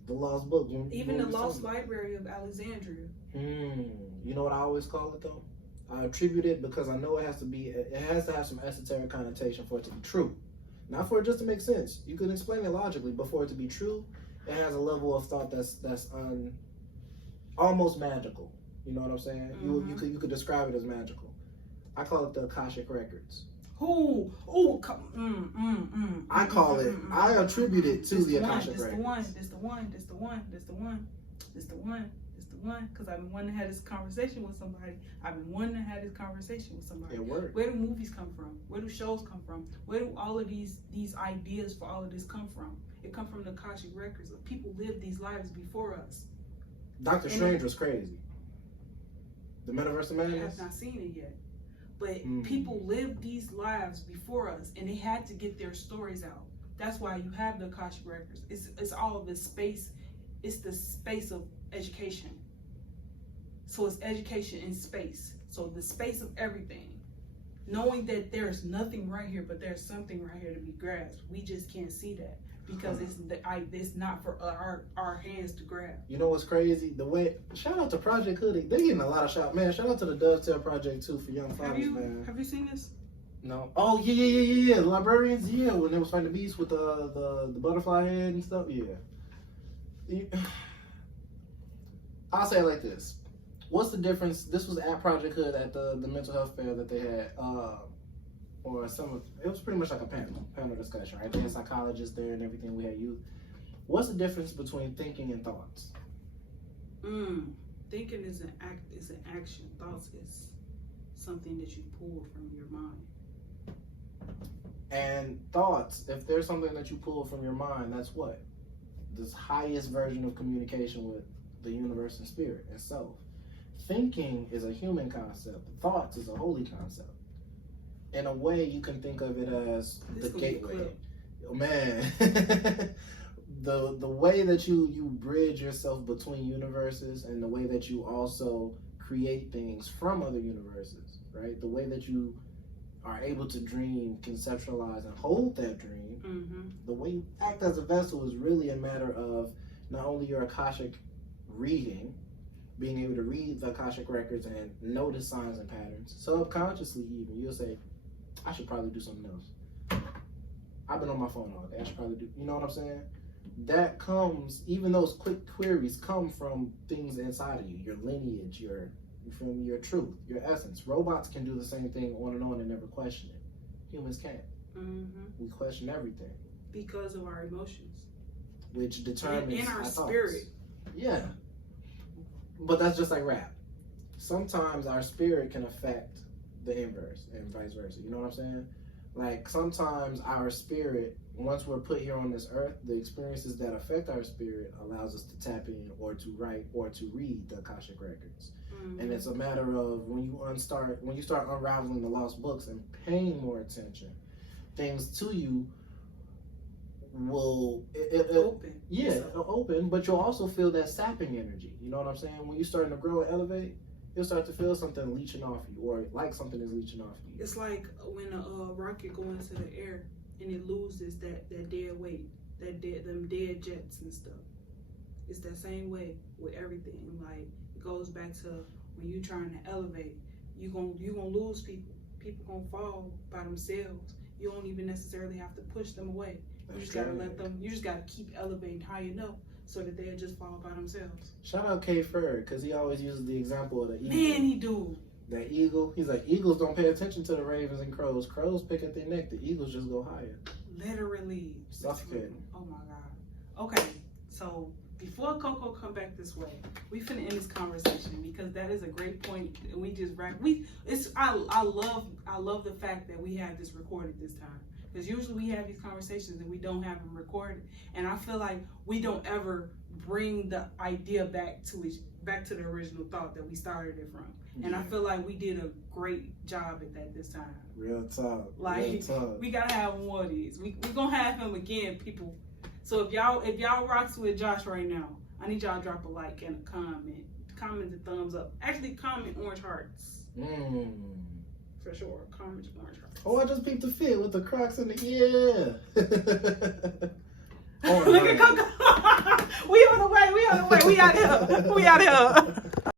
The lost book. Even the lost library of Alexandria. You know what I always call it though? I attribute it because I know it has to have some esoteric connotation for it to be true. Not for it just to make sense. You can explain it logically, but for it to be true, it has a level of thought that's almost magical. You know what I'm saying? You could describe it as magical. I call it the Akashic Records. I call it. I attribute it to the Akashic Records. This the one. Because I've been wanting to have this conversation with somebody. It worked. Where do movies come from? Where do shows come from? Where do all of these ideas for all of this come from? It come from the Akashic Records. People lived these lives before us. Doctor Strange was crazy. The Metaverse of Madness? I have not seen it yet. But people lived these lives before us, and they had to get their stories out. That's why you have the Akashic Records. It's all of the space. It's the space of education. So it's education in space. So the space of everything. Knowing that there's nothing right here, but there's something right here to be grasped. We just can't see that because it's not for our hands to grab. You know what's crazy? Shout out to Project Hoodie. They're getting a lot of shout. Man, shout out to the Dovetail Project too for young fathers, man. Have you seen this? No. Oh yeah. The librarians, yeah. When they was fighting the beast with the butterfly head and stuff, yeah. I'll say it like this. What's the difference? This was at Project Hood at the mental health fair that they had, it was pretty much like a panel discussion, right? They had psychologists there and everything. We had youth. What's the difference between thinking and thoughts? Thinking is an action. Thoughts is something that you pull from your mind. And thoughts, if there's something that you pull from your mind, that's what? This highest version of communication with the universe and spirit and self. Thinking is a human concept. Thoughts is a holy concept. In a way, you can think of it as the gateway. Man, the way that you bridge yourself between universes, and the way that you also create things from other universes, right? The way that you are able to dream, conceptualize, and hold that dream. The way you act as a vessel is really a matter of not only your Akashic reading, being able to read the Akashic records and notice signs and patterns. Subconsciously, even, you'll say, I should probably do something else. I've been on my phone all day. I should probably do, you know what I'm saying? That comes, even those quick queries come from things inside of you, your lineage, your truth, your essence. Robots can do the same thing on and never question it. Humans can't. We question everything. Because of our emotions. Which determines in our thoughts. Spirit. Yeah. But that's just like rap. Sometimes our spirit can affect the inverse and vice versa. You know what I'm saying? Like sometimes our spirit, once we're put here on this earth, the experiences that affect our spirit allows us to tap in or to write or to read the Akashic records. And it's a matter of when you start unraveling the lost books and paying more attention, things to you will open. Yeah, it'll open, but you'll also feel that sapping energy. You know what I'm saying? When you're starting to grow and elevate, you'll start to feel something leeching off you, or like something is leeching off you. It's like when a rocket goes into the air and it loses that dead weight, them dead jets and stuff. It's that same way with everything. Like it goes back to when you're trying to elevate, you gonna lose people. People gonna fall by themselves. You don't even necessarily have to push them away. You just gotta let them. You just gotta keep elevating high enough so that they'll just fall by themselves. Shout out K Fur, because he always uses the example of the eagle. Man, he do. That eagle, he's like, eagles don't pay attention to the ravens and crows. Crows pick at their neck. The eagles just go higher. Literally. Suffocating. Oh my God. Okay, so before Coco come back this way, we finna end this conversation because that is a great point. We just I love the fact that we have this recorded this time. Because usually we have these conversations and we don't have them recorded. And I feel like we don't ever bring the idea back to the original thought that we started it from. And I feel like we did a great job at that this time. Real talk. Like, real talk. We gotta have more of these. We're gonna have him again, people. So if y'all rocks with Josh right now, I need y'all to drop a like and a comment. Comment the thumbs up. Actually, comment orange hearts. For sure. Comment orange hearts. Oh, I just peeped the fit with the Crocs in the Look at Coco. We on the way. We out here.